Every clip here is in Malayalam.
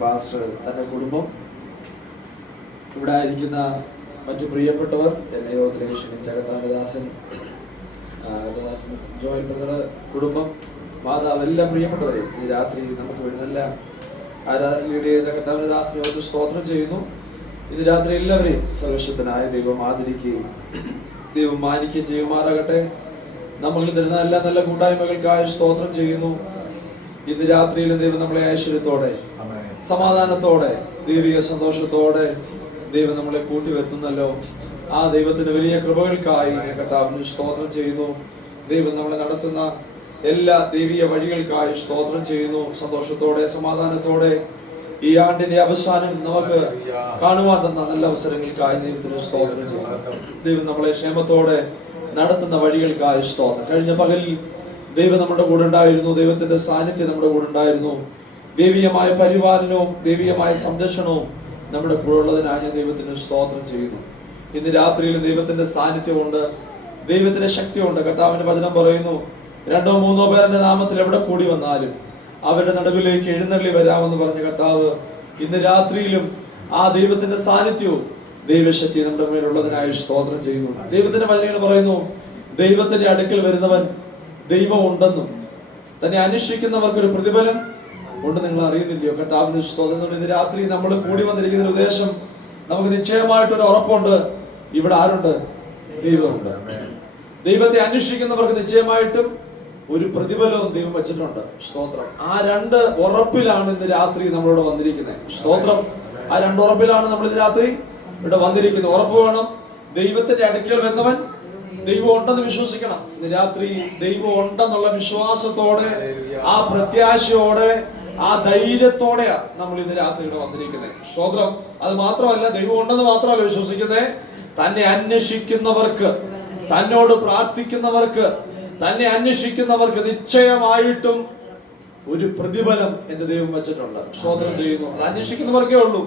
പാസ്റ്റർ, തന്റെ കുടുംബം, ഇവിടെ ആയിരിക്കുന്ന മറ്റു പ്രിയപ്പെട്ടവർ, എന്നെ യോഗത്തിലേക്ക് ക്ഷണിച്ച കർത്താവദാസൻ ജോയൽ ബ്രദർ, കുടുംബം, മാതാവ്, എല്ലാ പ്രിയപ്പെട്ടവരെയും ഈ രാത്രി നമുക്ക് വേണ്ടി നല്ല ആരാധനയുടെ കർത്താവദാസനെ സ്തോത്രം ചെയ്യുന്നു. ഇന്ന് രാത്രി എല്ലാവരെയും സർവശക്തനായ ദൈവം ആദരിക്കുകയും ദൈവം മാനിക്കുകയും ചെയ്യുമാറാകട്ടെ. നമ്മളിൽ തരുന്ന എല്ലാ നല്ല കൂട്ടായ്മകൾക്കായി സ്തോത്രം ചെയ്യുന്നു. ഇന്ന് രാത്രിയിലും ദൈവം നമ്മളെ ഐശ്വര്യത്തോടെ, സമാധാനത്തോടെ, ദൈവിക സന്തോഷത്തോടെ ദൈവം നമ്മളെ കൂട്ടി വരുത്തുന്നല്ലോ. ആ ദൈവത്തിന്റെ വലിയ കൃപകൾക്കായി കർത്താവിന് സ്തോത്രം ചെയ്യുന്നു. ദൈവം നമ്മളെ നടത്തുന്ന എല്ലാ ദൈവിക വഴികൾക്കായി സ്തോത്രം ചെയ്യുന്നു. സന്തോഷത്തോടെ, സമാധാനത്തോടെ ഈ ആണ്ടിന്റെ അവസാനം നമുക്ക് കാണുവാൻ തന്ന നല്ല അവസരങ്ങൾക്കായി ദൈവത്തിന് സ്തോത്രം ചെയ്യുന്നു. ദൈവം നമ്മളെ ക്ഷേമത്തോടെ നടത്തുന്ന വഴികൾക്കായി സ്തോത്രം. കഴിഞ്ഞ പകലിൽ ദൈവം നമ്മുടെ കൂടെ ഉണ്ടായിരുന്നു. ദൈവത്തിന്റെ സാന്നിധ്യം നമ്മുടെ കൂടെ ഉണ്ടായിരുന്നു. ദൈവികമായ പരിപാലനവും ദൈവികമായ സംരക്ഷണവും നമ്മുടെ കൂടെ ഉള്ളതിനായി ഞാൻ ദൈവത്തിന് സ്തോത്രം ചെയ്യുന്നു. ഇന്ന് രാത്രിയിലും ദൈവത്തിന്റെ സാന്നിധ്യമുണ്ട്, ദൈവത്തിന്റെ ശക്തിയുണ്ട്. കർത്താവിന്റെ വചനം പറയുന്നു, 2 or 3 പേരുടെ നാമത്തിൽ എവിടെ കൂടി വന്നാലും അവരുടെ നടുവിലേക്ക് എഴുന്നള്ളി വരാമെന്ന് പറഞ്ഞ കർത്താവ് ഇന്ന് രാത്രിയിലും ആ ദൈവത്തിന്റെ സാന്നിധ്യവും ദൈവശക്തി നമ്മുടെ മേലുള്ളതിനായി സ്തോത്രം ചെയ്യുന്നു. ദൈവത്തിന്റെ വചനങ്ങൾ പറയുന്നു, ദൈവത്തിന്റെ അടുക്കൽ വരുന്നവൻ ദൈവം ഉണ്ടെന്നും തന്നെ അന്വേഷിക്കുന്നവർക്ക് ഒരു പ്രതിഫലം ഉണ്ട്. നിങ്ങൾ അറിയുന്നില്ലയോ? കർത്താവിന്റെ സ്തോത്രം. ഇന്ന് രാത്രി നമ്മൾ കൂടി വന്നിരിക്കുന്ന ഉദ്ദേശം, നമുക്ക് നിശ്ചയമായിട്ടൊരു ഉറപ്പുണ്ട്, ഇവിടെ ആരുണ്ട്? ദൈവമുണ്ട്. ദൈവത്തെ അന്വേഷിക്കുന്നവർക്ക് നിശ്ചയമായിട്ടും ഒരു പ്രതിഫലവും ദൈവം വെച്ചിട്ടുണ്ട്. സ്തോത്രം. ആ 2 ഉറപ്പിലാണ് ഇന്ന് രാത്രി നമ്മളോട് വന്നിരിക്കുന്നത്. സ്തോത്രം. ആ 2 ഉറപ്പിലാണ് നമ്മൾ ഇന്ന് രാത്രി ഇവിടെ വന്നിരിക്കുന്നത്. ഉറപ്പ് വേണം. ദൈവത്തിന്റെ അടുക്കൽ വരുന്നവൻ ദൈവം ഉണ്ടെന്ന് വിശ്വസിക്കണം. ഇന്ന് രാത്രി ദൈവം ഉണ്ടെന്നുള്ള വിശ്വാസത്തോടെ, ആ പ്രത്യാശയോടെ, ആ ധൈര്യത്തോടെയാ നമ്മൾ ഇന്ന് രാത്രി ഇവിടെ വന്നിരിക്കുന്നത്. സ്തോത്രം. അത് മാത്രമല്ല, ദൈവം ഉണ്ടെന്ന് മാത്രമല്ല വിശ്വസിക്കുന്നത്, തന്നെ അന്വേഷിക്കുന്നവർക്ക്, തന്നോട് പ്രാർത്ഥിക്കുന്നവർക്ക്, തന്നെ അന്വേഷിക്കുന്നവർക്ക് നിശ്ചയമായിട്ടും ഒരു പ്രതിഫലം എന്റെ ദൈവം വെച്ചിട്ടുണ്ട്. സ്തോത്രം ചെയ്യുന്നു. അത് അന്വേഷിക്കുന്നവർക്കേ ഉള്ളൂ,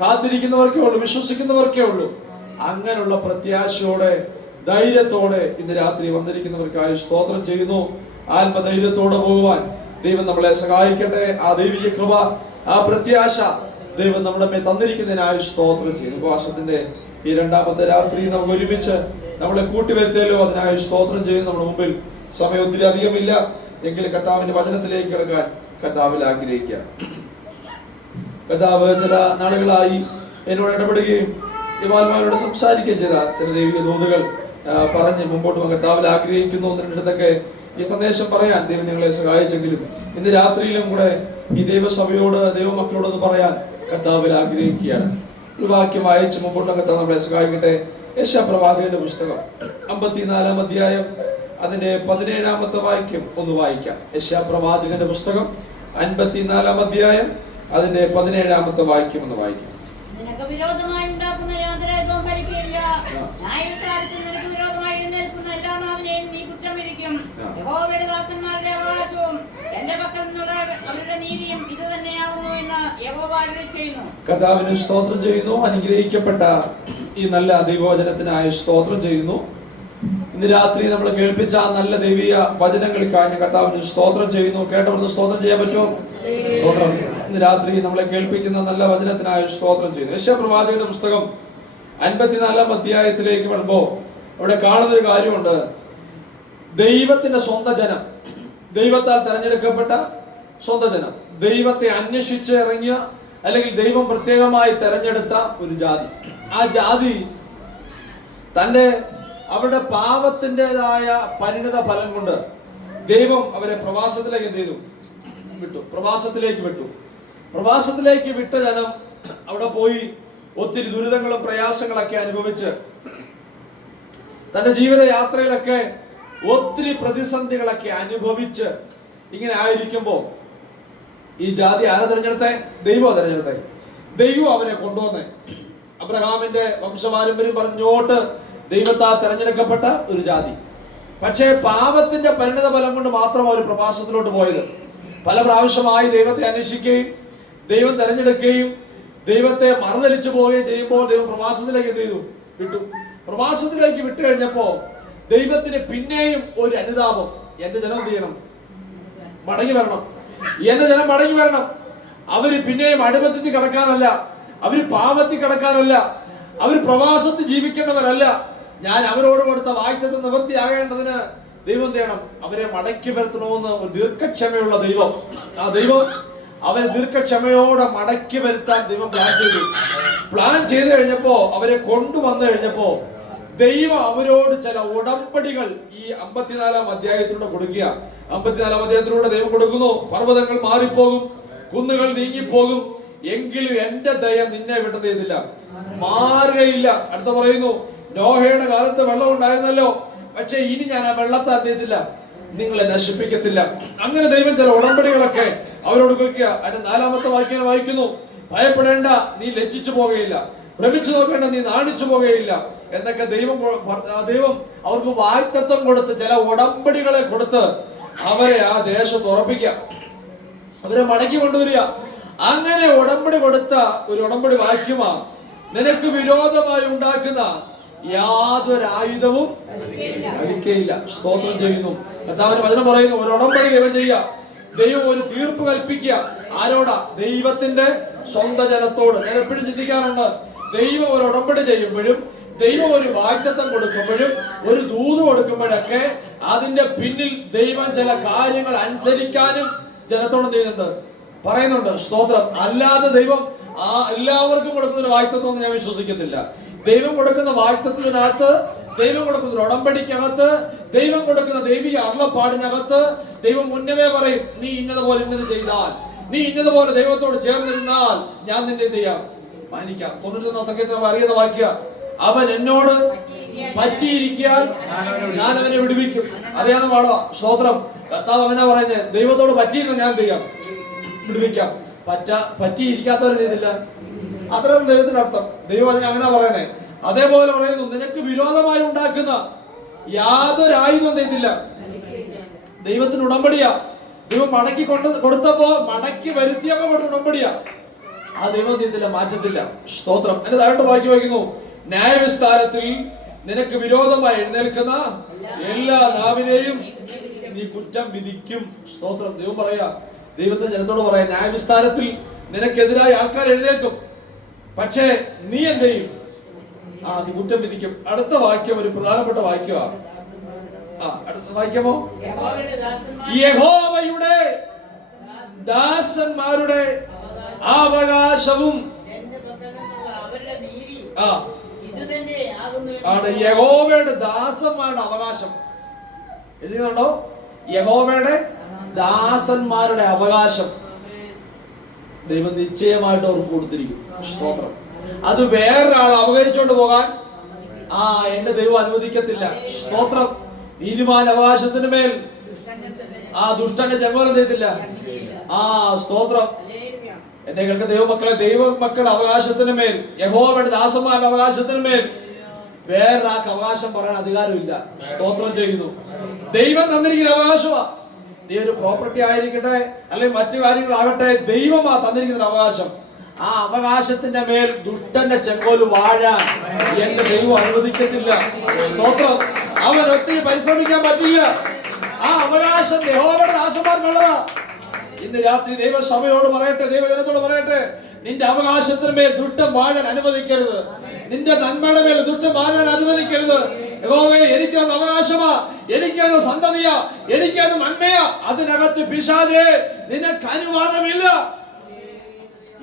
കാത്തിരിക്കുന്നവർക്കേ ഉള്ളൂ, വിശ്വസിക്കുന്നവർക്കേ ഉള്ളൂ. അങ്ങനെയുള്ള പ്രത്യാശയോടെ, ധൈര്യത്തോടെ ഇന്ന് രാത്രി വന്നിരിക്കുന്നവർക്കായി സ്തോത്രം ചെയ്യുന്നു. ആത്മധൈര്യത്തോടെ പോകുവാൻ ദൈവം നമ്മളെ സഹായിക്കട്ടെ. ആ ദൈവിക കൃപ, ആ പ്രത്യാശ ദൈവം നമ്മുടെ മേൽ തന്നിരിക്കുന്നതിനായി സ്തോത്രം ചെയ്യുന്നു. ഉപവാസത്തിന്റെ ഈ 2ാമത്തെ രാത്രി നമുക്ക് ഒരുമിച്ച് നമ്മളെ കൂട്ടിവരുത്തിയല്ലോ, അതിനായി സ്തോത്രം ചെയ്യുന്നു. നമ്മുടെ മുമ്പിൽ സമയം ഒത്തിരി അധികമില്ല, എങ്കിലും കർത്താവിന്റെ വചനത്തിലേക്ക് കിടക്കാൻ കർത്താവിൽ ആഗ്രഹിക്കുക. കർത്താവ് ചില നാളുകളായി എന്നോട് ഇടപെടുകയും യുവാന്മാരോട് സംസാരിക്കുകയും ചെയ്ത ചില ദൈവിക ദൂതുകൾ പറഞ്ഞ് മുമ്പോട്ട് കർത്താവിൽ ആഗ്രഹിക്കുന്നു. ഒന്നിടത്തൊക്കെ ഈ സന്ദേശം പറയാൻ ദൈവം നിങ്ങളെ സഹായിച്ചെങ്കിലും ഇന്ന് രാത്രിയിലും കൂടെ ഈ ദൈവസഭയോട്, ദൈവമക്കളോട് പറയാൻ കർത്താവിൽ ആഗ്രഹിക്കുകയാണ്. ഒരു വാക്യം വായിച്ച് മുമ്പോട്ട് കർത്താവ് നമ്മളെ സഹായിക്കട്ടെ. യെശയ്യാപ്രവാചകന്റെ പുസ്തകം 54-ാം അധ്യായം അതിന്റെ 17-ാമത്തെ വാക്യം ഒന്ന് വായിക്കാം. യെശയ്യാപ്രവാചകന്റെ പുസ്തകം 54-ാം അധ്യായം അതിന്റെ 17-ാമത്തെ വാക്യം ഒന്ന് വായിക്കാം. കർത്താവിന് സ്തോത്രം ചെയ്യുന്നു. അനുഗ്രഹിക്കപ്പെട്ട ഈ നല്ല ദൈവവചനത്തിനായി സ്തോത്രം ചെയ്യുന്നു. ഇന്ന് രാത്രി നമ്മൾ കേൾപ്പിച്ച ആ നല്ല ദൈവിക വചനങ്ങൾക്കായി കർത്താവിന് സ്തോത്രം ചെയ്യുന്നു. കേട്ടവർക്ക് സ്തോത്രം ചെയ്യാൻ പറ്റുമോ? സ്തോത്രം. ഇന്ന് രാത്രി നമ്മളെ കേൾപ്പിക്കുന്ന നല്ല വചനത്തിനായി സ്തോത്രം ചെയ്യുന്നു. യെശയ്യാപ്രവാചകന്റെ പുസ്തകം 54-ാം അധ്യായത്തിലേക്ക് വരുമ്പോൾ അവിടെ കാണുന്നൊരു കാര്യമുണ്ട്. ദൈവത്തിന്റെ സ്വന്തം ജനം, ദൈവത്താൽ തെരഞ്ഞെടുക്കപ്പെട്ട സ്വന്തം ജനം, ദൈവത്തെ അന്വേഷിച്ച് ഇറങ്ങിയ, അല്ലെങ്കിൽ ദൈവം പ്രത്യേകമായി തെരഞ്ഞെടുത്ത ഒരു ജാതി. ആ ജാതി തന്റെ അവരുടെ പാപത്തിൻ്റെതായ പരിണിത ഫലം കൊണ്ട് ദൈവം അവരെ പ്രവാസത്തിലേക്ക് എന്ത് ചെയ്തു? വിട്ടു. പ്രവാസത്തിലേക്ക് വിട്ട ജനം അവിടെ പോയി ഒത്തിരി ദുരിതങ്ങളും പ്രയാസങ്ങളൊക്കെ അനുഭവിച്ച് തന്റെ ജീവിത യാത്രയിലൊക്കെ ഒത്തിരി പ്രതിസന്ധികളൊക്കെ അനുഭവിച്ച് ഇങ്ങനെ ആയിരിക്കുമ്പോൾ ഈ ജാതി ആരെ തെരഞ്ഞെടുത്തേ? ദൈവം തെരഞ്ഞെടുത്തേ. ദൈവം അവരെ കൊണ്ടുവന്നേ. അബ്രഹാമിന്റെ വംശപാരമ്പര്യം പറഞ്ഞോട്ട് ദൈവത്താൽ തെരഞ്ഞെടുക്കപ്പെട്ട ഒരു ജാതി. പക്ഷേ പാപത്തിന്റെ പരിണിത ഫലം കൊണ്ട് മാത്രം അവർ പ്രവാസത്തിലോട്ട് പോയത്. പല പ്രാവശ്യമായി ദൈവത്തെ അന്വേഷിക്കുകയും ദൈവം തെരഞ്ഞെടുക്കുകയും ദൈവത്തെ മറുതലിച്ചു പോവുകയും ചെയ്യുമ്പോൾ ദൈവം പ്രവാസത്തിലേക്ക് എന്ത് ചെയ്തു? വിട്ടു. പ്രവാസത്തിലേക്ക് വിട്ടു കഴിഞ്ഞപ്പോ ദൈവത്തിന് പിന്നെയും ഒരു അനുതാപം. എന്റെ ജനം എന്ത് ചെയ്യണം? മടങ്ങി വരണം. എന്റെ ജനം മടങ്ങി വരണം. അവര് പിന്നെയും അടിമത്തത്തിൽ കിടക്കാനല്ല, അവര് പാപത്തിൽ കിടക്കാനല്ല, അവര് പ്രവാസത്തിൽ ജീവിക്കേണ്ടവരല്ല. ഞാൻ അവരോട് കൊടുത്ത വാഗ്ദത്തം നിവൃത്തിയാകേണ്ടതിന് ദൈവം ചെയ്യണം, അവരെ മടക്കി വരുത്തണമെന്ന് ദീർഘക്ഷമയുള്ള ദൈവം. ആ ദൈവം അവരെ ദീർഘക്ഷമയോടെ മടക്കി വരുത്താൻ ദൈവം പ്ലാൻ ചെയ്ത് കഴിഞ്ഞപ്പോ, അവരെ കൊണ്ടുവന്നു കഴിഞ്ഞപ്പോ ദൈവം അവരോട് ചില ഉടമ്പടികൾ ഈ 54-ാം അധ്യായത്തിലൂടെ കൊടുക്കുക. 54-ാം അധ്യായത്തിലൂടെ ദൈവം കൊടുക്കുന്നു, പർവ്വതങ്ങൾ മാറിപ്പോകും, കുന്നുകൾ നീങ്ങിപ്പോകും, എങ്കിലും എന്റെ ദയ നിന്നെ വിട്ടതേതില്ല, മാറുകയില്ല. അടുത്ത പറയുന്നു, നോഹയുടെ കാലത്ത് വെള്ളം ഉണ്ടായിരുന്നല്ലോ, പക്ഷെ ഇനി ഞാൻ ആ വെള്ളത്തെ അറിയത്തില്ല, നിങ്ങളെ നശിപ്പിക്കത്തില്ല. അങ്ങനെ ദൈവം ചില ഉടമ്പടികളൊക്കെ അവരോട് കൊടുക്കുക. അതിന്റെ 4-ാമത്തെ വാക്യം വായിക്കുന്നു, ഭയപ്പെടേണ്ട, നീ ലജ്ജിച്ചു പോകുകയില്ല, ഭ്രമിച്ചു നോക്കേണ്ട, നീ നാണിച്ചു പോകുകയില്ല എന്നൊക്കെ ദൈവം അവർക്ക് വാഗ്ദത്തം കൊടുത്ത് ചില ഉടമ്പടികളെ കൊടുത്ത് അവരെ ആ ദേശത്ത് ഉറപ്പിക്കുക, അവരെ മടക്കി കൊണ്ടുവരിക. അങ്ങനെ ഉടമ്പടി കൊടുത്ത ഒരു ഉടമ്പടി വാക്യമാ, നിനക്ക് വിരോധമായി ഉണ്ടാക്കുന്ന യാതൊരു ആയുധവും അടിക്കയില്ല. സ്തോത്രം ചെയ്യുന്നു. കർത്താവിന്റെ വചനം പറയുന്നു, ഒരു ഉടമ്പടി ദൈവം ചെയ്യുക, ദൈവം ഒരു തീർപ്പ് കൽപ്പിക്കുക. ആരോടാ? ദൈവത്തിന്റെ സ്വന്തം ജനത്തോട്. ഞാൻ എപ്പോഴും ചിന്തിക്കാറുണ്ട്, ദൈവം ഒരു ഉടമ്പടി ചെയ്യുമ്പോഴും, ദൈവം ഒരു വാഗ്ദത്തം കൊടുക്കുമ്പോഴും, ഒരു ദൂത് കൊടുക്കുമ്പോഴൊക്കെ അതിന്റെ പിന്നിൽ ദൈവം ചില കാര്യങ്ങൾ അനുസരിക്കാനും ജനത്തോട് ചെയ്യുന്നുണ്ട്, പറയുന്നുണ്ട്. സ്തോത്രം. അല്ലാതെ ദൈവം എല്ലാവർക്കും കൊടുക്കുന്ന ഒരു വാഗ്ദത്തം ഞാൻ വിശ്വസിക്കത്തില്ല. ദൈവം കൊടുക്കുന്ന വാഗ്ദത്തത്തിനകത്ത്, ദൈവം കൊടുക്കുന്ന ഒരു ഉടമ്പടിക്കകത്ത്, ദൈവം കൊടുക്കുന്ന ദൈവിക അരുളപ്പാടിനകത്ത് ദൈവം മുന്നമേ പറയും, നീ ഇന്നതുപോലെ ഇന്നത് ചെയ്താൽ, നീ ഇന്നതുപോലെ ദൈവത്തോട് ചേർന്നിരുന്നാൽ ഞാൻ നിന്നെ എന്ത് ചെയ്യാം? മാനിക്കാം. 91 സംഗീതത്തിൽ അറിയുന്ന വാക്യ, അവൻ എന്നോട് പറ്റിയിരിക്കാൻ ഞാൻ അവനെ വിടുവിക്കും. അറിയാവുന്ന പാടുക. സ്തോത്രം. കർത്താവ് അവനാ പറഞ്ഞ്, ദൈവത്തോട് പറ്റിയിരുന്ന ഞാൻ എന്ത് ചെയ്യാം? വിടുവിക്കാം. പറ്റിയിരിക്കാത്തവർ ചെയ്തില്ല, അത്രയും ദൈവത്തിന്റെ അർത്ഥം. ദൈവം അതിന് അങ്ങനെ പറയുന്നേ. അതേപോലെ പറയുന്നു, നിനക്ക് വിരോധമായി ഉണ്ടാക്കുന്ന യാതൊരു ആയുധം ചെയ്തില്ല. ദൈവത്തിന് ഉടമ്പടിയാ. ദൈവം മടക്കി കൊടുത്തപ്പോ, മടക്കി വരുത്തിയപ്പോ കൊണ്ട് ഉടമ്പടിയാ. ആ ദൈവം ചെയ്തില്ല, മാറ്റത്തില്ല. സ്തോത്രം. എന്റെ താഴോട്ട് വാക്യം വായിക്കുന്നു, ന്യായവിസ്താരത്തിൽ നിനക്ക് വിരോധമായി എഴുന്നേൽക്കുന്ന എല്ലാ നാവിനെയും നീ കുറ്റം വിധിക്കും. സ്തോത്രം. ദൈവം പറയാ, ദൈവത്തിന്റെ ജനത്തോട് പറയാ, ന്യായവിസ്താരത്തിൽ നിനക്കെതിരായി ആൾക്കാർ എഴുന്നേൽക്കും, പക്ഷേ നീ എന്ത് ചെയ്യും? നീ കുറ്റം വിധിക്കും. അടുത്ത വാക്യം ഒരു പ്രധാനപ്പെട്ട വാക്യമാണ്. അടുത്ത വാക്യമോ, യഹോവയുടെ ദാസന്മാരുടെ അവകാശവും യഹോവയുടെ ദാസന്മാരുടെ അവകാശം. എഴുതിയിട്ടുണ്ടോ? യഹോവയുടെ ദാസന്മാരുടെ അവകാശം ദൈവം നിശ്ചയമായിട്ട് അവർക്ക് കൊടുത്തിരിക്കും. സ്തോത്രം. അത് വേറൊരാൾ അപകരിച്ചോണ്ട് പോകാൻ എന്റെ ദൈവം അനുവദിക്കത്തില്ല. സ്തോത്രം. നീതിമാൻ അവകാശത്തിന് മേൽ ദുഷ്ടന്റെ ചെങ്കോലം ചെയ്തില്ല. സ്തോത്രം. എന്നെ കേൾക്ക ദൈവമക്കളെ, ദൈവമക്കളുടെ അവകാശത്തിന് മേൽ, യഹോവയുടെ ദാസന്മാരുടെ അവകാശത്തിന് മേൽ വേറൊരാൾക്ക് അവകാശം പറയാൻ അധികാരമില്ല. സ്തോത്രം ചെയ്യുന്നു. ദൈവം തന്നിരിക്കുന്ന അവകാശമാ. നീ ഒരു പ്രോപ്പർട്ടി ആയിരിക്കട്ടെ, അല്ലെങ്കിൽ മറ്റു കാര്യങ്ങളാകട്ടെ, ദൈവമാ തന്നിരിക്കുന്ന അവകാശം. ആ അവകാശത്തിന്റെ മേൽ ദുഷ്ടന്റെ ചെങ്കോല് വാഴാൻ എന്റെ ദൈവം അനുവദിക്കത്തില്ല. സ്തോത്രം. അവൻ ഒത്തിരി പരിശ്രമിക്കാൻ പറ്റില്ല. ആ അവകാശം യഹോവയുടെ ദാസന്മാർക്കുള്ളതാ. ഇന്ന് രാത്രി ദൈവസഭയോട് പറയട്ടെ, ദൈവജനത്തോട് പറയട്ടെ, നിന്റെ അവകാശത്തിന് മേൽ ദുഷ്ടം വാഴാൻ അനുവദിക്കരുത്. നിന്റെ നന്മയുടെ മേൽ ദുഷ്ടം വാഴാൻ അനുവദിക്കരുത്. യഹോവേ, എനിക്കത് അവകാശമാ, എനിക്കത് സന്തതിയാ, എനിക്കത് നന്മയാ. അതിനകത്ത് പിശാചേ നിനക്ക് അനുവാദമില്ല.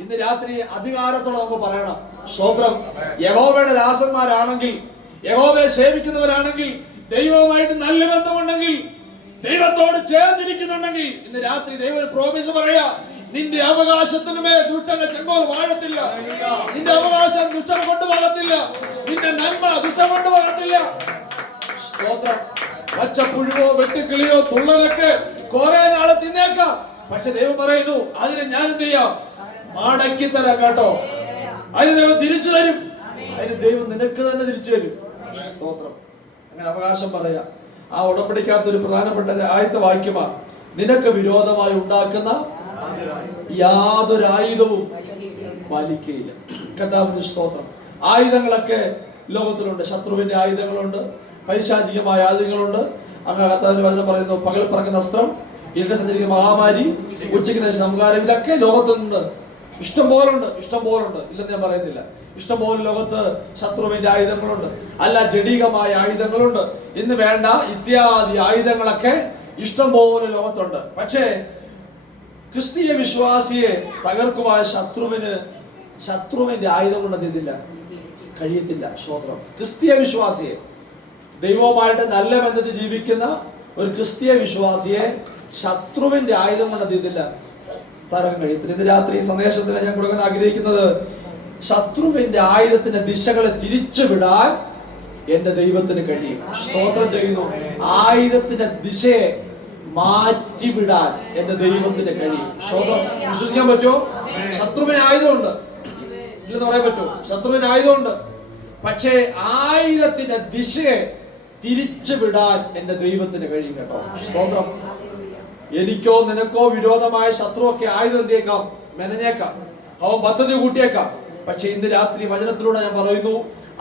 ഇന്ന് രാത്രി അധികാരത്തോടെ നമുക്ക് പറയണം. സ്തോത്രം. യഹോവയുടെ ദാസന്മാരാണെങ്കിൽ, യഹോവയെ സേവിക്കുന്നവരാണെങ്കിൽ, ദൈവവുമായിട്ട് നല്ല ബന്ധമുണ്ടെങ്കിൽ, ദൈവത്തോട് ചേർന്നിരിക്കുന്നുണ്ടെങ്കിൽ, ഇന്ന് രാത്രി ദൈവം പ്രോമിസ് പറയാ, നിന്റെ അവകാശത്തിന് മേൽ ദുഷ്ടന്റെ ചെങ്കോൽ വാഴത്തില്ല. നിന്റെ അവകാശം ദുഷ്ടം കൊണ്ടുപോകത്തില്ല. നിന്റെ നന്മ ദുഷ്ടം കൊണ്ടുപോകത്തില്ല. സ്തോത്രം. പച്ചപ്പുഴുവോ വെട്ടുക്കിളിയോ തുള്ളലൊക്കെ കുറെ നാളെ തിന്നേക്കാം, പക്ഷെ ദൈവം പറയുന്നു, അതിന് ഞാൻ എന്ത് ചെയ്യാം? മടക്കി തരാം കേട്ടോ. അതിന് ദൈവം തിരിച്ചു തരും. അതിന് ദൈവം നിനക്ക് തന്നെ തിരിച്ചു തരും. സ്തോത്രം. അങ്ങനെ അവകാശം പറയാ. ആ ഉടമ്പടിക്കാത്ത ഒരു പ്രധാനപ്പെട്ട ആദ്യത്തെ വാക്യമാണ്, നിനക്ക് വിരോധമായി ഉണ്ടാക്കുന്ന യാതൊരു ആയുധവും പാലിക്കുകയില്ല. കർത്താവിന്റെ സ്തോത്രം. ആയുധങ്ങളൊക്കെ ലോകത്തിലുണ്ട്. ശത്രുവിന്റെ ആയുധങ്ങളുണ്ട്, പൈശാചികമായ ആയുധങ്ങളുണ്ട്. അങ്ങ് കർത്താവിന്റെ വചനം പറയുന്നു, പകൽ പറക്കുന്ന അസ്ത്രം ഇരുട്ട് സഞ്ചരിക്കുന്ന മഹാമാരി, ഉച്ചയ്ക്ക് സംഹാരം, ഇതൊക്കെ ലോകത്തുണ്ട്. ഇഷ്ടം പോലുണ്ട്, ഇഷ്ടം പോലുണ്ട്, ഇല്ലെന്ന് ഞാൻ പറയുന്നില്ല. ഇഷ്ടം പോലെ ലോകത്ത് ശത്രുവിന്റെ ആയുധങ്ങളുണ്ട്, അല്ല ജഡികമായ ആയുധങ്ങളുണ്ട്, ഇന്ന് വേണ്ട ഇത്യാദി ആയുധങ്ങളൊക്കെ ഇഷ്ടം പോലെ ലോകത്തുണ്ട്. പക്ഷേ ക്രിസ്തീയ വിശ്വാസിയെ തകർക്കുവാൻ ശത്രുവിന്റെ ആയുധം കൊണ്ട് എന്തില്ല, കഴിയത്തില്ല. സ്തോത്രം. ക്രിസ്തീയ വിശ്വാസിയെ, ദൈവവുമായിട്ട് നല്ല ബന്ധത്തിൽ ജീവിക്കുന്ന ഒരു ക്രിസ്തീയ വിശ്വാസിയെ ശത്രുവിന്റെ ആയുധം കൊണ്ട് എന്തില്ല, തകർക്കാൻ കഴിയത്തില്ല. ഇന്ന് രാത്രി സന്ദേശത്തിന് ഞാൻ കൊടുക്കാൻ ആഗ്രഹിക്കുന്നത്, ശത്രുവിന്റെ ആയുധത്തിന്റെ ദിശകളെ തിരിച്ചുവിടാൻ എന്റെ ദൈവത്തിന് കഴിയും. സ്തോത്രം ചെയ്യുന്നു. ആയുധത്തിന്റെ ദിശയെ മാറ്റിവിടാൻ എന്റെ ദൈവത്തിന് കഴിയും. സ്തോത്രം. വിശ്വസിക്കാൻ പറ്റുമോ? ശത്രുവിന് ആയുധമുണ്ട്, ഇല്ലെന്ന് പറയാൻ പറ്റുമോ? ശത്രുവിന് ആയുധമുണ്ട്. പക്ഷേ ആയുധത്തിന്റെ ദിശയെ തിരിച്ചുവിടാൻ എന്റെ ദൈവത്തിന് കഴിയും കേട്ടോ. സ്തോത്രം. എനിക്കോ നിനക്കോ വിരോധമായ ശത്രുവൊക്കെ ആയുധം എന്തിയേക്കാം, മെനഞ്ഞേക്കാം, അവൻ പദ്ധതി കൂട്ടിയേക്കാം. പക്ഷെ ഇന്ന് രാത്രി വചനത്തിലൂടെ ഞാൻ പറയുന്നു,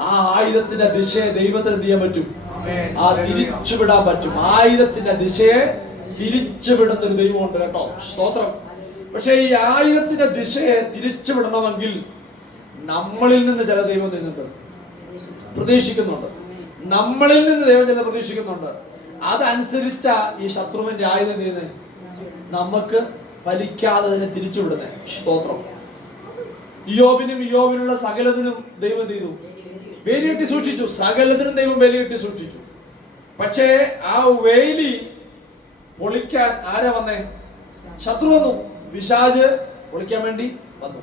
ആ ആയുധത്തിന്റെ ദിശയെ ദൈവത്തിന് എന്ത് ചെയ്യാൻ പറ്റും? ആ തിരിച്ചുവിടാൻ പറ്റും. ആയുധത്തിന്റെ ദിശയെ തിരിച്ചുവിടുന്ന ഒരു ദൈവമുണ്ട് കേട്ടോ. സ്തോത്രം. പക്ഷെ ഈ ആയുധത്തിന്റെ ദിശയെ തിരിച്ചുവിടണമെങ്കിൽ നമ്മളിൽ നിന്ന് ചില ദൈവം നിന്നുണ്ട് പ്രതീക്ഷിക്കുന്നുണ്ട്. നമ്മളിൽ നിന്ന് ദൈവം ചില പ്രതീക്ഷിക്കുന്നുണ്ട്. അതനുസരിച്ച ഈ ശത്രുവിന്റെ ആയുധം ചെയ്യുന്നത് നമുക്ക് ഫലിക്കാതെ തന്നെ തിരിച്ചുവിടുന്നേ. സ്തോത്രം. ഇയ്യോബിനുള്ള സകലതിനും ദൈവം ചെയ്തു, വേലിയെട്ടി സൂക്ഷിച്ചു. സകലതിനും ദൈവം വേലിയെട്ടി സൂക്ഷിച്ചു. പക്ഷേ ആ വേലി പൊളിക്കാൻ ആരാ വന്നേ? ശത്രു വന്നു. പിശാച് പൊളിക്കാൻ വേണ്ടി വന്നു.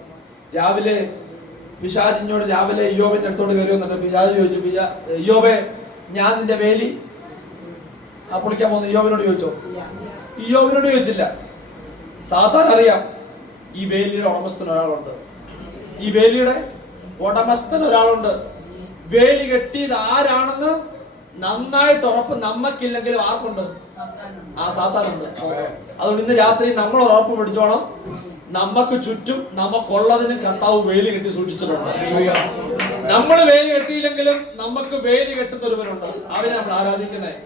രാവിലെ പിശാചിനോട് ഇയ്യോബിന്റെ അടുത്തോട് കയറി വന്നിട്ട് പിശാച് ചോദിച്ചു, ഇയ്യോബേ, ഞാൻ നിന്റെ വേലി പൊളിക്കാൻ പോകുന്നു. ഇയ്യോബിനോട് ചോദിച്ചോ? ഇയ്യോബിനോട് ചോദിച്ചില്ല. സാധാരണ അറിയാം, ഈ വേലിയുടെ ഉടമസ്ഥൻ ഒരാളുണ്ട്, ഈ വേലിയുടെ ഉടമസ്ഥൻ ഒരാളുണ്ട്. വേലി കെട്ടിയത് ആരാണെന്ന് നന്നായിട്ട് ഉറപ്പ് നമുക്കില്ലെങ്കിലും ആർക്കുണ്ട്? ആ സാത്താനുണ്ട്. അതുകൊണ്ട് ഇന്ന് രാത്രി നമ്മൾ ഉറപ്പ് പിടിച്ചോണം, നമുക്ക് ചുറ്റും നമുക്കുള്ളതിനും കർത്താവ് വേലി കെട്ടി സൂക്ഷിച്ചിട്ടുണ്ട്. നമ്മൾ വേലി കെട്ടിയില്ലെങ്കിലും നമുക്ക് വേലി കെട്ടുന്ന ഒരുവനുണ്ട്, അവനെ നമ്മൾ ആരാധിക്കുന്നത്.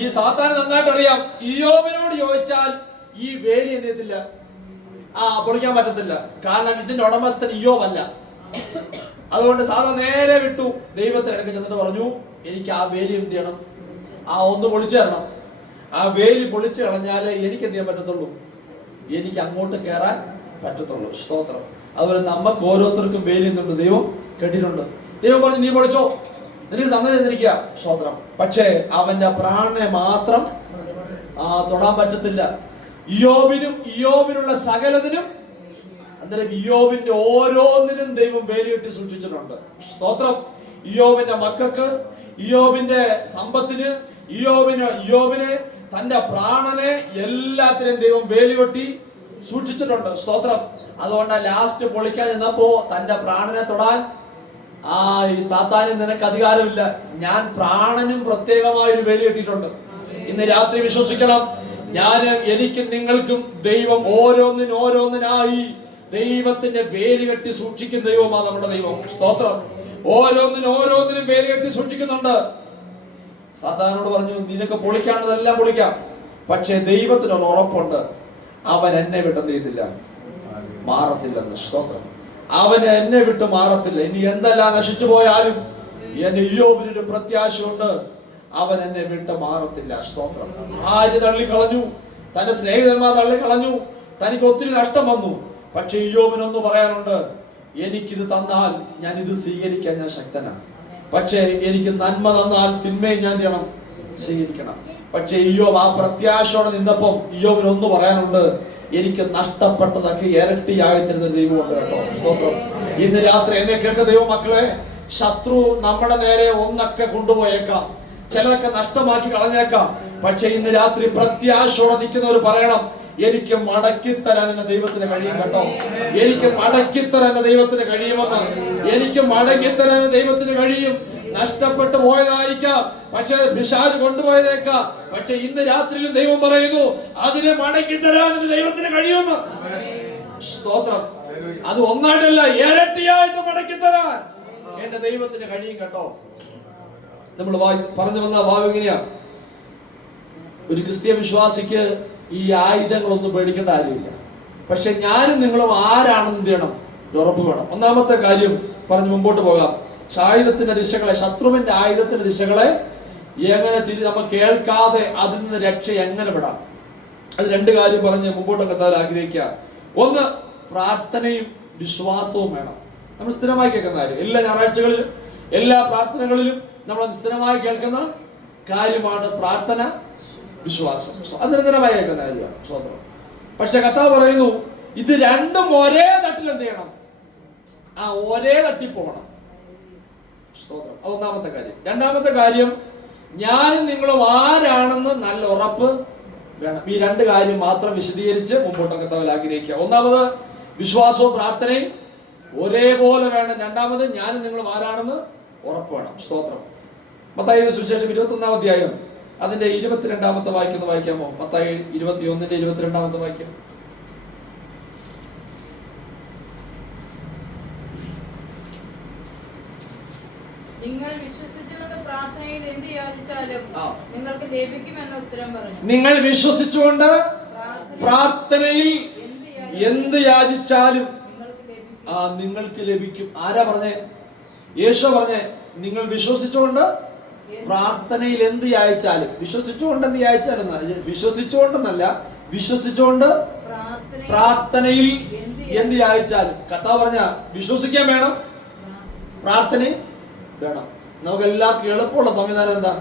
ഈ സാത്താൻ നന്നായിട്ട് അറിയാം, ഇയ്യോബിനോട് ചോദിച്ചാൽ ഈ വേലി എന്ത് ചെയ്യത്തില്ല, പൊളിക്കാൻ പറ്റത്തില്ല. കാരണം ഇതിന്റെ ഉടമസ്ഥൻ ഇയ്യോബല്ല. അതുകൊണ്ട് സാധാരണ നേരെ വിട്ടു ദൈവത്തിന് ഇടയ്ക്ക് ചെന്നിട്ട് പറഞ്ഞു, എനിക്ക് ആ വേലി എന്ത് ചെയ്യണം, ഒന്ന് പൊളിച്ചു തരണം. ആ വേലി പൊളിച്ചു കളഞ്ഞാലേ എനിക്ക് എന്ത് ചെയ്യാൻ പറ്റത്തുള്ളൂ, എനിക്ക് അങ്ങോട്ട് കയറാൻ പറ്റത്തുള്ളൂ. സ്തോത്രം. അതുപോലെ നമുക്ക് ഓരോരുത്തർക്കും വേലി എന്തുണ്ട്, ദൈവം കെട്ടിയിട്ടുണ്ട്. ദൈവം പറഞ്ഞു, നീ പൊളിച്ചോ, നിനക്ക് സമ്മതം തന്നിരിക്കുക. സ്തോത്രം. പക്ഷേ അവന്റെ പ്രാണനെ മാത്രം തൊടാൻ പറ്റത്തില്ല. ഇയ്യോബിനുള്ള സകലതിനും, അന്നേരം ഇയ്യോബിന്റെ ഓരോന്നിനും ദൈവം വേലികെട്ടി സൂക്ഷിച്ചിട്ടുണ്ട്. സ്തോത്രം. ഇയ്യോബിന്റെ മക്കൾക്ക്, ഇയ്യോബിന്റെ സമ്പത്തിന്, ഇയ്യോബിനെ തന്റെ പ്രാണനെ എല്ലാത്തിനും ദൈവം വേലികെട്ടി സൂക്ഷിച്ചിട്ടുണ്ട്. സ്തോത്രം. അതുകൊണ്ട് ലാസ്റ്റ് പൊളിക്കാൻ ചെന്നപ്പോ തന്റെ പ്രാണനെ തൊടാൻ ഈ സാത്താന് നിനക്ക് അധികാരമില്ല. ഞാൻ പ്രാണനും പ്രത്യേകമായ ഒരു വേലി കെട്ടിയിട്ടുണ്ട്. ഇന്ന് രാത്രി വിശ്വസിക്കണം, എനിക്കും നിങ്ങൾക്കും ദൈവം ഓരോന്നിനായി ദൈവത്തിന്റെ വേലി കെട്ടി സൂക്ഷിക്കുന്ന ദൈവമാണ് നമ്മുടെ ദൈവം. സ്തോത്രം. ഓരോന്നിനും വേലി കെട്ടി സൂക്ഷിക്കുന്നുണ്ട്. സാത്താനോട് പറഞ്ഞു, നിനക്ക് പൊളിക്കാനുള്ളതെല്ലാം പൊളിക്കാം, പക്ഷെ ദൈവത്തിനൊരു ഉറപ്പുണ്ട്, അവൻ എന്നെ വിട്ടെന്ത് ചെയ്തില്ല, മാറത്തില്ലെന്ന്. സ്തോത്രം. അവന് എന്നെ വിട്ട് മാറത്തില്ല. ഇനി എന്തെല്ലാം നശിച്ചു പോയാലും എന്റെ ഇയ്യോബിനൊരു പ്രത്യാശയുണ്ട്, അവൻ എന്നെ വിട്ട് മാറത്തില്ല. സ്തോത്രം. ആര് തള്ളിക്കളഞ്ഞു, തന്റെ സ്നേഹിതന്മാർ തള്ളിക്കളഞ്ഞു, തനിക്ക് ഒത്തിരി നഷ്ടം വന്നു. പക്ഷെ ഇയ്യോബിനൊന്ന് പറയാനുണ്ട്, എനിക്കിത് തന്നാൽ ഞാൻ ഇത് സ്വീകരിക്കാൻ ഞാൻ ശക്തനാണ്. പക്ഷേ എനിക്ക് നന്മ തന്നാൽ തിന്മയെ ഞാൻ ചെയ്യണം, സ്വീകരിക്കണം. പക്ഷെ ഇയ്യോബ് ആ പ്രത്യാശയോടെ നിന്നപ്പം ഇയ്യോബിനൊന്ന് പറയാനുണ്ട്, എനിക്ക് നഷ്ടപ്പെട്ടതൊക്കെ ഇരട്ടിയായി തരുന്ന ദൈവമുണ്ട് കേട്ടോ. സ്തോത്രം. ഇന്ന് രാത്രി എന്നെ കേൾക്കുന്ന ദൈവ മക്കളെ, ശത്രു നമ്മുടെ നേരെ ഒന്നൊക്കെ കൊണ്ടുപോയേക്കാം, ചിലതൊക്കെ നഷ്ടമാക്കി കളഞ്ഞേക്കാം. പക്ഷെ ഇന്ന് രാത്രി പ്രത്യാശയോടെ നിൽക്കുന്നവർ പറയണം, എനിക്ക് മടക്കിത്തരാൻ എന്റെ ദൈവത്തിന് കഴിയും കേട്ടോ. എനിക്ക് മടക്കിത്തരാൻ എന്റെ ദൈവത്തിന് കഴിയുമെന്ന്, എനിക്ക് മടക്കിത്തരാൻ ദൈവത്തിന് കഴിയും. നഷ്ടപ്പെട്ടു പോയതായിരിക്കാം, പക്ഷെ പിശാച് കൊണ്ടുപോയതേക്കാം. പക്ഷെ ഇന്ന് രാത്രിയിലും ദൈവം പറയുന്നു, അതിനെ മടക്കിത്തരാൻ ദൈവത്തിന് കഴിയുമെന്ന്. സ്തോത്രം. അത് ഒന്നായിട്ടല്ല, ഇരട്ടിയായിട്ട് മടക്കിത്തരാൻ എന്റെ ദൈവത്തിന് കഴിയും കേട്ടോ. നമ്മൾ പറഞ്ഞു വന്ന ഭാവം എങ്ങനെയാ? ഒരു ക്രിസ്തീയ വിശ്വാസിക്ക് ഈ ആയുധങ്ങളൊന്നും പേടിക്കേണ്ട കാര്യമില്ല. പക്ഷെ ഞാനും നിങ്ങളും ആരാണെന്ന് എന്ത് ചെയ്യണം? ഉറപ്പ് വേണം. ഒന്നാമത്തെ കാര്യം പറഞ്ഞ് മുമ്പോട്ട് പോകാം. ആയുധത്തിന്റെ ദിശകളെ, ശത്രുവിന്റെ ആയുധത്തിന്റെ ദിശകളെ എങ്ങനെ നമ്മൾ കേൾക്കാതെ അതിൽ നിന്ന് രക്ഷ എങ്ങനെ പെടാം? അത് രണ്ട് കാര്യം പറഞ്ഞ് മുമ്പോട്ടൊക്കെ എത്താൻ ആഗ്രഹിക്കുക. ഒന്ന്, പ്രാർത്ഥനയും വിശ്വാസവും വേണം. നമ്മൾ സ്ഥിരമായി കേൾക്കുന്ന കാര്യം, എല്ലാ ഞായറാഴ്ചകളിലും എല്ലാ പ്രാർത്ഥനകളിലും നമ്മൾ സ്ഥിരമായി കേൾക്കുന്ന കാര്യമാണ് പ്രാർത്ഥന, വിശ്വാസം. അത് നിരന്തരമായി കേൾക്കുന്ന കാര്യമാണ്. സ്വതന്ത്രം. പക്ഷെ കർത്താവ് പറയുന്നു, ഇത് രണ്ടും ഒരേ തട്ടിൽ എന്ത് ചെയ്യണം? ഒരേ തട്ടിൽ പോകണം. സ്തോത്രം. അത് ഒന്നാമത്തെ കാര്യം. രണ്ടാമത്തെ കാര്യം, ഞാനും നിങ്ങളും ആരാണെന്ന് നല്ല ഉറപ്പ് വേണം. ഈ രണ്ട് കാര്യം മാത്രം വിശദീകരിച്ച് മുമ്പോട്ടൊക്കെ കർത്താവിൽ ആഗ്രഹിക്കുക. ഒന്നാമത്, വിശ്വാസവും പ്രാർത്ഥനയും ഒരേപോലെ വേണം. രണ്ടാമത്, ഞാനും നിങ്ങളും ആരാണെന്ന് ഉറപ്പ് വേണം. സ്തോത്രം. മത്തായിയുടെ സുവിശേഷം 21-ാം അധ്യായം അതിന്റെ 22-ാമത്തെ വായിക്കാമോ? മത്തായി 21-ന്റെ 22-ാമത്തെ വാക്യം. നിങ്ങൾ വിശ്വസിച്ചുകൊണ്ട് പ്രാർത്ഥനയിൽ എന്ത് യാചിച്ചാലും നിങ്ങൾക്ക് ലഭിക്കുമെന്ന് ഉത്തരം പറഞ്ഞു. നിങ്ങൾ വിശ്വസിച്ചുകൊണ്ട് പ്രാർത്ഥനയിൽ എന്ത് യാചിച്ചാലും നിങ്ങൾക്ക് ലഭിക്കും. ആരാ പറഞ്ഞേ? യേശു പറഞ്ഞേ, നിങ്ങൾ വിശ്വസിച്ചുകൊണ്ട് പ്രാർത്ഥനയിൽ എന്ത് യാചിച്ചാലും. വിശ്വസിച്ചുകൊണ്ട് എന്ത് യാചിച്ചാലും, വിശ്വസിച്ചുകൊണ്ടെന്നല്ല, വിശ്വസിച്ചുകൊണ്ട് പ്രാർത്ഥനയിൽ എന്ത് യാചിച്ചാലും. കർത്താവ് പറഞ്ഞ വിശ്വസിക്കാൻ വേണം, പ്രാർത്ഥനയും വേണം. നമുക്ക് എല്ലാവർക്കും എളുപ്പമുള്ള സംവിധാനം എന്താ?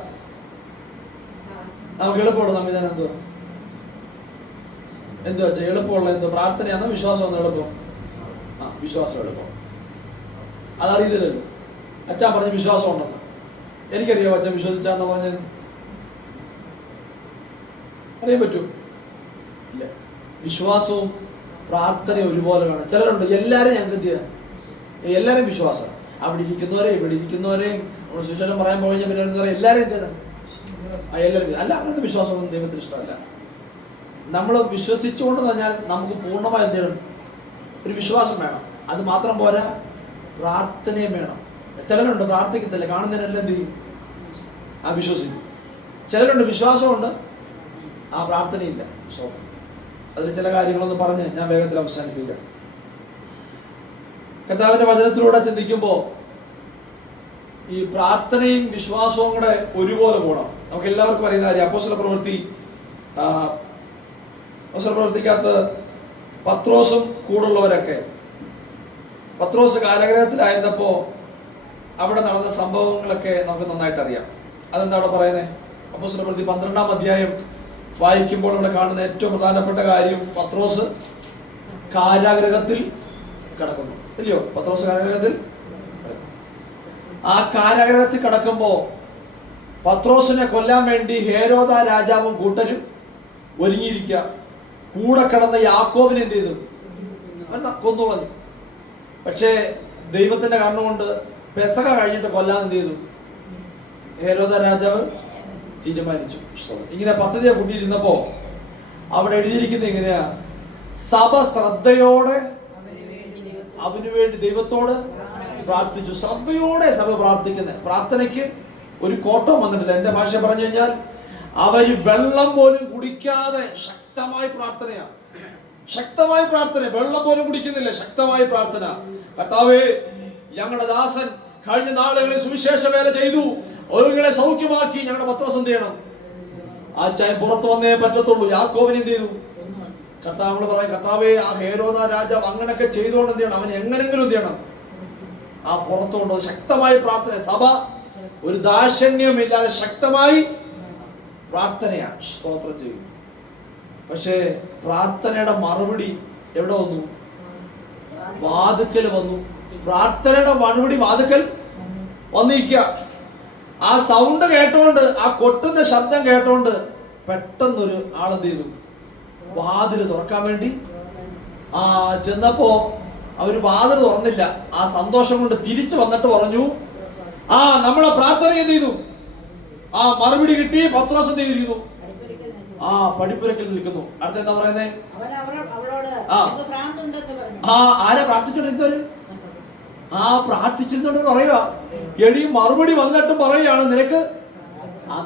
നമുക്ക് എളുപ്പമുള്ള സംവിധാനം എന്തുവാ വെച്ചാൽ എളുപ്പമുള്ള പ്രാർത്ഥനയാണോ വിശ്വാസമാണോ എളുപ്പം? വിശ്വാസം എളുപ്പം. അതറിയത്തില്ലല്ലോ. അച്ഛൻ പറഞ്ഞ് വിശ്വാസം ഉണ്ടെന്ന്. എനിക്കറിയാം അച്ഛൻ വിശ്വസിച്ചാന്ന് പറഞ്ഞത്. അറിയാൻ പറ്റൂ? ഇല്ല. വിശ്വാസവും പ്രാർത്ഥനയും ഒരുപോലെ വേണം. ചിലരുണ്ട്, എല്ലാവരും ഞങ്ങൾക്ക് എന്ത് ചെയ്യാം, എല്ലാവരും വിശ്വാസം. അവിടെ ഇരിക്കുന്നവരെ ഇവിടെ ഇരിക്കുന്നവരെയും നമ്മൾ സുവിശേഷം പറയാൻ പോയി പിന്നെ എല്ലാവരും എന്ത് ചെയ്യണം? എല്ലാവരും അല്ല. അങ്ങനത്തെ വിശ്വാസമൊന്നും ദൈവത്തിന് ഇഷ്ടമല്ല. നമ്മൾ വിശ്വസിച്ചുകൊണ്ടെന്ന് പറഞ്ഞാൽ നമുക്ക് പൂർണ്ണമായി എന്ത് ചെയ്യണം? ഒരു വിശ്വാസം വേണം. അത് മാത്രം പോരാ, പ്രാർത്ഥനയും വേണം. ചിലരുണ്ട് പ്രാർത്ഥിക്കത്തില്ല, കാണുന്നതിനെല്ലാം എന്ത് ചെയ്യും? വിശ്വസിക്കും. ചിലരുണ്ട് വിശ്വാസമുണ്ട്, പ്രാർത്ഥനയില്ല. വിശ്വാസം. അതിൽ ചില കാര്യങ്ങളൊന്നും പറഞ്ഞ് ഞാൻ വേഗത്തിൽ അവസാനിപ്പിക്കുക. കർത്താവിന്റെ വചനത്തിലൂടെ ചിന്തിക്കുമ്പോൾ ഈ പ്രാർത്ഥനയും വിശ്വാസവും കൂടെ ഒരുപോലെ പോകണം. നമുക്ക് എല്ലാവർക്കും അറിയുന്ന കാര്യം. അപ്പോസ്തല പ്രവൃത്തിക്കകത്ത് പത്രോസും കൂടുള്ളവരൊക്കെ, പത്രോസ് കാരാഗൃഹത്തിലായിരുന്നപ്പോ അവിടെ നടന്ന സംഭവങ്ങളൊക്കെ നമുക്ക് നന്നായിട്ട് അറിയാം. അതെന്താ അവിടെ പറയുന്നത്? അപ്പോസ്തല പ്രവൃത്തി 12-ാം അധ്യായം വായിക്കുമ്പോൾ ഇവിടെ കാണുന്ന ഏറ്റവും പ്രധാനപ്പെട്ട കാര്യം, പത്രോസ് കാരാഗൃഹത്തിൽ കിടക്കുന്നു. ഇല്ലയോ? പത്രോസ് കാരാഗൃഹത്തിൽ. ആ കാരാഗൃഹത്തിൽ കിടക്കുമ്പോ പത്രോസിനെ കൊല്ലാൻ വേണ്ടി ഹേരോദ രാജാവും കൂട്ടരും ഒരുങ്ങിയിരിക്കുക. കൂടെ കിടന്ന യാക്കോബിനെ എന്ത് ചെയ്തു? കൊന്നുകളഞ്ഞു. പക്ഷേ ദൈവത്തിന്റെ കാരണം കൊണ്ട് പെസഹ കഴിഞ്ഞിട്ട് കൊല്ലാൻ എന്ത് ചെയ്തു? ഹേരോദ രാജാവ് തീരുമാനിച്ചു. ഇങ്ങനെ പദ്ധതിയെ കൂട്ടിയിരുന്നപ്പോ അവിടെ എഴുതിയിരിക്കുന്നത് എങ്ങനെയാ? സഭ ശ്രദ്ധയോടെ അവന് വേണ്ടി ദൈവത്തോട് പ്രാർത്ഥിച്ചു. ശ്രദ്ധയോടെ സഭ പ്രാർത്ഥിക്കുന്നത്. പ്രാർത്ഥനയ്ക്ക് ഒരു കോട്ടവും വന്നിട്ടില്ല. എന്റെ ഭാഷ പറഞ്ഞു കഴിഞ്ഞാൽ അവര് വെള്ളം പോലും കുടിക്കാതെ ശക്തമായ പ്രാർത്ഥനയാണ്. ശക്തമായ പ്രാർത്ഥന. വെള്ളം പോലും കുടിക്കുന്നില്ല, ശക്തമായ പ്രാർത്ഥന. കർത്താവേ, ഞങ്ങളുടെ ദാസൻ കഴിഞ്ഞ നാളുകളിൽ സുവിശേഷ വേല ചെയ്തു, ഒരുങ്ങളെ സൗഖ്യമാക്കി. ഞങ്ങളുടെ പത്രോസ് എന്ത് ചെയ്യണം? ആ ചായ പുറത്തു വന്നേ പറ്റത്തുള്ളൂ. യാക്കോബിനെ എന്ത് ചെയ്തു? കർത്താവ് പറയാം, കർത്താവേ, ആ ഹേരോദ രാജാവ് അങ്ങനെയൊക്കെ ചെയ്തുകൊണ്ട് എന്ത് ചെയ്യണം? അവൻ എങ്ങനെങ്കിലും എന്ത് ചെയ്യണം? പുറത്തുകൊണ്ട് ശക്തമായി പ്രാർത്ഥന. സഭ ഒരു ദാക്ഷിണ്യമില്ലാതെ ശക്തമായി പ്രാർത്ഥനയാണ്. സ്തോത്രം ചെയ്യും. പക്ഷേ പ്രാർത്ഥനയുടെ മറുപടി എവിടെ വന്നു? വാതുക്കൽ വന്നു. പ്രാർത്ഥനയുടെ മറുപടി വാതുക്കൽ വന്നിരിക്കുക. ആ സൗണ്ട് കേട്ടോണ്ട്, ആ കൊട്ടുന്ന ശബ്ദം കേട്ടോണ്ട് പെട്ടെന്നൊരു ആളെന്ത് ചെയ്തു? വാതിൽ തുറക്കാൻ വേണ്ടി ചെന്നപ്പോ അവര് വാതിൽ തുറന്നില്ല. ആ സന്തോഷം കൊണ്ട് തിരിച്ചു വന്നിട്ട് പറഞ്ഞു, നമ്മളെ പ്രാർത്ഥന എന്ത് ചെയ്തു? മറുപടി കിട്ടി. പത്രോസ് എന്ത് ചെയ്തിരിക്കുന്നു? പടിപ്പുരക്കിൽ നിൽക്കുന്നു. അടുത്ത എന്താ പറയുന്നേ? ആരാ പ്രാർത്ഥിച്ചോണ്ടിരുന്നവര്? പ്രാർത്ഥിച്ചിരുന്നോണ്ട് പറയുക. എടി മറുപടി വന്നിട്ടും പറയുകയാണ് നിനക്ക്.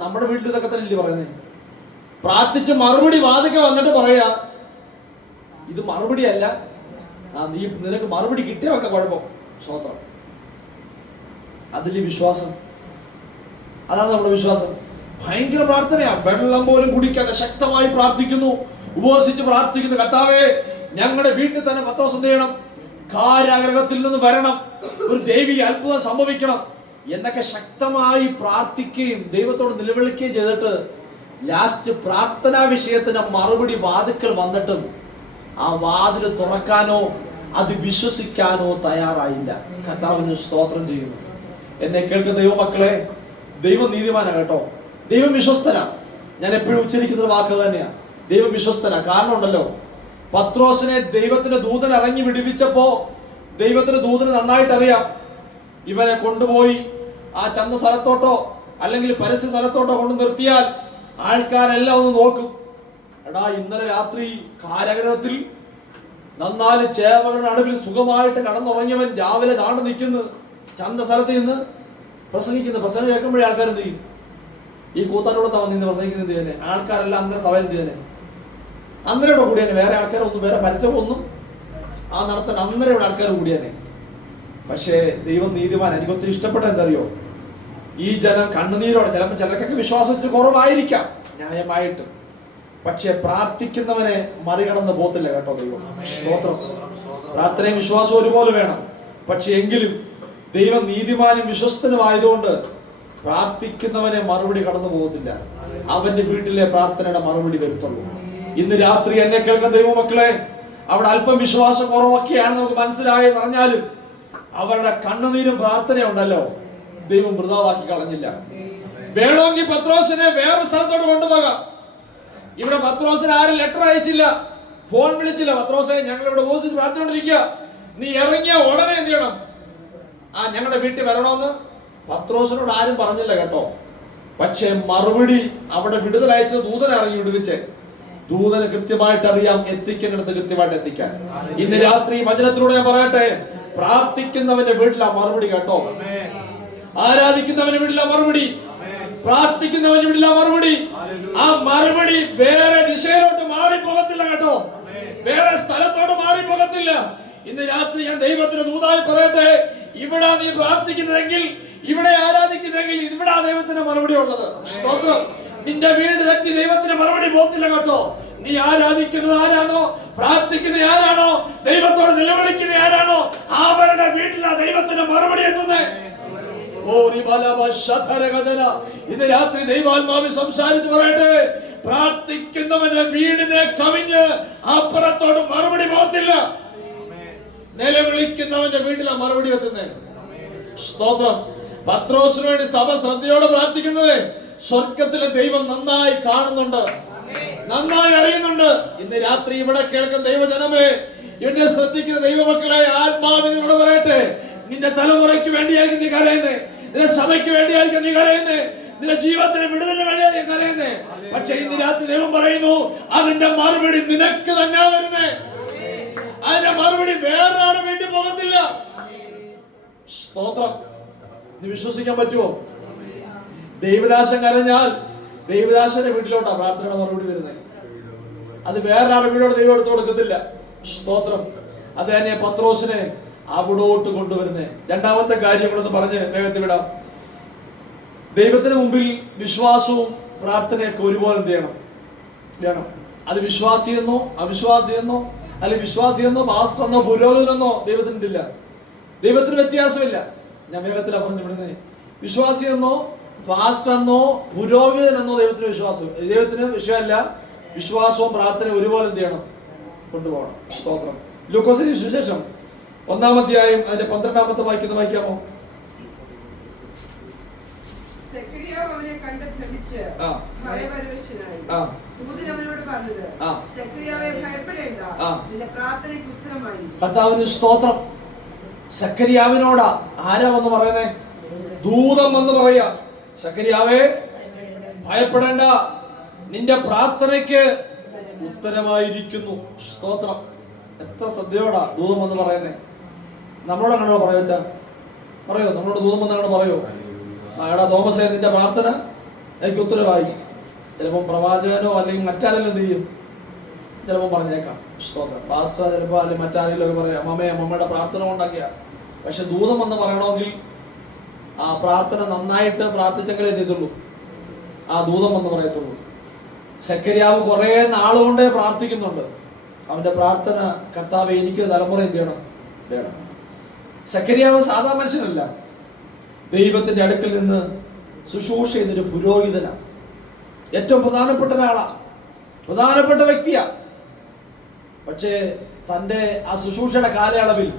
നമ്മുടെ വീട്ടിൽ ഇതൊക്കെ തന്നെ ഇല്ലേ പറയുന്നേ? പ്രാർത്ഥിച്ച് മറുപടി വാതിക്ക വന്നിട്ട് പറയാ ഇത് മറുപടി അല്ല, നീ നിനക്ക് മറുപടി കിട്ടിയൊക്കെ കുഴപ്പം. സ്തോത്രം. അതിൽ വിശ്വാസം, അതാണ് നമ്മുടെ വിശ്വാസം. ഭയങ്കര പ്രാർത്ഥനയാ. വെള്ളം പോലും കുടിക്കാതെ ശക്തമായി പ്രാർത്ഥിക്കുന്നു, ഉപവസിച്ച് പ്രാർത്ഥിക്കുന്നു. കർത്താവേ, ഞങ്ങളുടെ വീട്ടിൽ തന്നെ പത്രോസ് എന്ത് ചെയ്യണം? കാരാഗൃഹത്തിൽ നിന്ന് വരണം, ഒരു ദൈവിക അത്ഭുതം സംഭവിക്കണം എന്നൊക്കെ ശക്തമായി പ്രാർത്ഥിക്കുകയും ദൈവത്തോട് നിലവിളിക്കുകയും ചെയ്തിട്ട് ലാസ്റ്റ് പ്രാർത്ഥനാ വിഷയത്തിന് മറുപടി വാതിക്കൽ വന്നിട്ടും ആ വാതിൽ തുറക്കാനോ അത് വിശ്വസിക്കാനോ തയ്യാറായില്ല. കർത്താവിന് സ്തോത്രം ചെയ്യുന്നു. എന്നെ കേൾക്കുന്ന ദൈവമക്കളെ, ദൈവം നീതിമാനാ കേട്ടോ, ദൈവം വിശ്വസ്തനാ. ഞാൻ എപ്പോഴും ഉച്ചരിക്കുന്ന വാക്ക് തന്നെയാ, ദൈവം വിശ്വസ്തനാ. കാരണം ഉണ്ടല്ലോ, പത്രോസിനെ ദൈവത്തിന്റെ ദൂതൻ ഇറങ്ങി വിടുവിച്ചപ്പോ ദൈവത്തിന്റെ ദൂതന് നന്നായിട്ട് അറിയാം, ഇവനെ കൊണ്ടുപോയി ആ ചന്ത സ്ഥലത്തോട്ടോ അല്ലെങ്കിൽ പരസ്യ സ്ഥലത്തോട്ടോ കൊണ്ട് നിർത്തിയാൽ ആൾക്കാരെല്ലാം ഒന്ന് നോക്കും. എടാ, ഇന്നലെ രാത്രി കാരാഗൃഹത്തിൽ നന്നാല് ചേവകളുടെ നടുവിൽ സുഖമായിട്ട് കടന്നുറങ്ങിയവൻ രാവിലെ താണ്ട് നിൽക്കുന്നു, ചന്ത സ്ഥലത്ത് നിന്ന് പ്രസംഗിക്കുന്നു. പ്രസംഗം കേൾക്കുമ്പോഴേ ആൾക്കാർ എന്ത് ചെയ്യും? ഈ കൂത്താനോട് നിന്ന് പ്രസംഗിക്കുന്നത് എന്ത് തന്നെ? ആൾക്കാരെല്ലാം അന്തര സഭ എന്ത് തന്നെ? അന്നരയുടെ കൂടി തന്നെ, വേറെ ആൾക്കാരൊന്നും, വേറെ പരസ്യമൊന്നും ആ നടത്താൻ അന്നരയുടെ ആൾക്കാർ കൂടി തന്നെ. പക്ഷേ ദൈവം നീതിമാൻ. എനിക്ക് ഒത്തിരി ഇഷ്ടപ്പെട്ട എന്തറിയോ, ഈ ജനം കണ്ണുനീരോടെ, ചിലപ്പോൾ ചിലർക്കൊക്കെ വിശ്വാസം കുറവായിരിക്കാം ന്യായമായിട്ട്, പക്ഷെ പ്രാർത്ഥിക്കുന്നവനെ മറികടന്ന് പോത്തില്ല കേട്ടോ ദൈവം. സ്തോത്രം. പ്രാർത്ഥനയും വിശ്വാസവും ഒരുപോലെ വേണം. പക്ഷെ എങ്കിലും ദൈവം നീതിമാനും വിശ്വസ്തനുമായതുകൊണ്ട് പ്രാർത്ഥിക്കുന്നവനെ മറുപടി കടന്നു പോകത്തില്ല. അവന്റെ വീട്ടിലെ പ്രാർത്ഥനയുടെ മറുപടി വരുത്തുള്ളൂ. ഇന്ന് രാത്രി എന്നെ കേൾക്കുന്ന ദൈവമക്കളെ, അവിടെ അല്പം വിശ്വാസം കുറവൊക്കെയാണ് നമുക്ക് മനസ്സിലായി പറഞ്ഞാലും അവരുടെ കണ്ണുനീരും പ്രാർത്ഥനയും ഉണ്ടല്ലോ, ദൈവം വൃഥാവാക്കി കളഞ്ഞില്ല. വേണമെങ്കിൽ പത്രോസിനെ വേറെ സ്ഥലത്തോട്ട് കൊണ്ടുപോകാം. ഇവിടെ പത്രോസിന് ആരും ലെറ്റർ അയച്ചില്ല, ഫോൺ വിളിച്ചില്ല. പത്രോസെ, ഞങ്ങൾ ഇവിടെ ഉപവസിച്ച് പ്രാർത്ഥിച്ചുകൊണ്ടിരിക്കുക, നീ ഇറങ്ങിയ ഉടനെ എന്ത് ചെയ്യണം? ഞങ്ങളുടെ വീട്ടിൽ വരണമെന്ന് പത്രോസിനോട് ആരും പറഞ്ഞില്ല കേട്ടോ. പക്ഷെ മറുപടി അവിടെ വിടുതലയച്ച ദൂതനെ ഇറങ്ങി വിടുവിച്ചേ. ദൂതന് കൃത്യമായിട്ട് അറിയാം എത്തിക്കേണ്ടടുത്ത് കൃത്യമായിട്ട് എത്തിക്കാൻ. ഇന്ന് രാത്രി വചനത്തിലൂടെ ഞാൻ പറയട്ടെ, പ്രാർത്ഥിക്കുന്നവന്റെ വീട്ടിലാ മറുപടി കേട്ടോ. ആരാധിക്കുന്നവന്റെ വീട്ടിലാ മറുപടി, പ്രാർത്ഥിക്കുന്നവന്റെ വീട്ടിലാ മറുപടി. ആ മറുപടി വേറെ ദിശയിലോട്ട് മാറിപ്പോകത്തില്ല കേട്ടോ, വേറെ സ്ഥലത്തോട്ട് മാറിപ്പോകത്തില്ല. ഇന്ന് രാത്രി ഞാൻ ദൈവത്തിന് ദൂതായി പറയട്ടെ, ഇവിടെ നീ പ്രാർത്ഥിക്കുന്നതെങ്കിൽ, ഇവിടെ ആരാധിക്കുന്നെങ്കിൽ ഇവിടെ ദൈവത്തിന് മറുപടി ഉള്ളത്. സ്തോത്രം. നിന്റെ വീട് തെറ്റി ദൈവത്തിന് മറുപടി പോകത്തില്ല കേട്ടോ. നീ ആരാധിക്കുന്നത് ആരാണോ, പ്രാർത്ഥിക്കുന്ന ആരാണോ, ദൈവത്തോട് നിലവിളിക്കുന്ന ആരാണോ, അവരുടെ വീട്ടിലാ ദൈവത്തിന് മറുപടി എത്തുന്നേ. ഇന്ന് രാത്രി ദൈവാത്മാവിൽ സംസാരിച്ച് പറയട്ടെ, പ്രാർത്ഥിക്കുന്നവന്റെ വീടിനെ കവിഞ്ഞ് അപ്പുറത്തോട് മറുപടി പോകത്തില്ല. നിലവിളിക്കുന്നവന്റെ വീട്ടിലാ മറുപടി എത്തുന്നേ. സ്തോത്രം. പത്രോസിന് വേണ്ടി സഭ ശ്രദ്ധയോടെ പ്രാർത്ഥിക്കുന്നത് സ്വർഗത്തിലെ ദൈവം നന്നായി കാണുന്നുണ്ട്, നന്നായി അറിയുന്നുണ്ട്. ഇന്ന് രാത്രി ഇവിടെ കേൾക്കുന്ന ദൈവജനമേ, എന്നെ ശ്രദ്ധിക്കുന്ന ദൈവമക്കളെ, ആത്മാവിനോട് പറയട്ടെ, നിന്റെ തലമുറയ്ക്ക് വേണ്ടിയായിരിക്കും നീ കരയുന്നേ, നിന്റെ സഭയ്ക്ക് വേണ്ടിയായിരിക്കും നീ കരയുന്നേ, നിന്റെ ജീവിതത്തിന് വിടുതലിന് വേണ്ടിയായിരിക്കും കരയുന്നേ. പക്ഷെ ഇന്ന് രാത്രി ദൈവം പറയുന്നു, അതിന്റെ മറുപടി നിനക്ക് തന്നെ വരുന്നേ. അതിന്റെ മറുപടി വേറൊരാളുടെ വീട്ടിൽ പോകത്തില്ല. സ്തോത്രം. നീ വിശ്വസിക്കാൻ പറ്റുമോ? ദൈവദാസൻ കരഞ്ഞാൽ ദൈവദാസന്റെ വീട്ടിലോട്ടാ പ്രാർത്ഥനയുടെ മറുപടി വരുന്നത്. അത് വേറൊരാളുടെ വീടോട് ദൈവം എടുത്തു കൊടുക്കത്തില്ല. സ്തോത്രം. അത് തന്നെ പത്രോസിനെ അവിടോട്ട് കൊണ്ടുവരുന്നേ. രണ്ടാമത്തെ കാര്യം കൂടെ പറഞ്ഞ് വേഗത്തിൽ വിടാം. ദൈവത്തിന് മുമ്പിൽ വിശ്വാസവും പ്രാർത്ഥനയൊക്കെ ഒരുപോലെ എന്ത് ചെയ്യണം? വേണം. അത് വിശ്വാസിയെന്നോ അവിശ്വാസിയെന്നോ അല്ലെങ്കിൽ വിശ്വാസിയെന്നോ പാസ്റ്ററെന്നോ പുരോഹിതനെന്നോ ദൈവത്തിന് ഇല്ല. ദൈവത്തിന് വ്യത്യാസമില്ല. ഞാൻ വേഗത്തിലാ പറഞ്ഞു വിടുന്നത്. വിശ്വാസിയെന്നോ പാസ്റ്ററെന്നോ പുരോഹിതനെന്നോ ദൈവത്തിന് വിശ്വാസം, ദൈവത്തിന് വിഷയമല്ല. വിശ്വാസവും പ്രാർത്ഥനയും ഒരുപോലെ എന്ത് ചെയ്യണം? കൊണ്ടുപോകണം. സ്തോത്രം. ലൂക്കോസിന്റെ സുവിശേഷം 1-ാം അധ്യായം അതിന്റെ 12-ാമത്തെ വാക്യം വായിക്കാമോ? അവനെ കണ്ട് ഭ്രമിച്ച് ഭയപരവശനായി. ദൂതൻ അവനോട് പറഞ്ഞത്, സെക്കറിയാവേ, ഭയപ്പെടേണ്ട, നിന്റെ പ്രാർത്ഥനയ്ക്ക് ഉത്തരമായി. കർത്താവിന് സ്തോത്രം. സെക്കറിയാവിനോടാ ആരാ വന്ന് പറയുന്നേ? ദൂതൻ വന്ന് പറയാ, സെക്കറിയാവേ ഭയപ്പെടേണ്ട, നിന്റെ പ്രാർത്ഥനയ്ക്ക് ഉത്തരമായിരിക്കുന്നു. സ്തോത്രം. എത്ര ശ്രദ്ധയോടാ ദൂതം വന്ന് പറയുന്നേ. നമ്മളോട് അങ്ങനെ പറയോ? വെച്ചാ പറയോ? നമ്മളോട് ദൂതം വന്ന് അങ്ങനെ പറയോ? എടാ തോമസേ, നിന്റെ പ്രാർത്ഥന എനിക്ക് ഉത്തരവായി. ചിലപ്പോൾ പ്രവാചകനോ അല്ലെങ്കിൽ മറ്റാരെങ്കിലും എന്ത് ചെയ്യും, ചിലപ്പോൾ പറഞ്ഞേക്കാം സ്തോത്രം. പാസ്റ്റർ ചിലപ്പോൾ അല്ലെങ്കിൽ മറ്റാരെങ്കിലും ഒക്കെ പറയാം അമ്മയുടെ പ്രാർത്ഥന കൊണ്ടാക്കിയ. പക്ഷെ ദൂതം എന്ന് പറയണമെങ്കിൽ ആ പ്രാർത്ഥന നന്നായിട്ട് പ്രാർത്ഥിച്ചെങ്കിലേ ചെയ്തുള്ളൂ ആ ദൂതം എന്ന് പറയത്തുള്ളൂ. സെക്കരിയാവ് കുറെ നാളുകൊണ്ടേ പ്രാർത്ഥിക്കുന്നുണ്ട്. അവന്റെ പ്രാർത്ഥന, കർത്താവേ എനിക്ക് തലമുറ എന്ത് ചെയ്യണം വേണം. സെക്കരിയാവ് സാധാ മനുഷ്യനല്ല, ദൈവത്തിന്റെ അടുക്കൽ നിന്ന് ശുശ്രൂഷ ചെയ്തൊരു പുരോഹിതനാണ്. ഏറ്റവും പ്രധാനപ്പെട്ട ഒരാളാ, പ്രധാനപ്പെട്ട വ്യക്തിയാ. പക്ഷേ തൻ്റെ ആ ശുശ്രൂഷയുടെ കാലയളവിൽ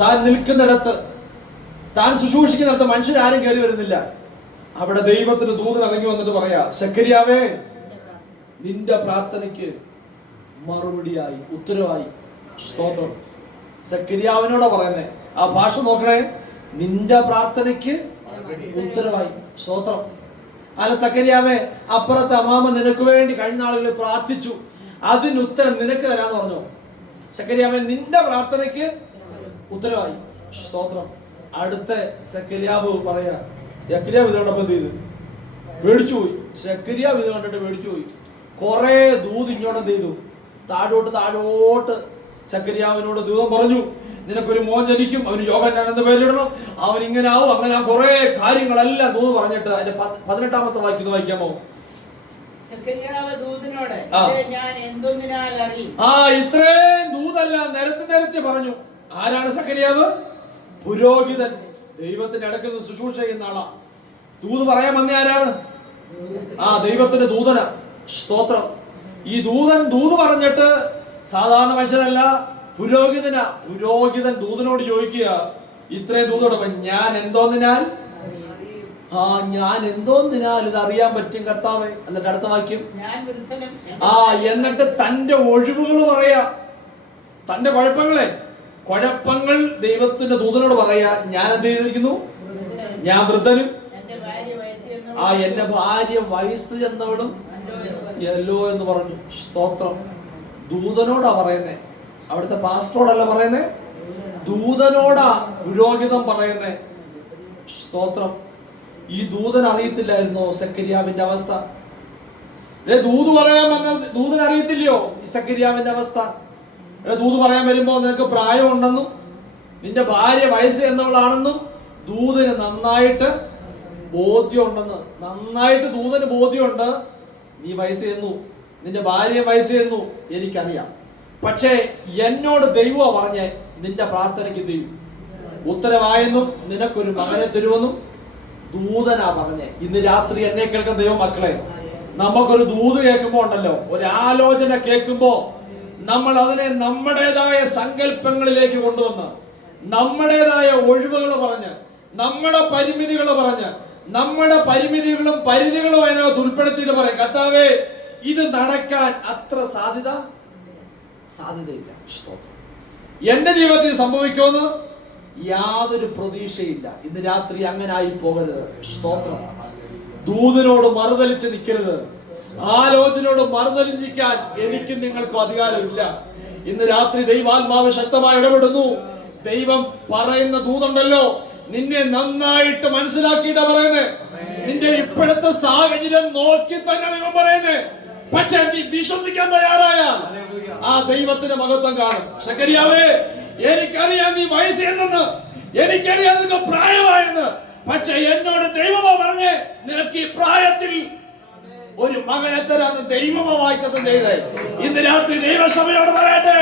താൻ നിൽക്കുന്നിടത്ത്, താൻ ശുശ്രൂഷിക്കുന്നിടത്ത് മനുഷ്യരാരും കയറി വരുന്നില്ല. അവിടെ ദൈവത്തിന്റെ ദൂതൻ ഇറങ്ങി വന്നിട്ട് പറയാ, സെക്കരിയാവേ നിന്റെ പ്രാർത്ഥനയ്ക്ക് മറുപടിയായി, ഉത്തരവായി. സ്തോത്രം. സെക്കരിയാവിനോടാ പറയുന്നേ. ആ ഭാഷ നോക്കണേ, നിന്റെ പ്രാർത്ഥനയ്ക്ക് ഉത്തരവായി. സ്തോത്രം. അല്ല സെക്കരിയാവേ, അപ്പുറത്തെ അമ്മാമ നിനക്ക് വേണ്ടി കഴിഞ്ഞ നാളുകളിൽ പ്രാർത്ഥിച്ചു, അതിന് ഉത്തരം നിനക്ക് തരാന്ന് പറഞ്ഞു. സെക്കരിയാവേ നിന്റെ പ്രാർത്ഥനയ്ക്ക് ഉത്തരവായി. സ്തോത്രം. അടുത്ത സെക്കരിയാവ് പറയാ, സെക്കരിയാവ് ഇത് കണ്ടപ്പോ എന്ത് ചെയ്ത് പേടിച്ചുപോയി. സെക്കരിയാവ് ഇത് കണ്ടിട്ട് പേടിച്ചുപോയി. കുറെ ദൂത് ഇങ്ങോട്ട് എന്ത് ചെയ്തു, താഴോട്ട് സെക്കരിയാവിനോട് ദൂതം പറഞ്ഞു, നിനക്കൊരു മോൻ ജനിക്കും, അവന് യോഹന്നാൻ എന്ന് പേരിടണം, അവൻ ഇങ്ങനെ ആവും, അങ്ങനെ കുറെ കാര്യങ്ങളെല്ലാം ദൂത് പറഞ്ഞിട്ട് അതിന്റെ 18ാമത്തെ വാക്യം വായിക്കാമോ? ഇത്രയും ദൂതെല്ലാം നിരത്തി പറഞ്ഞു. ആരാണ് സെക്കരിയാവ്? പുരോഹിതൻ, ദൈവത്തിന്റെ അടുക്കൽ നിന്ന് ശുശ്രൂഷ ചെയ്യുന്ന ആളാ. ദൂത് പറയാൻ വന്ന ആരാണ്? ദൈവത്തിന്റെ ദൂതന. സ്തോത്രം. ഈ ദൂത് പറഞ്ഞിട്ട് സാധാരണ മനുഷ്യനല്ല, പുരോഹിതനാ. പുരോഹിതൻ ദൂതനോട് ചോദിക്കുക, ഇത്രയും ദൂതോടൊപ്പം ഞാൻ എന്തോന്നിനാൽ ഇത് അറിയാൻ പറ്റും കർത്താവേ. എന്നിട്ട് അടുത്ത വാക്യം, എന്നിട്ട് തന്റെ ഒഴിവുകൾ പറയാ, തന്റെ കുഴപ്പങ്ങൾ ദൈവത്തിന്റെ ദൂതനോട് പറയാ. ഞാൻ എന്ത് ചെയ്തിരിക്കുന്നു? ഞാൻ വൃദ്ധനും എന്റെ ഭാര്യ വയസ്സ് ചെന്നവളും യെല്ലോ എന്ന് പറഞ്ഞു. സ്തോത്രം. ദൂതനോടാ പറയുന്നേ, അവിടുത്തെ പാസ്റ്ററോടല്ല പറയുന്നേ, ദൂതനോടാ പുരോഹിതം പറയുന്നേ. സ്തോത്രം. ഈ ദൂതൻ അറിയത്തില്ലായിരുന്നോ സെക്കരിയാവിന്റെ അവസ്ഥ? ദൂത് പറയാൻ വന്ന ദൂതൻ അറിയത്തില്ലയോ ഈ സെക്കരിയാവിന്റെ അവസ്ഥ? ദൂത് പറയാൻ വരുമ്പോ നിനക്ക് പ്രായമുണ്ടെന്നും നിന്റെ ഭാര്യ വയസ്സ് എന്നവളാണെന്നും ദൂതന് നന്നായിട്ട് ബോധ്യമുണ്ടെന്ന്. നന്നായിട്ട് ദൂതന് ബോധ്യമുണ്ട്. നീ വയസ്സ് ചെന്നു, നിന്റെ ഭാര്യ വയസ്സ് ചെന്നു, എനിക്കറിയാം. പക്ഷേ എന്നോട് ദൈവം പറഞ്ഞേ നിന്റെ പ്രാർത്ഥനയ്ക്ക് ദൈവം ഉത്തരവായെന്നും നിനക്കൊരു മകനെ തരുമെന്നും ദൂതനാ പറഞ്ഞേ. ഇന്ന് രാത്രി എന്നെ കേൾക്കുന്ന ദൈവം മക്കളെ, നമുക്കൊരു ദൂത് കേൾക്കുമ്പോ ഉണ്ടല്ലോ, ഒരു ആലോചന കേൾക്കുമ്പോ നമ്മൾ അതിനെ നമ്മുടേതായ സങ്കല്പങ്ങളിലേക്ക് കൊണ്ടുവന്ന്, നമ്മുടേതായ ഒഴിവുകൾ പറഞ്ഞ്, നമ്മുടെ പരിമിതികൾ പറഞ്ഞ്, നമ്മുടെ പരിമിതികളും പരിധികളും അതിനകത്ത് ഉൾപ്പെടുത്തിയിട്ട് പറയാം, കർത്താവേ ഇത് നടക്കാൻ അത്ര സാധ്യതയില്ല. എന്റെ ജീവിതത്തിൽ സംഭവിക്കുമെന്ന് യാതൊരു പ്രതീക്ഷയില്ല. ഇന്ന് രാത്രി അങ്ങനെ ആയി പോകരുത്. സ്തോത്രം. ദൂതനോട് മറുതലിച്ച് നിൽക്കരുത്. ആലോചനയോട് മറുതലിഞ്ചിക്കാൻ എനിക്കും നിങ്ങൾക്കും അധികാരമില്ല. ഇന്ന് രാത്രി ദൈവാത്മാവ് ശക്തമായി ഇടപെടുന്നു. ദൈവം പറയുന്ന ദൂതുണ്ടല്ലോ, നിന്നെ നന്നായിട്ട് മനസ്സിലാക്കിയിട്ടാ പറയുന്നത്. നിന്റെ ഇപ്പോഴത്തെ സാഹചര്യം നോക്കി തന്നെ ദൈവം പറയുന്നത്. പക്ഷെ നീ വിശ്വസിക്കാൻ തയ്യാറായാൽ ആ ദൈവത്തിന്റെ മഹത്വം കാണും. സെക്കരിയാവേ, എനിക്കറിയാം നീ വയസ്സ് എന്നെന്ന്, എനിക്കറിയാം നിനക്ക് പ്രായമായെന്ന്. പക്ഷെ എന്നോട് ദൈവമോ പറഞ്ഞേ, നിനക്ക് ഈ പ്രായത്തിൽ ഒരു മകനെ തരാന്ന് ദൈവമോ വാഗ്ദത്തം ചെയ്തേ. ഇന്ന് രാത്രി ദൈവസഭയോട് പറയട്ടെ,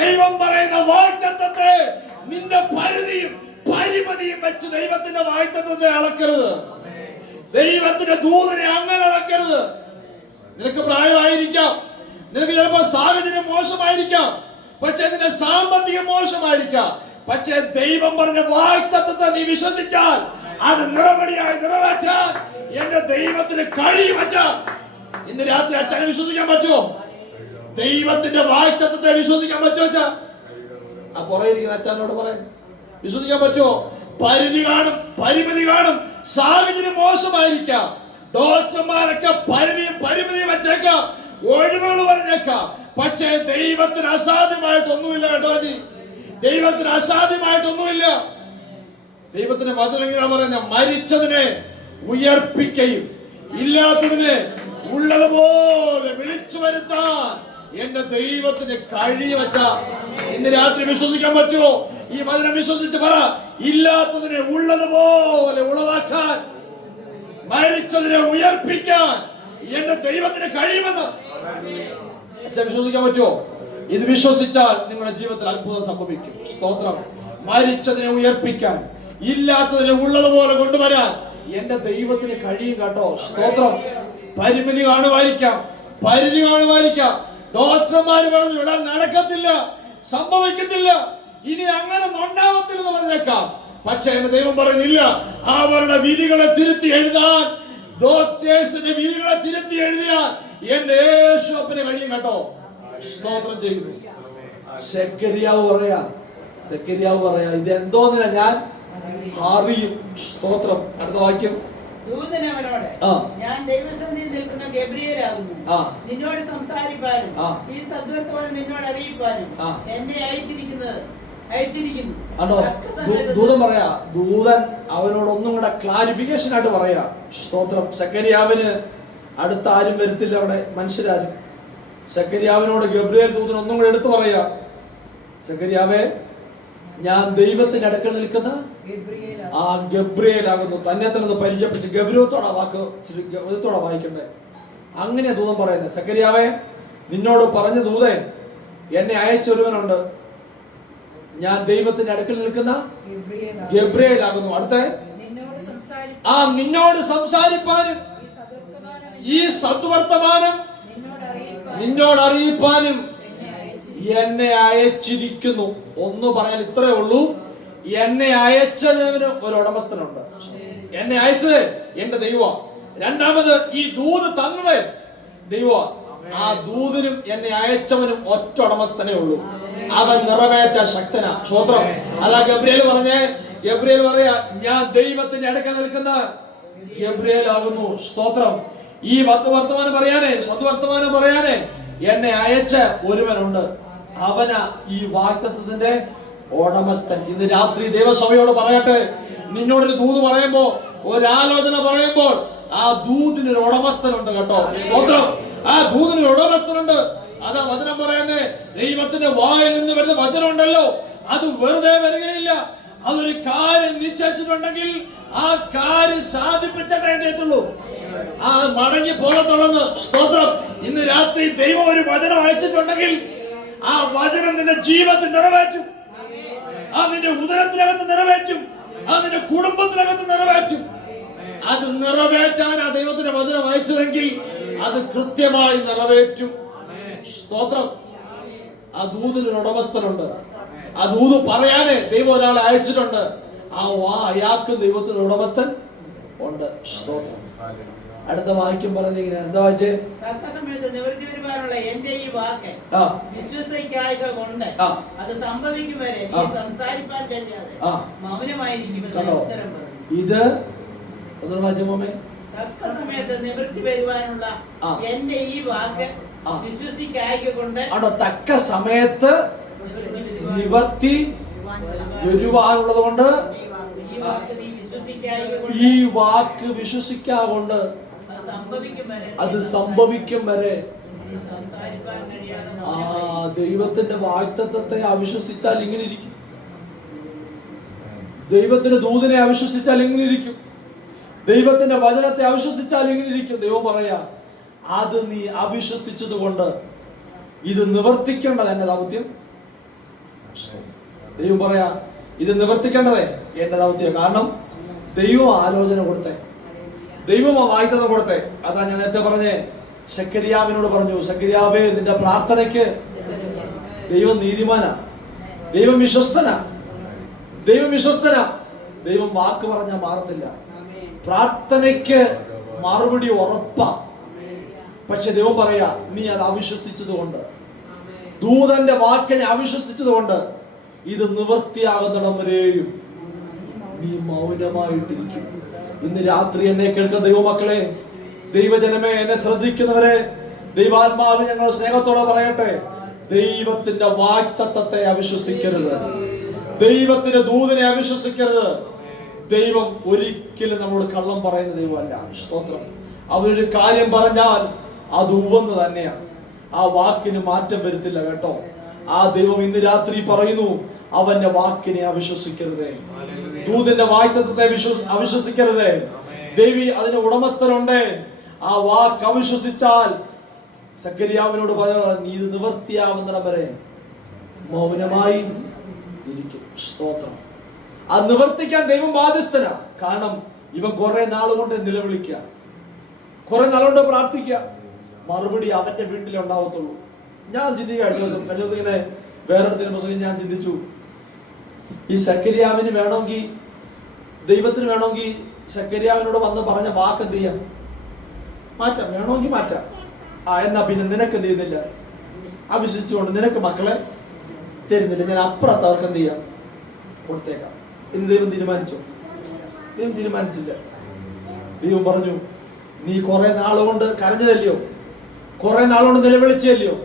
ദൈവം പറയുന്ന വാഗ്ദത്തത്തെ നിന്റെ പരിധിയും പരിമിതിയും വെച്ച് ദൈവത്തിന്റെ വാഗ്ദത്തത്തെ അളക്കരുത്. ദൈവത്തിന്റെ ദൂതനെ അങ്ങനെ അളക്കരുത്. നിനക്ക് പ്രായമായിരിക്കാം, നിനക്ക് ചിലപ്പോൾ സാഹചര്യം മോശമായിരിക്കാം, പക്ഷെ നിന്റെ സാമ്പത്തികം മോശമായിരിക്കാം. പക്ഷെ ദൈവം പറഞ്ഞ വാഗ്ദത്തത്തെ നീ വിശ്വസിച്ചാൽ അത് നിറപടിയായി നിറവേറ്റാൻ എന്റെ ദൈവത്തിന് കഴിയും. അച്ഛൻ ഇന്ന് രാത്രി അച്ഛനെ വിശ്വസിക്കാൻ പറ്റുമോ? ദൈവത്തിന്റെ വാഗ്ദത്തത്തെ വിശ്വസിക്കാൻ പറ്റുമോ? അച്ഛാ, ആ പുറകെ ഇരിക്കുന്ന അച്ഛനോട് പറയാൻ വിശ്വസിക്കാൻ പറ്റുമോ? പരിധി കാണും, പരിമിതി കാണും, സാഹചര്യം മോശമായിരിക്കാം. ഡോക്ടർമാരൊക്കെ പരിമിതിയും വെച്ചേക്കാം, ഒഴിവുകൾ പറഞ്ഞേക്കാം. പക്ഷേ ദൈവത്തിന് അസാധ്യമായിട്ടൊന്നുമില്ല കേട്ടോ. ദൈവത്തിന് അസാധ്യമായിട്ടൊന്നുമില്ല. ദൈവത്തിന്റെ വചനം ഇങ്ങനെ പറഞ്ഞ, മരിച്ചതിനെ ഉയർപ്പിക്കുകയും ഇല്ലാത്തതിനെ ഉള്ളതുപോലെ വിളിച്ചു വരുത്താൻ എന്റെ ദൈവത്തിന് കഴിവച്ച ഇന്ന് രാത്രി വിശ്വസിക്കാൻ പറ്റുമോ? ഈ വചനം വിശ്വസിച്ച് പറ. ഇല്ലാത്തതിനെ ഉള്ളതുപോലെ ഉളവാക്കാൻ, മരിച്ചതിനെ ഉയർപ്പിക്കാൻ എന്റെ ദൈവത്തിന് കഴിയുമെന്ന് അച്ഛൻ വിശ്വസിക്കാൻ പറ്റുമോ? ഇത് വിശ്വസിച്ചാൽ നിങ്ങളുടെ ജീവിതത്തിൽ അത്ഭുതം സംഭവിക്കും. സ്തോത്രം. മരിച്ചതിനെ ഉയർപ്പിക്കാൻ, ഇല്ലാത്തതിനെ ഉള്ളതുപോലെ കൊണ്ടുവരാൻ എന്റെ ദൈവത്തിന് കഴിയും കേട്ടോ. സ്തോത്രം. പരിമിതി കാണുമായിരിക്കാം, പരിധി കാണുമായിരിക്കാം. ഡോക്ടർമാര് പറഞ്ഞു വിടാൻ നടക്കത്തില്ല, സംഭവിക്കത്തില്ല, ഇനി അങ്ങനെ ഉണ്ടാവത്തില്ലെന്ന് പറഞ്ഞേക്കാം. പക്ഷെ എന്റെ ദൈവം പറയുന്നില്ല. അവരുടെ വിധികളെ തിരുത്തി എഴുതാൻ, ഡോക്ടേഴ്സിന്റെ വിധികളെ തിരുത്തി എഴുതിയാൽ എന്റെ യേശുവിനെ കഴിയും കേട്ടോ. സ്തോത്രം ചെയ്യുന്നു. സെക്കരിയാവ് പറയാ ഇത് എന്തോന്നില്ല ഞാൻ അറിയും. സ്തോത്രം. അടുത്ത വാക്യം. ദൂതൻ അവനോട്, ഞാൻ ദൈവസന്നിധിയിൽ നിൽക്കുന്ന ഗബ്രിയേലാകുന്നു. നിന്നോട് സംസാരിപ്പാനും ഈ സദ്വർത്തമാനം നിന്നോട് അറിയിപ്പാനും എന്നെ അയച്ചിരിക്കുന്നു. ദൂതൻ പറയാ. ദൂതൻ അവനോട് ഒന്നും കൂടെ ക്ലാരിഫിക്കേഷൻ ആയിട്ട് പറയാ. സ്തോത്രം. സെക്കരിയാവിന് അടുത്ത ആരും വരുത്തില്ല അവിടെ, മനുഷ്യരാരും. സെക്കരിയാവിനോട് ഗബ്രിയേൽ ദൂതൻ ഒന്നും കൂടെ എടുത്തു പറയാ. സെക്കരിയാവേ, ഞാൻ ദൈവത്തിന്റെ അടുക്കൽ നിൽക്കുന്ന ആ ഗബ്രിയേലാകുന്നു. തന്നെ തന്നെ പരിചയപ്പിച്ച് ഗൗരവത്തോടെ വായിക്കണ്ടേ? അങ്ങനെ ദൂതൻ പറയുന്നത്. സെക്കരിയാവേ, നിന്നോട് പറഞ്ഞ ദൂതൻ എന്നെ അയച്ചൊരുവനുണ്ട്. ഞാൻ ദൈവത്തിന്റെ അടുക്കൽ നിൽക്കുന്ന ഗബ്രിയേലാകുന്നു. അടുത്ത നിന്നോട് സംസാരിപ്പാനും ഈ സദ്വർത്തമാനം നിന്നോട് അറിയിപ്പാനും എന്നെ അയച്ചിരിക്കുന്നു. ഒന്ന് പറയാൻ ഇത്രേ ഉള്ളൂ. എന്നെ അയച്ചതിന് ഒരു ഉടമസ്ഥനുണ്ട്. എന്നെ അയച്ചത് എന്റെ ദൈവം. രണ്ടാമത് ഈ ദൂത് തന്നത് ദൈവം. ആ ദൂതിനും എന്നെ അയച്ചവനും ഒറ്റ ഉടമസ്ഥനേ ഉള്ളൂ. അവൻ നിറവേറ്റ ശക്തനാ. സ്തോത്രം. അതാ ഗബ്രിയേൽ പറഞ്ഞേ. ഗബ്രിയേൽ പറയാ, ഞാൻ ദൈവത്തിന്റെ അടുക്കൽ നിൽക്കുന്ന ഗബ്രിയേലാകുന്നു. സ്തോത്രം. ഈ സദ്വർത്തമാനം പറയാനേ എന്നെ അയച്ച ഒരുവനുണ്ട്. അവനാ ഈ വാഗ്ദത്തത്തിന്റെ ഉടമസ്ഥൻ. ഇന്ന് രാത്രി ദൈവസഭയോട് പറയട്ടെ, നിന്നോടൊരു ദൂത് പറയുമ്പോ, ഒരാലോചന പറയുമ്പോൾ ആ ദൂതിനൊരു ഉടമസ്ഥനുണ്ട് കേട്ടോ. സ്തോത്രം. ആ ദൂതിനൊരു ഉടമസ്ഥനുണ്ട്. അതാ വചനം പറയുന്നേ. ദൈവത്തിന്റെ വായിൽ നിന്ന് വരുന്ന വചനം ഉണ്ടല്ലോ, അത് വെറുതെ വരികയില്ല. അതൊരു കാര്യം നിശ്ചയിച്ചിട്ടുണ്ടെങ്കിൽ ആ കാര്യം സാധിപ്പിച്ചിട്ടേ എത്തുള്ളൂ. ആ മടങ്ങി പോകത്തുള്ളൂ. സ്തോത്രം. ഇന്ന് രാത്രി ദൈവം ഒരു വചനം അയച്ചിട്ടുണ്ടെങ്കിൽ ആ വചനം നിന്റെ ജീവിതത്തിൽ നിറവേറ്റും. ആ നിന്റെ ഉദരത്തിനകത്ത് നിറവേറ്റും. ആ നിന്റെ കുടുംബത്തിനകത്ത് നിറവേറ്റും. അത് നിറവേറ്റാൻ ആ ദൈവത്തിന്റെ വചനം അയച്ചതെങ്കിൽ അത് കൃത്യമായി നിറവേറ്റും. സ്തോത്രം. ആ ദൂതിനൊരു ഉടമസ്ഥനുണ്ട്. ആ ദൂത് പറയാനേ ദൈവം ഒരാളെ അയച്ചിട്ടുണ്ട്. അയാൾക്ക് ദൈവത്തിന് ഉടമസ്ഥൻ ഉണ്ട്. സ്തോത്രം. അടുത്ത വാക്യം പറഞ്ഞിങ്ങനെ എന്താ വായിച്ചേ? നിവൃത്തി വരുവാനുള്ള എന്റെ ഈ വാക്ക് വിശ്വസിക്കായക കൊണ്ട് അത് സംഭവിക്കും വരെ നീ സംസാരിപ്പാൻ കഴിയാതെ മൗനമായിരിക്കുമെന്ന് ഉത്തരം പറഞ്ഞു. ഇത് ഒന്ന് വായിച്ചേ മോമേ. തക്ക സമയത്ത് നിവൃത്തി വരുവാനുള്ള എന്റെ ഈ വാക്ക് വിശ്വസിക്കായക കൊണ്ട്. തക്ക സമയത്ത് നിവർത്തി വരുവാനുള്ളത് കൊണ്ട് ഈ വാക്ക് വിശ്വസിക്കാകൊണ്ട് അത് സംഭവിക്കും വരെ. ആ ദൈവത്തിന്റെ വാഗ്ദത്തത്തെ അവിശ്വസിച്ചാൽ ഇങ്ങനെ ഇരിക്കും. ദൈവത്തിന്റെ ദൂതനെ അവിശ്വസിച്ചാൽ ഇങ്ങനെ ഇരിക്കും. ദൈവത്തിന്റെ വചനത്തെ അവിശ്വസിച്ചാൽ ഇങ്ങനെ ഇരിക്കും. ദൈവം പറയാ, അത് നീ അവിശ്വസിച്ചത് കൊണ്ട് ഇത് നിവർത്തിക്കേണ്ടത് എന്റെ ദൗത്യം. ദൈവം പറയാ, ഇത് നിവർത്തിക്കേണ്ടതേ എന്റെ ദൗത്യം. കാരണം ദൈവം ആലോചന കൊടുത്തേ, ദൈവം ആ വാഗ്ദത്തം കൊടുത്തേ. അതാ ഞാൻ നേരത്തെ പറഞ്ഞേ. സെക്കരിയാവിനോട് പറഞ്ഞു, സെക്കരിയാവേ, നിന്റെ പ്രാർത്ഥനയ്ക്ക് ദൈവം നീതിമാനാ, ദൈവം വിശ്വസ്തനാ, ദൈവം വിശ്വസ്തനാ. ദൈവം വാക്ക് പറഞ്ഞാൽ മാറത്തില്ല. പ്രാർത്ഥനയ്ക്ക് മറുപടി ഉറപ്പാ. പക്ഷെ ദൈവം പറയാ, നീ അത് അവിശ്വസിച്ചത് കൊണ്ട്, ദൂതന്റെ വാക്കിനെ അവിശ്വസിച്ചത് കൊണ്ട് ഇത് നിവൃത്തിയാകുന്നിടം വരെയും നീ മൗനമായിട്ടിരിക്കും. ഇന്ന് രാത്രി എന്നെ കേൾക്കുന്ന ദൈവമക്കളെ, ദൈവജനമേ, എന്നെ ശ്രദ്ധിക്കുന്നവരെ, ദൈവാത്മാവ് ഞങ്ങൾ സ്നേഹത്തോടെ പറയട്ടെ, ദൈവത്തിന്റെ വാഗ്ദത്തത്തെ അവിശ്വസിക്കരുത്. ദൈവത്തിന്റെ ദൂതനെ അവിശ്വസിക്കരുത്. ദൈവം ഒരിക്കലും നമ്മളോട് കള്ളം പറയുന്ന ദൈവമല്ല. സ്തോത്രം. അവരൊരു കാര്യം പറഞ്ഞാൽ അത് ഉവ്വെന്ന് തന്നെയാണ്. ആ വാക്കിന് മാറ്റം വരുത്തില്ല കേട്ടോ. ആ ദൈവം ഇന്ന് രാത്രി പറയുന്നു, അവന്റെ വാക്കിനെ അവിശ്വസിക്കരുതേ, ദൂതന്റെ വാഗ്ദത്തത്തെ അവിശ്വസിക്കരുതേ. ദേവി അതിന് ഉടമസ്ഥനുണ്ട്. ആ വാക്ക് അവിശ്വസിച്ചാൽ സക്കറിയാവിനോട് പറയാ, നീ ഇത് നിവർത്തിയാവുന്നിടം വരെ മൗനമായി ഇരിക്കും. സ്തോത്രം. അത് നിവർത്തിക്കാൻ ദൈവം ബാധ്യസ്ഥനാ. കാരണം ഇവൻ കുറെ നാളുകൊണ്ട് നിലവിളിക്കുക, കുറെ നാളുകൊണ്ട് പ്രാർത്ഥിക്കുക, മറുപടി അവന്റെ വീട്ടിലേ ഉണ്ടാവത്തുള്ളൂ. ഞാൻ ചിന്തിക്കുക, കഴിഞ്ഞ ദിവസം ഇങ്ങനെ വേറെടുത്തിന് പുസ്തകം ഞാൻ ചിന്തിച്ചു, ഈ സക്കറിയാവിന് വേണമെങ്കിൽ, ദൈവത്തിന് വേണമെങ്കിൽ സക്കറിയാവിനോട് വന്ന് പറഞ്ഞ വാക്ക് എന്ത് ചെയ്യാം? മാറ്റാം, വേണമെങ്കിൽ മാറ്റാം. എന്നാ പിന്നെ നിനക്ക് എന്ത് ചെയ്യുന്നില്ല? അവിശ്വസിച്ചുകൊണ്ട് നിനക്ക് മക്കളെ തരുന്നില്ല, ഞാൻ അപ്പുറത്ത് അവർക്ക് എന്ത് ചെയ്യാം? കൊടുത്തേക്കാം. ഇന്ന് ദൈവം തീരുമാനിച്ചോ? ദൈവം തീരുമാനിച്ചില്ല. ദൈവം പറഞ്ഞു, നീ കുറെ നാളുകൊണ്ട് കരഞ്ഞതല്ലയോ, കുറെ നാളുകൊണ്ട് നിലവിളിച്ചല്ലയോ,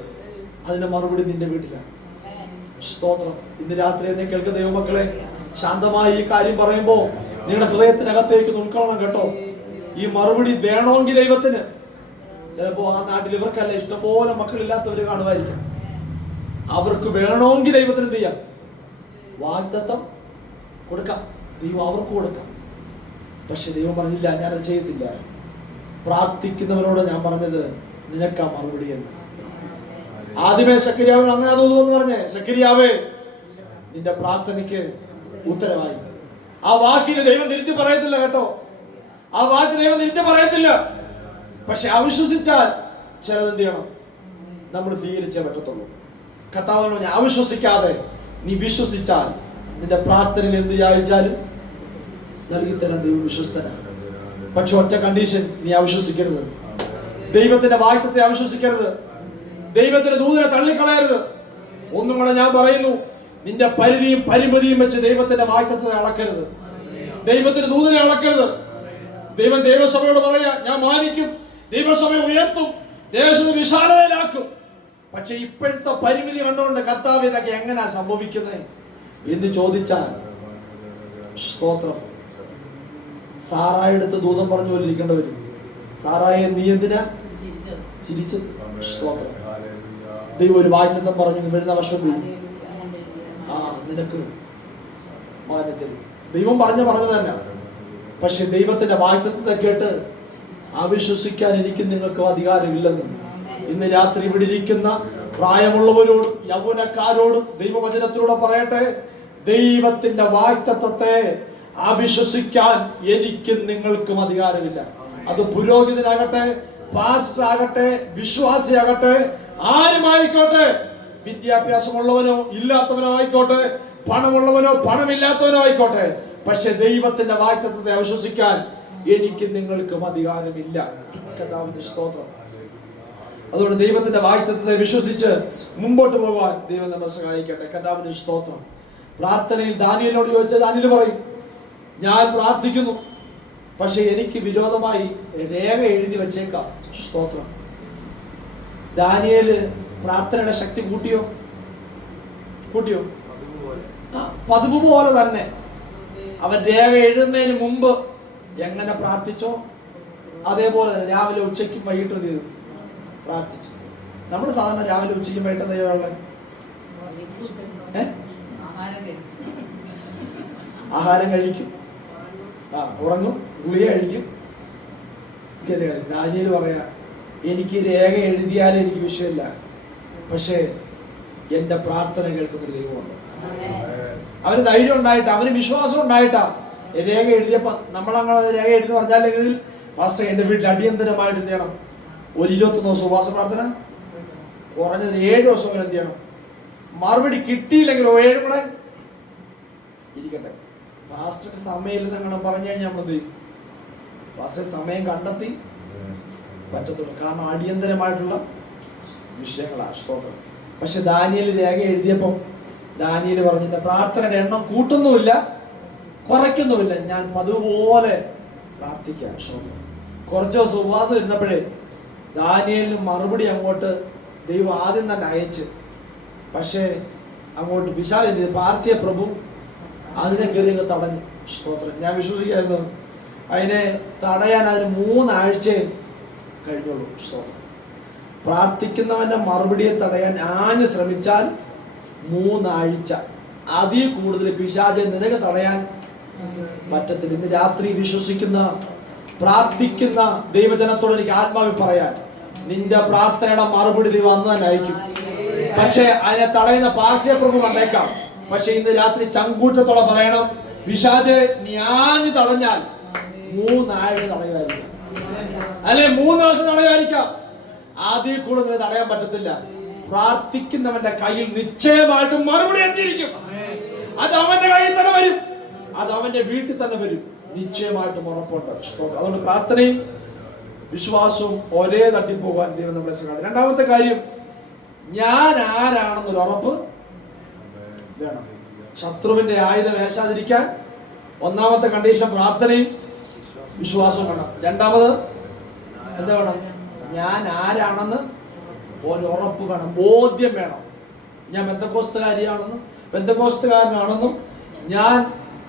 അതിന്റെ മറുപടി നിന്റെ വീട്ടിലാണ്. സ്തോത്രം. ഇന്ന് രാത്രി എന്നെ കേൾക്കുന്ന ദൈവമക്കളെ, ശാന്തമായി ഈ കാര്യം പറയുമ്പോ നിങ്ങളുടെ ഹൃദയത്തിനകത്തേക്ക് ഉൾക്കൊള്ളണം കേട്ടോ. ഈ മറുപടി വേണമെങ്കിൽ ദൈവത്തിന്, ചിലപ്പോ ആ നാട്ടിൽ ഇവർക്കല്ല, ഇഷ്ടംപോലെ മക്കളില്ലാത്തവര് കാണുമായിരിക്കാം, അവർക്ക് വേണമെങ്കിൽ ദൈവത്തിന് എന്ത് ചെയ്യാം? വാഗ്ദത്തം കൊടുക്കാം, ദൈവം അവർക്ക് കൊടുക്കാം. പക്ഷെ ദൈവം പറഞ്ഞില്ല, ഞാനത് ചെയ്യത്തില്ല. പ്രാർത്ഥിക്കുന്നവരോട് ഞാൻ പറഞ്ഞത് നിനക്കാ മറുപടി എന്ന്. ആദ്യമേ സക്കറിയാവിന് അങ്ങനെ തോന്നുന്നു പറഞ്ഞേ, സക്കറിയാവേ നിന്റെ പ്രാർത്ഥനയ്ക്ക് ഉത്തരവായി. ആ വാക്കിന് ദൈവം തിരുത്തി പറയത്തില്ല കേട്ടോ. ആ വാക്ക് ദൈവം തിരുത്തി പറയത്തില്ല. പക്ഷെ അവിശ്വസിച്ചാൽ ചിലതെന്ത് ചെയ്യണം? നമ്മൾ സ്വീകരിച്ചേ പറ്റത്തുള്ളൂ. കർത്താവ് പറഞ്ഞ, അവിശ്വസിക്കാതെ നീ വിശ്വസിച്ചാൽ നിന്റെ പ്രാർത്ഥനയിൽ എന്ത് യാചിച്ചാലും നൽകിത്തരാൻ ദൈവം വിശ്വസ്തനാണ്. പക്ഷെ ഒറ്റ കണ്ടീഷൻ, നീ അവിശ്വസിക്കരുത്. ദൈവത്തിന്റെ വാഗ്ദത്തത്തെ അവിശ്വസിക്കരുത്. ദൈവത്തിന്റെ ദൂതനെ തള്ളിക്കളയരുത്. ഒന്നും കൂടെ ഞാൻ പറയുന്നു, നിന്റെ പരിധിയും പരിമിതിയും വെച്ച് ദൈവത്തിന്റെ വാഗ്ദത്തത്തെ അളക്കരുത്, ദൈവത്തിന്റെ ദൂതനെ അളക്കരുത്. ദൈവം ദൈവസഭയോട് പറയാ, ഞാൻ മാനിക്കും, ദൈവസഭയെ ഉയർത്തും, ദേശത്തെ വിശാലതയിലാക്കും. പക്ഷെ ഇപ്പോഴത്തെ പരിമിതി കണ്ടുകൊണ്ട് കർത്താവ് ഇതൊക്കെ എങ്ങനെയാ സംഭവിക്കുന്നത് എന്ന് ചോദിച്ചാൽ, സ്തോത്രം, സാറായെടുത്ത് ദൂതം പറഞ്ഞു പോലെ ഇരിക്കേണ്ടി വരും. സാറായെ നീ എന്തിനാ ചിരിച്ചത്? സ്തോത്രം. ദൈവം ഒരു വാഗ്ദത്തം പറഞ്ഞു, വരുന്ന വർഷം നിനക്ക് മാനത്തിൽ. ദൈവം പറഞ്ഞു തന്നെ. പക്ഷെ ദൈവത്തിന്റെ വാഗ്ദത്തത്തെ കേട്ട് അവിശ്വസിക്കാൻ എനിക്കും നിങ്ങൾക്കും അധികാരമില്ലെന്നും ഇന്ന് രാത്രി ഇവിടെ ഇരിക്കുന്ന പ്രായമുള്ളവരോടും യൗവനക്കാരോടും ദൈവവചനത്തിലൂടെ പറയട്ടെ, ദൈവത്തിന്റെ വാഗ്ദത്തത്തെ അവിശ്വസിക്കാൻ എനിക്കും നിങ്ങൾക്കും അധികാരമില്ല. അത് പുരോഹിതനാകട്ടെ, പാസ്റ്റർ ആകട്ടെ, വിശ്വാസിയാകട്ടെ, ആരുമായിക്കോട്ടെ, വിദ്യാഭ്യാസമുള്ളവനോ ഇല്ലാത്തവനോ ആയിക്കോട്ടെ, പണമുള്ളവനോ പണമില്ലാത്തവനോ ആയിക്കോട്ടെ, പക്ഷെ ദൈവത്തിന്റെ വാഗ്ദത്തത്തെ അവിശ്വസിക്കാൻ എനിക്കും നിങ്ങൾക്കും അധികാരമില്ല. കർത്താവിന്റെ സ്തോത്രം. അതുകൊണ്ട് ദൈവത്തിന്റെ വാഗ്ദത്തത്തെ വിശ്വസിച്ച് മുമ്പോട്ട് പോകാൻ ദൈവം നമ്മെ സഹായിക്കട്ടെ. കർത്താവിന്റെ സ്തോത്രം. പ്രാർത്ഥനയിൽ ദാനിയേലിനോട് ചോദിച്ചാൽ ദാനിയേൽ പറയും, ഞാൻ പ്രാർത്ഥിക്കുന്നു, പക്ഷെ എനിക്ക് വിരോധമായി രേഖ എഴുതി വെച്ചേക്കാം. സ്തോത്രം. ദാനിയേല് പ്രാർത്ഥനയുടെ ശക്തി കൂട്ടിയോ? പതിവ് പോലെ തന്നെ അവൻ രേഖ എഴുതുന്നതിന് മുമ്പ് എങ്ങനെ പ്രാർത്ഥിച്ചോ അതേപോലെ തന്നെ രാവിലെ ഉച്ചയ്ക്കും വൈകിട്ടും ചെയ്തു പ്രാർത്ഥിച്ചു. നമ്മൾ സാധാരണ രാവിലെ ഉച്ചയ്ക്കും വൈകിട്ടും ദൈവമുള്ള ആഹാരം കഴിക്കും, ഉറങ്ങും, ഗുളിക കഴിക്കും. ദാനിയേൽ പറയാ, എനിക്ക് രേഖ എഴുതിയാലും എനിക്ക് വിഷയമില്ല, പക്ഷേ എന്റെ പ്രാർത്ഥന കേൾക്കുന്നൊരു ദൈവമുണ്ട്. അവന് ധൈര്യം ഉണ്ടായിട്ടാ, അവന് വിശ്വാസം ഉണ്ടായിട്ടാ രേഖ എഴുതിയപ്പോ. നമ്മളങ്ങനെ രേഖ എഴുതി പറഞ്ഞാലെങ്കിൽ പാസ്റ്റർ എന്റെ വീട്ടിൽ അടിയന്തരമായിട്ട് എന്ത് ചെയ്യണം? ഒരു 21 ദിവസം ഉപവാസ പ്രാർത്ഥന, കുറഞ്ഞത് 7 ദിവസം എന്ത് ചെയ്യണം? മറുപടി കിട്ടിയില്ലെങ്കിൽ 7 കൂടെ ഇരിക്കട്ടെ. പാസ്റ്റർക്ക് സമയമില്ലെന്ന് അങ്ങനെ പറഞ്ഞു കഴിഞ്ഞാൽ നമ്മൾ എന്ത് ചെയ്യും? പാസ്റ്റർ സമയം കണ്ടെത്തി പറ്റത്തുള്ളൂ. കാരണം അടിയന്തരമായിട്ടുള്ള വിഷയങ്ങളാണ്. സ്തോത്രം. പക്ഷെ ദാനിയേൽ രേഖ എഴുതിയപ്പം ദാനിയേൽ പറഞ്ഞു, പ്രാർത്ഥനയുടെ എണ്ണം കൂട്ടുന്നുമില്ല കുറയ്ക്കുന്നുമില്ല, ഞാൻ പതുപോലെ പ്രാർത്ഥിക്കാം. സ്തോത്രം. കുറച്ച് ദിവസം ഉപവാസം ഇരുന്നപ്പോഴേ ദാനിയേലിന് മറുപടി അങ്ങോട്ട് ദൈവം ആദ്യം തന്നെ അയച്ച്, പക്ഷേ അങ്ങോട്ട് പിശാച് പാർസ്യ പ്രഭു അതിനെ കയറി തടഞ്ഞു. സ്തോത്രം. ഞാൻ വിശ്വസിക്കായിരുന്നു അതിനെ തടയാൻ അതിന് 3 ആഴ്ച കഴിഞ്ഞുള്ളൂ. പ്രാർത്ഥിക്കുന്നവന്റെ മറുപടിയെ തടയാൻ ആഞ്ഞു ശ്രമിച്ചാൽ 3 ആഴ്ച അതിൽ കൂടുതൽ പിശാചെ നിനക്ക് തടയാൻ പറ്റത്തില്ല. ഇന്ന് രാത്രി വിശ്വസിക്കുന്ന പ്രാർത്ഥിക്കുന്ന ദൈവജനത്തോട് എനിക്ക് ആത്മാവിൽ പറയാൻ, നിന്റെ പ്രാർത്ഥനയുടെ മറുപടി ദൈവം അന്ന് തന്നെ അയക്കും. പക്ഷേ അതിനെ തടയുന്ന പാർശ്വപ്രഭു കണ്ടേക്കാം. പക്ഷെ ഇന്ന് രാത്രി ചങ്കൂറ്റത്തോടെ പറയണം, പിശാചെ ഞാന് തടഞ്ഞാൽ 3 ആഴ്ച തടയുമായിരിക്കാം, അല്ലെ 3 ദിവസം തടയുമായിരിക്കാം. അതിൽ കൂടുതൽ തടയാൻ പറ്റത്തില്ല. പ്രാർത്ഥിക്കുന്നവന്റെ കയ്യിൽ നിശ്ചയമായിട്ടും മറുപടി എത്തിയിരിക്കും. അത് അവന്റെ കയ്യിൽ തന്നെ വരും, അത് അവന്റെ വീട്ടിൽ തന്നെ വരും, നിശ്ചയമായിട്ടും ഉറപ്പുണ്ട്. അതുകൊണ്ട് പ്രാർത്ഥനയും വിശ്വാസവും ഒരേ തട്ടിപ്പോകാൻ ദൈവം നമ്മളെ സഹായിക്കും. രണ്ടാമത്തെ കാര്യം, ഞാൻ ആരാണെന്നൊരു ഉറപ്പ് വേണം. ശത്രുവിന്റെ ആയുധം വേശാതിരിക്കാൻ ഒന്നാമത്തെ കണ്ടീഷൻ പ്രാർത്ഥനയും വിശ്വാസവും വേണം. രണ്ടാമത് എന്താ വേണം? ഞാൻ ആരാണെന്ന് ഒരു ഉറപ്പ് വേണം, ബോധ്യം വേണം. ഞാൻ ബന്ധക്കോസ്തുകാരനാണെന്നും ഞാൻ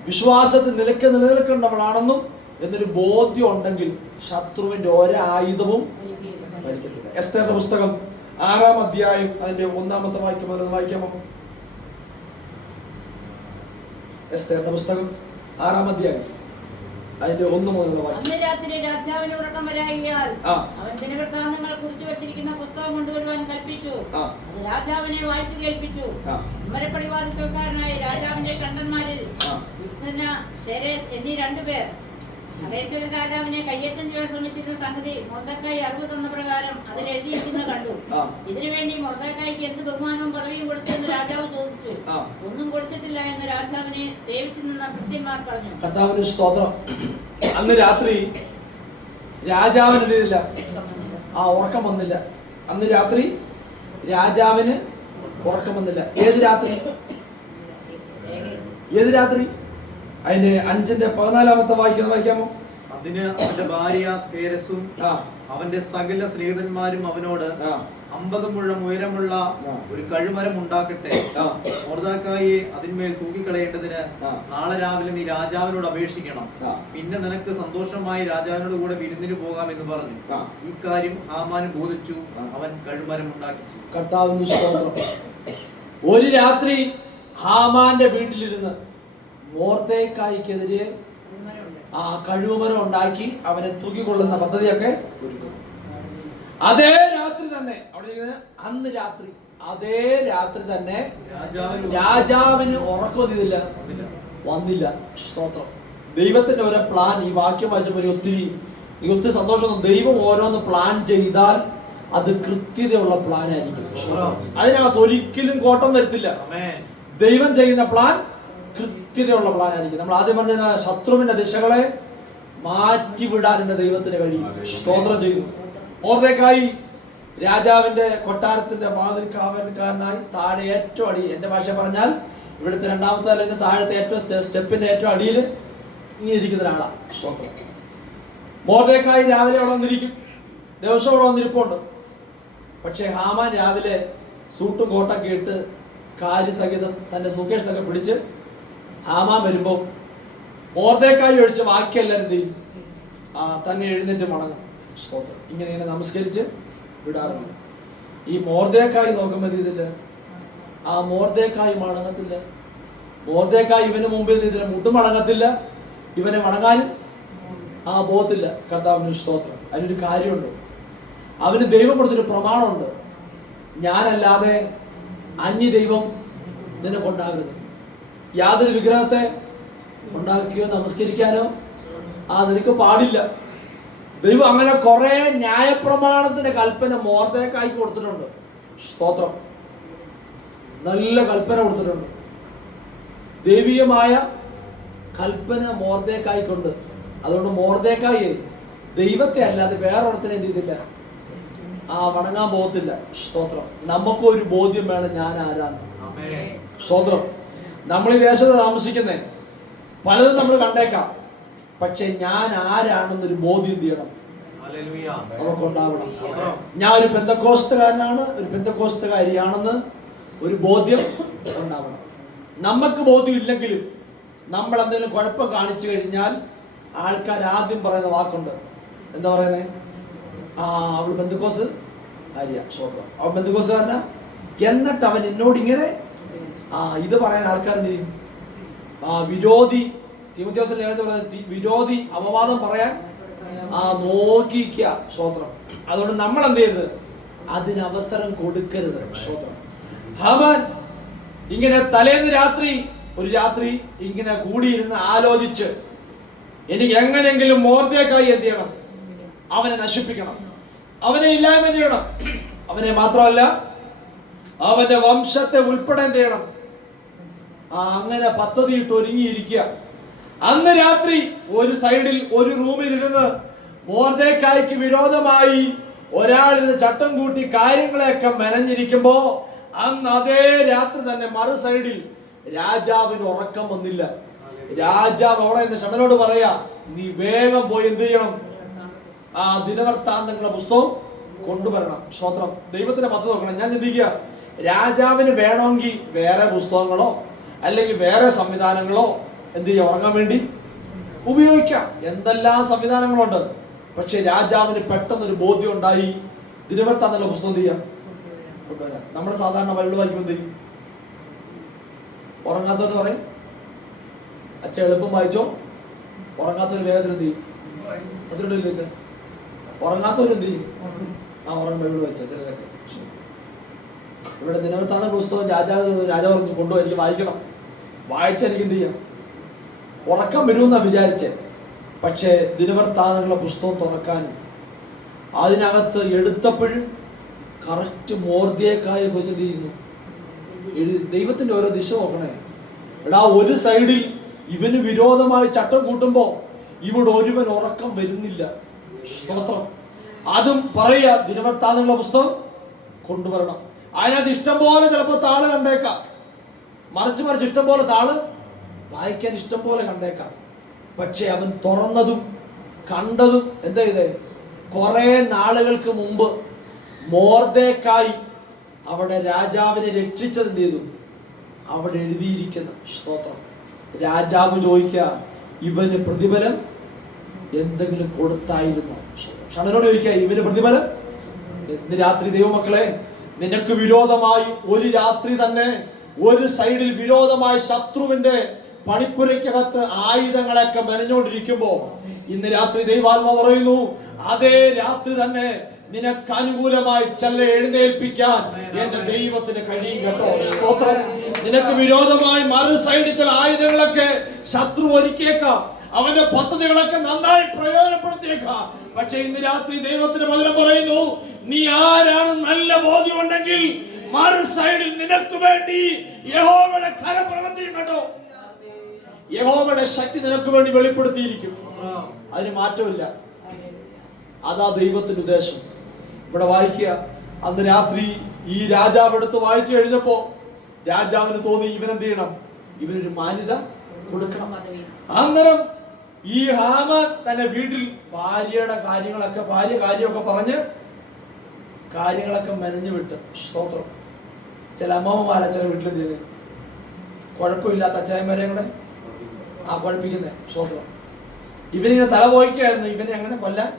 വിശ്വാസത്തിൽ നിലനിൽക്കേണ്ടവളാണെന്നും എന്നൊരു ബോധ്യം ഉണ്ടെങ്കിൽ ശത്രുവിന്റെ ഒരായുധവും ഭരിക്കത്തില്ല. എസ്തേറിന്റെ പുസ്തകം 6-ാം അധ്യായം അതിന്റെ 1-ാമത്തെ വാക്യം അത് വായിക്കാമോ? എസ്തേറിന്റെ പുസ്തകം 6-ാം അധ്യായം അതിന്റെ 1 മുതലുള്ള വാക്യം. അന്ന് രാത്രി രാജാവിന് ഉറക്കം വരായികയാൽ അവൻ ദിനവൃത്താന്തങ്ങൾ കുറിച്ചു വച്ചിരിക്കുന്ന പുസ്തകം കൊണ്ടുവരുവാൻ കൽപ്പിച്ചു. അത് രാജാവിനെ വായിച്ചു കേൾപ്പിച്ചു. ഉമ്മരപ്പടിവാതിൽക്കാരനായ രാജാവിന്റെ ഷണ്ഡന്മാരിൽ തെരേസ് എന്നീ 2 പേർ അഹേശ്വര രാജാവിനെ കയ്യേറ്റം ചെയ്യാൻ ശ്രമിച്ചിരുന്ന സംഗതി മൊർദെഖായി അറിവ് തന്ന പ്രകാരം അതിൽ എഴുതിയിരിക്കുന്ന കണ്ടു. ഇതിനുവേണ്ടി മൊർദെഖായിക്ക് എന്ത് ബഹുമാനവും പദവിയും കൊടുത്തെന്ന് രാജാവ് ചോദിച്ചു. ഒന്നും കൊടുത്തിട്ടില്ല എന്ന് രാജാവിനെ സേവിച്ചു നിന്ന ഭൃത്യന്മാർ പറഞ്ഞു. കർത്താവിന് സ്തോത്രം. അന്ന് രാത്രി രാജാവിന് ഉറക്കം വന്നില്ല. അന്ന് രാത്രി രാജാവിന് ഉറക്കം വന്നില്ല. ഏത് രാത്രി? അതിന്റെ 5-ന്റെ 14-ാമത്തെ വായിക്കാമോ? അതിന് അവന്റെ ഭാര്യ സേരസും അവന്റെ സകല സ്നേഹിതന്മാരും അവനോട് 50 മുഴം ഉയരമുള്ള ഒരു കഴുമരം ഉണ്ടാക്കട്ടെ, മൊർദെഖായിയെ അതിന്മേൽ തൂക്കിക്കളയേണ്ടതിന് നാളെ രാവിലെ നീ രാജാവിനോട് അപേക്ഷിക്കണം, പിന്നെ നിനക്ക് സന്തോഷമായി രാജാവിനോട് കൂടെ വിരുന്നിന് പോകാം എന്ന് പറഞ്ഞു. ഈ കാര്യം ഹാമാന് ബോധിച്ചു. അവൻ കഴുമരം ഉണ്ടാക്കിച്ചു. കർത്താവിന്റെ സ്തോത്രം. ഒരു രാത്രി ഹാമാന്റെ വീട്ടിലിരുന്ന് മൊർദെഖായിക്കെതിരെ കഴുമരം ഉണ്ടാക്കി അവനെ തൂക്കിക്കൊള്ളുന്ന പദ്ധതിയൊക്കെ ഒരുക്കുന്നു. അതേ രാത്രി തന്നെ അന്ന് രാത്രി അതേ രാത്രി തന്നെ രാജാവിന് ഉറക്കം വന്നില്ല. സ്തോത്രം. ദൈവത്തിന്റെ ഒരു പ്ലാൻ ഈ വാക്യം വായിച്ചപ്പോൾ ഒത്തിരി സന്തോഷം. ദൈവം ഓരോന്ന് പ്ലാൻ ചെയ്താൽ അത് കൃത്യതയുള്ള പ്ലാൻ ആയിരിക്കും. അതിനകത്ത് ഒരിക്കലും കോട്ടം വരുത്തില്ല. ദൈവം ചെയ്യുന്ന പ്ലാൻ കൃത്യതയുള്ള പ്ലാൻ ആയിരിക്കും. നമ്മൾ ആദ്യം പറഞ്ഞ ശത്രുവിന്റെ ദിശകളെ മാറ്റിവിടാൻ എന്റെ ദൈവത്തിന് കഴിയും. സ്തോത്രം ചെയ്യുന്നു. മൊർദെഖായി രാജാവിന്റെ കൊട്ടാരത്തിന്റെ വാതിൽക്കാവൽക്കാരനായി താഴെ ഏറ്റവും അടി, എന്റെ ഭാഷ പറഞ്ഞാൽ ഇവിടുത്തെ 2-ാമത്തെ അല്ലെങ്കിൽ താഴത്തെ ഏറ്റവും സ്റ്റെപ്പിന്റെ ഏറ്റവും അടിയിൽ ഇങ്ങനെ ഇരിക്കുന്ന ഒരാളാണ്. സ്തോത്രം. മൊർദെഖായി രാവിലെ അവിടെ വന്നിരിക്കും, ദിവസം അവിടെ വന്നിരിപ്പുണ്ട്. പക്ഷെ ഹാമാൻ രാവിലെ സൂട്ടും കോട്ടൊക്കെ ഇട്ട് കാര്യസഹിതം തന്റെ സൂക്കേഴ്സൊക്കെ പിടിച്ച് ഹാമാൻ വരുമ്പോൾ മൊർദെഖായി ഒഴിച്ച് ബാക്കി എല്ലാവരും ചെയ്യും തന്നെ എഴുന്നേറ്റ് മടങ്ങും. സ്തോത്രം. ഇങ്ങനെ നമസ്കരിച്ച് വിടാറുണ്ട്. ഈ മൊർദെഖായി നോക്കുമ്പോൾ ഇതില്ല, മൊർദെഖായി മടങ്ങത്തില്ല. മൊർദെഖായി ഇവന് മുമ്പിൽ ഇതില്ല, മുട്ടും മടങ്ങത്തില്ല, ഇവനെ മടങ്ങാനും പോകത്തില്ല. കർത്താവിന് സ്തോത്രം. അതിനൊരു കാര്യമുണ്ട്. അവന് ദൈവം കൊടുത്തൊരു പ്രമാണമുണ്ട്. ഞാനല്ലാതെ അന്യ ദൈവം നിനക്കുണ്ടാകരുത്. യാതൊരു വിഗ്രഹത്തെ ഉണ്ടാക്കുകയോ നമസ്കരിക്കാനോ നിനക്ക് പാടില്ല. ദൈവം അങ്ങനെ കുറെ ന്യായപ്രമാണത്തിന്റെ കൽപ്പന മൊർദെഖായി കൊടുത്തിട്ടുണ്ട്. സ്തോത്രം. നല്ല കൽപ്പന കൊടുത്തിട്ടുണ്ട്. ദൈവീയമായ കൽപ്പന മൊർദെഖായിക്കൊണ്ട്. അതുകൊണ്ട് മൊർദെഖായി ദൈവത്തെ അല്ലാതെ വേറൊരുത്തനെ എന്ത് ചെയ്തില്ല, വണങ്ങാൻ പോകത്തില്ല. സ്തോത്രം. നമുക്കൊരു ബോധ്യം വേണം, ഞാൻ ആരാന്ന്. സ്തോത്രം. നമ്മൾ ഈ ദേശത്ത് താമസിക്കുന്നേ പലതും നമ്മൾ കണ്ടേക്കാം. പക്ഷെ ഞാൻ ആരാണെന്നൊരു ബോധ്യം എന്ത് ചെയ്യണം, നമുക്കുണ്ടാവണം. ഞാൻ ഒരു പെന്തക്കോസ്തുകാരനാണ്, ഒരു പെന്തക്കോസ്തുകാരിയാണെന്ന് ഒരു ബോധ്യം ഉണ്ടാവണം. നമുക്ക് ബോധ്യം ഇല്ലെങ്കിലും നമ്മൾ എന്തെങ്കിലും കുഴപ്പം കാണിച്ചു കഴിഞ്ഞാൽ ആൾക്കാർ ആദ്യം പറയുന്ന വാക്കുണ്ട്. എന്താ പറയുന്നത്? അവൾ ബന്ധുക്കോസ് ആര്യ സ്വത്രം, അവൻ ബന്ധുക്കോസുകാരനാ. എന്നിട്ട് അവൻ എന്നോട് ഇങ്ങനെ ഇത് പറയാൻ ആൾക്കാർ എന്ത് ചെയ്യും? വിരോധി, തീമോഥെയോസിന്റെ ലേഖനത്തിൽ പറയുന്നത് വിരോധി അപവാദം പറയാൻ നോക്കിക്കുക. സ്വത്രം. അതുകൊണ്ട് നമ്മൾ എന്ത് ചെയ്യരുത്? അതിന് അവസരം കൊടുക്കരുത്. സ്വത്രം. ഹാമാൻ ഇങ്ങനെ തലേന്ന് ഒരു രാത്രി ഇങ്ങനെ കൂടിയിരുന്ന് ആലോചിച്ച് എനിക്ക് എങ്ങനെയെങ്കിലും മൊർദെഖായി എന്ത് ചെയ്യണം? അവനെ നശിപ്പിക്കണം, അവനെ ഇല്ലായ്മ ചെയ്യണം. അവനെ മാത്രമല്ല അവന്റെ വംശത്തെ ഉൾപ്പെടെ എന്ത് ചെയ്യണം? അങ്ങനെ പദ്ധതിയിട്ട് ഒരുങ്ങിയിരിക്കുക. അന്ന് രാത്രി ഒരു സൈഡിൽ ഒരു റൂമിൽ ഇരുന്ന് മൊർദെഖായിക്ക് വിരോധമായി ഒരാളിരുന്ന് ചട്ടം കൂട്ടി കാര്യങ്ങളെയൊക്കെ മെനഞ്ഞിരിക്കുമ്പോ അന്ന് അതേ രാത്രി തന്നെ മറു സൈഡിൽ രാജാവിന് ഉറക്കം വന്നില്ല. രാജാവ് അവിടെ നിന്ന് ഷണ്ടനോട് പറയാ, നീ വേഗം പോയി എന്ത് ചെയ്യണം? ദിനവൃത്താന്തങ്ങളുടെ പുസ്തകം കൊണ്ടുവരണം. സ്വത്രം. ദൈവത്തിന്റെ പദ്ധതി നോക്കണം. ഞാൻ ചിന്തിക്കുക, രാജാവിന് വേണമെങ്കിൽ വേറെ പുസ്തകങ്ങളോ അല്ലെങ്കിൽ വേറെ സംവിധാനങ്ങളോ എന്ത് ചെയ്യാം? ഉറങ്ങാൻ വേണ്ടി ഉപയോഗിക്കാം. എന്തെല്ലാം സംവിധാനങ്ങളുണ്ട്. പക്ഷെ രാജാവിന് പെട്ടെന്നൊരു ബോധ്യം ഉണ്ടായി, ദിനവൃത്താന്തങ്ങളുടെ പുസ്തകം എന്ത് ചെയ്യാം? നമ്മൾ സാധാരണ ബൈബിൾ വായിക്കുമ്പോൾ എന്ത് ചെയ്യും? ഉറങ്ങാത്തവർ പറയും അച്ഛൻ എളുപ്പം വായിച്ചോ. ഉറങ്ങാത്തവർ വേഗത്തിൽ എന്ത് ചെയ്യും? അതുകൊണ്ടില്ല ഉറങ്ങാത്തവരെന്ത് ചെയ്യും? ഉറങ്ങാൻ ബൈബിൾ വായിച്ച ചിലരൊക്കെ. ഇവിടെ ദിനവൃത്താന്ത പുസ്തകം രാജാവ് പറഞ്ഞു കൊണ്ടുപോയി എനിക്ക് വായിക്കണം. വായിച്ച എനിക്ക് എന്ത് ചെയ്യാം? ഉറക്കം വരുമെന്നാ വിചാരിച്ചേ. പക്ഷേ ദിനവൃത്താന്തങ്ങളുടെ പുസ്തകം തുറക്കാനും അതിനകത്ത് എടുത്തപ്പോഴും കറക്റ്റ് മൊർദെഖായിയെ കുറിച്ച് എന്ത് ചെയ്യുന്നു? ദൈവത്തിന്റെ ഓരോ ദിശ നോക്കണേ. എടാ, ഒരു സൈഡിൽ ഇവന് വിരോധമായി ചട്ടം കൂട്ടുമ്പോ ഇവിടെ ഒരുവൻ ഉറക്കം വരുന്നില്ല. സ്തോത്രം. അതും പറയാ ദിനവൃത്താന്തങ്ങളുടെ പുസ്തകം കൊണ്ടുവരണം. അതിനകത്ത് ഇഷ്ടം പോലെ ചിലപ്പോൾ താള് കണ്ടേക്കാം, മറിച്ച് ഇഷ്ടം പോലെ താള് വായിക്കാൻ ഇഷ്ടം പോലെ കണ്ടേക്കാം. പക്ഷെ അവൻ തുറന്നതും കണ്ടതും എന്താ ഇതേ? കുറെ നാളുകൾക്ക് മുമ്പ് മൊർദെഖായി അവിടെ രാജാവിനെ രക്ഷിച്ചത് എന്ത് ചെയ്തു? അവിടെ എഴുതിയിരിക്കുന്ന. സ്തോത്രം. രാജാവ് ചോദിക്കുക, ഇവന് പ്രതിഫലം എന്തെങ്കിലും കൊടുത്തായിരുന്നോ? ഷണ്ടനോട് ചോദിക്കുക, ഇവന് പ്രതിഫലം? ഇന്ന് രാത്രി ദൈവമക്കളെ, നിനക്ക് വിരോധമായി ഒരു രാത്രി തന്നെ ഒരു സൈഡിൽ വിരോധമായി ശത്രുവിന്റെ പണിപ്പുരയ്ക്കകത്ത് ആയുധങ്ങളൊക്കെ മെനഞ്ഞുകൊണ്ടിരിക്കുമ്പോ ഇന്ന് രാത്രി ദൈവാത്മാവ് പറയുന്നു, അതേ രാത്രി തന്നെ നിനക്ക് അനുകൂലമായി ചെല്ല എഴുന്നേൽപ്പിക്കാൻ എന്റെ ദൈവത്തിന് കഴിയും കേട്ടോ. സ്തോത്രം. നിനക്ക് വിരോധമായി മറു സൈഡിൽ ചില ആയുധങ്ങളൊക്കെ ശത്രു ഒരുക്കിയേക്കാം, അവന്റെ പദ്ധതികളൊക്കെ നന്നായി പ്രയോജനപ്പെടുത്തിയേക്കാം. പക്ഷെ ഇന്ന് രാത്രി ദൈവത്തിന് വചനം പറയുന്നു, നീ ആരാണ് നല്ല ബോധ്യമുണ്ടെങ്കിൽ മറു സൈഡിൽ നിനക്ക് വേണ്ടി യഹോവയുടെ കരം പ്രവർത്തിക്കും കേട്ടോ. യഹോവയുടെ ശക്തി നിനക്ക് വേണ്ടി വെളിപ്പെടുത്തിയിരിക്കും. അതിന് മാറ്റമില്ല. അതാ ദൈവത്തിന്റെ ഉദ്ദേശം. ഇവിടെ വായിക്കുക, അന്ന് രാത്രി ഈ രാജാവ് എടുത്ത് വായിച്ചു കഴിഞ്ഞപ്പോ രാജാവിന് തോന്നി ഇവനെന്ത് ചെയ്യണം? ഇവനൊരു മാന്യത കൊടുക്കണം. അന്നേരം ഈ ഹാമാൻ തന്നെ വീട്ടിൽ ഭാര്യയുടെ കാര്യങ്ങളൊക്കെ പറഞ്ഞ് കാര്യങ്ങളൊക്കെ മെനഞ്ഞു വിട്ട്. സ്തോത്രം. ചില അമ്മമാരെ ചില വീട്ടിലെന്ത് ചെയ്ത് കുഴപ്പമില്ലാത്ത അച്ചായന്മാരെയും കൂടെ കുഴപ്പിക്കുന്നേ. സ്തോത്രം. ഇവനിങ്ങനെ തല പോയിക്കായിരുന്നു, ഇവനെ അങ്ങനെ കൊല്ലാൻ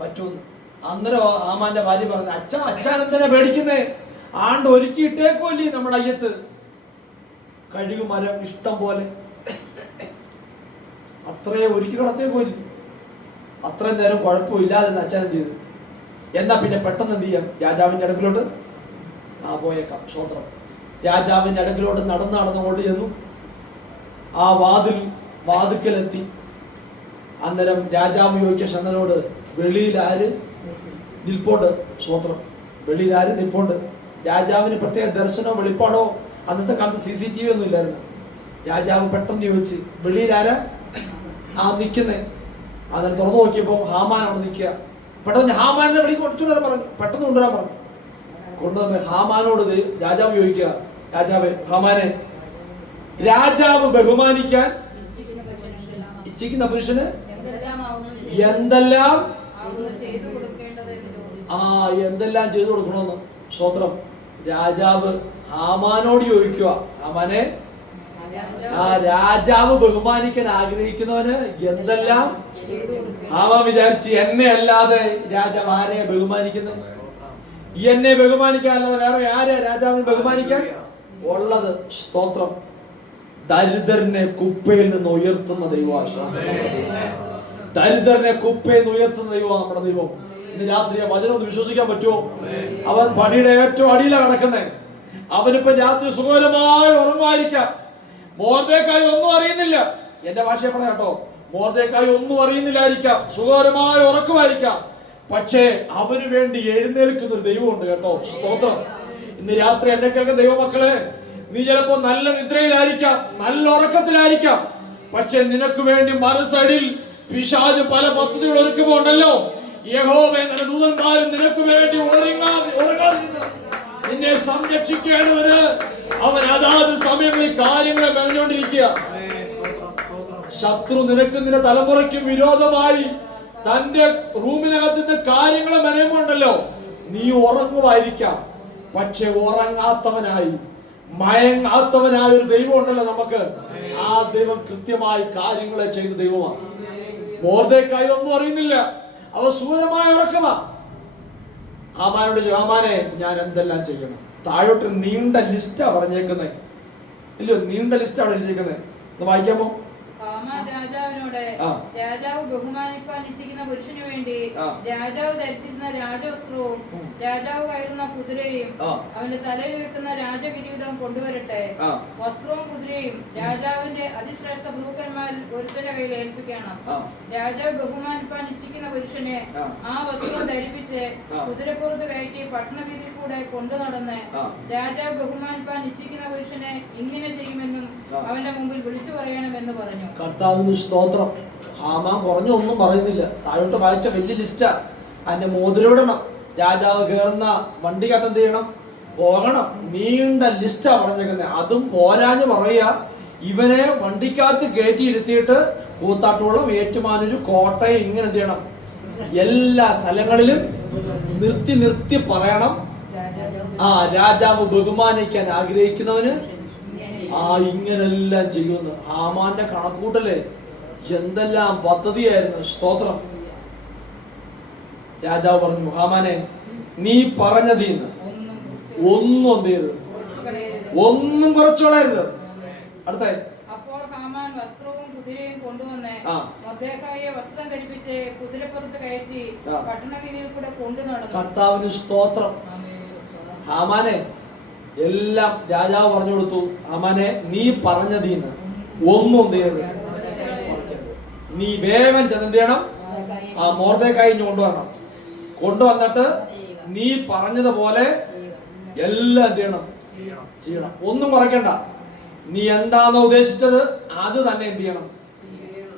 പറ്റുമെന്ന്. അന്നേരം ഹാമാന്റെ ഭാര്യ പറഞ്ഞു, അച്ഛനെന്തിനാ പേടിക്കുന്നേ? ആണ്ട് ഒരുക്കിയിട്ടേക്കുമല്ലേ നമ്മുടെ അയ്യത്ത് കഴുകു മരം ഇഷ്ടം പോലെ, അത്രയും ഒരുക്കി കിടത്തേക്കുമല്ലേ, അത്രയും നേരം കുഴപ്പമില്ലാതെ അച്ഛൻ ചെയ്ത്. എന്നാ പിന്നെ പെട്ടെന്ന് എന്ത് ചെയ്യാം? രാജാവിന്റെ അടുക്കിലോട്ട് പോയേക്കാം. സ്തോത്രം. രാജാവിന്റെ അടുക്കിലോട്ട് നടന്നുകൊണ്ട് ചെന്നു. ആ വാതിക്കലെത്തി. അന്നേരം രാജാവ് ചോദിച്ച ഷണ്ടനോട്, വെളിയിൽ ആര് നിൽപ്പുണ്ട്? സ്തോത്രം. വെളിയിൽ ആര് നിൽപ്പുണ്ട്? രാജാവിന് പ്രത്യേക ദർശനമോ വെളിപ്പാടോ അന്നത്തെ കാലത്ത് CCTV ഒന്നും ഇല്ലായിരുന്നു. രാജാവ് പെട്ടെന്ന് ചോദിച്ച്, വെളിയിൽ ആരാ നിൽക്കുന്നേ? അന്നേരം തുറന്നു നോക്കിയപ്പോ ഹാമാൻ അവിടെ നിൽക്കുക. പെട്ടെന്ന് ഹാമാനെ വെളി കൊണ്ടുവരാൻ പറഞ്ഞു. പെട്ടെന്ന് കൊണ്ടുവരാൻ പറഞ്ഞു. കൊണ്ടുവന്ന് ഹാമാനോട് രാജാവ് ചോദിക്കുക, രാജാവേ, ഹാമാനെ, രാജാവ് ബഹുമാനിക്കാൻ ഇച്ഛിക്കുന്ന പുരുഷന് എന്തെല്ലാം ചെയ്തു കൊടുക്കണമെന്ന്. സ്തോത്രം. രാജാവ് ഹാമാനോട് ചോദിക്കുക, ഹാമാനെ, ആ രാജാവ് ബഹുമാനിക്കാൻ ആഗ്രഹിക്കുന്നവന് എന്തെല്ലാം. ഹാമാൻ വിചാരിച്ച് എന്നെ അല്ലാതെ രാജാവ് ആരെയാ ബഹുമാനിക്കുന്നത്? എന്നെ ബഹുമാനിക്കാൻ അല്ലാതെ വേറെ ആരെയാ രാജാവിന് ബഹുമാനിക്കാൻ ഉള്ളത്? സ്തോത്രം. ദരിദ്രനെ കുപ്പയിൽ നിന്ന് ഉയർത്തുന്ന ദൈവം, ദരിദ്രനെ കുപ്പയിൽ നിന്ന് ഉയർത്തുന്ന ദൈവമാണ് നമ്മുടെ ദൈവം. ഇന്ന് രാത്രി ആ വചനം ഒന്ന് വിശ്വസിക്കാൻ പറ്റുമോ? അവൻ പടിയുടെ ഏറ്റവും അടിയിലാണ് കിടക്കുന്നത്. അവനിപ്പോ രാത്രി സുഖകരമായി ഉറങ്ങുമായിരിക്കാം. മോർദെഖായി ഒന്നും അറിയുന്നില്ല. എന്റെ ഭാഷയെ പറയാം കേട്ടോ, മോർദെഖായി ഒന്നും അറിയുന്നില്ലായിരിക്കാം, സുഖകരമായ ഉറക്കമായിരിക്കാം. പക്ഷേ അവന് വേണ്ടി എഴുന്നേൽക്കുന്ന ഒരു ദൈവമുണ്ട് കേട്ടോ. സ്തോത്രം. ഇന്ന് രാത്രി എന്നെ കേൾക്കുന്ന ദൈവമക്കളെ, നീ ചിലപ്പോ നല്ല നിദ്രയിലായിരിക്കാം, നല്ല ഉറക്കത്തിലായിരിക്കാം. പക്ഷെ നിനക്ക് വേണ്ടി മറുസൈഡിൽ പിശാച് പല പദ്ധതികൾ ഒരുക്കുമ്പോണ്ടല്ലോ. യഹോവേ, നിന്റെ ദൂതന്മാരും നിനക്ക് വേണ്ടി ഉറങ്ങാതിരുന്ന് നിന്നെ സംരക്ഷിക്കേണ്ടതിന് അവൻ അതാത് സമയങ്ങളിൽ കാര്യങ്ങളെ മെനഞ്ഞുകൊണ്ടിരിക്കുക. ശത്രു നിനക്ക് നിന്റെ തലമുറയ്ക്കും വിരോധമായി തന്റെ റൂമിനകത്ത് കാര്യങ്ങളെ മെനയുമ്പോണ്ടല്ലോ, നീ ഉറങ്ങുമായിരിക്കാം. പക്ഷെ ഉറങ്ങാത്തവനായി മയങ്ങാത്തവനായ ഒരു ദൈവം ഉണ്ടല്ലോ നമുക്ക്. ആ ദൈവം കൃത്യമായി കാര്യങ്ങളെ ചെയ്യുന്ന ദൈവമാണ്. മോർദെഖായി ഒന്നും അറിയുന്നില്ല, അവ സുഖമായ ഉറക്കമാ. ഹാമാനോട് ഹാമാനെ, ഞാൻ എന്തെല്ലാം ചെയ്യണം? താഴോട്ട് നീണ്ട ലിസ്റ്റാ പറഞ്ഞേക്കുന്നത്, ഇല്ലയോ? നീണ്ട ലിസ്റ്റ് അവിടെ എഴുതിയേക്കുന്നത്. ഒന്ന് വായിക്കാമോ? രാജാവിനോട്, രാജാവ് ബഹുമാനിപ്പാൻ ഇച്ഛിക്കുന്ന പുരുഷന് വേണ്ടി രാജാവ് ധരിച്ചിരുന്ന രാജവസ്ത്രവും രാജാവ് കയറുന്ന കുതിരയും അവന്റെ തലയിൽ വെക്കുന്ന രാജകിരീടവും കൊണ്ടുവരട്ടെ. വസ്ത്രവും കുതിരയും രാജാവിന്റെ അതിശ്രേഷ്ഠ പ്രഭുക്കന്മാരിൽ ഒരുത്തന്റെ കയ്യിൽ ഏൽപ്പിക്കണം. രാജാവ് ബഹുമാനിപ്പാൻ ഇച്ഛിക്കുന്ന പുരുഷനെ ആ വസ്ത്രം ധരിപ്പിച്ച് കുതിരപ്പുറത്ത് കയറ്റി പട്ടണവീതിയിൽ കൂടെ കൊണ്ടു നടന്ന് രാജാവ് ബഹുമാനിപ്പാൻ ഇച്ഛിക്കുന്ന പുരുഷനെ ഇങ്ങനെ ചെയ്യുമെന്നും അവന്റെ മുമ്പിൽ വിളിച്ചു പറയണമെന്ന് പറഞ്ഞു. കർത്താവിന് സ്തോത്രം. ഹാമാൻ കുറഞ്ഞ ഒന്നും പറയുന്നില്ല. താഴോട്ട് വായിച്ച വലിയ ലിസ്റ്റാ. അതിന്റെ മോതിരവിടണം. രാജാവ് കയറുന്ന വണ്ടിക്കകത്ത് എന്ത് ചെയ്യണം? പോകണം. നീണ്ട ലിസ്റ്റാ പറഞ്ഞേക്കുന്നത്. അതും പോരാഞ്ഞ് പറയാ, ഇവനെ വണ്ടിക്കകത്ത് കയറ്റി ഇരുത്തിയിട്ട് കൂത്താട്ടുകുളം, ഏറ്റുമാനൂര്, കോട്ടയം, ഇങ്ങനെ എന്ത് ചെയ്യണം? എല്ലാ സ്ഥലങ്ങളിലും നിർത്തി നിർത്തി പറയണം. രാജാവ് ബഹുമാനിക്കാൻ ആഗ്രഹിക്കുന്നവന് ഇങ്ങനെല്ലാം ചെയ്യുന്നു. ഹാമാന്റെ കണക്കൂട്ടല് എന്തെല്ലാം പദ്ധതിയായിരുന്നു. സ്തോത്രം. രാജാവ് പറഞ്ഞു, ഹാമാനെ, നീ പറഞ്ഞതീന്ന് ഒന്നും എന്ത് ചെയ്യരുത്, ഒന്നും കുറച്ചു കളയരുത്. അടുത്ത അപ്പോൾ ഹാമാൻ വസ്ത്രവും കുതിരയും കൊണ്ടുവന്ന് മൊർദെഖായിയെ വസ്ത്രം ധരിപ്പിച്ച് കുതിരപ്പുറത്ത് കയറ്റി പട്ടണവീതിയിൽ കൂടെ കൊണ്ടു നടന്നു. കർത്താവിന് സ്തോത്രം. ഹാമാനെ, എല്ലാം രാജാവ് പറഞ്ഞു കൊടുത്തു. ഹാമാനെ, നീ പറഞ്ഞതീന്ന് ഒന്നും എന്ത് ചെയ്യരുത്, നീ വേഗം ചെന്ന് ചെയ്യണം, മൊർദെഖായിയെ കൊണ്ടുവരണം. കൊണ്ടുവന്നിട്ട് നീ പറഞ്ഞതുപോലെ എല്ലാം എന്ത് ചെയ്യണം, ഒന്നും കുറയ്ക്കണ്ട. നീ എന്താണോ ഉദ്ദേശിച്ചത് അത് തന്നെ എന്ത് ചെയ്യണം,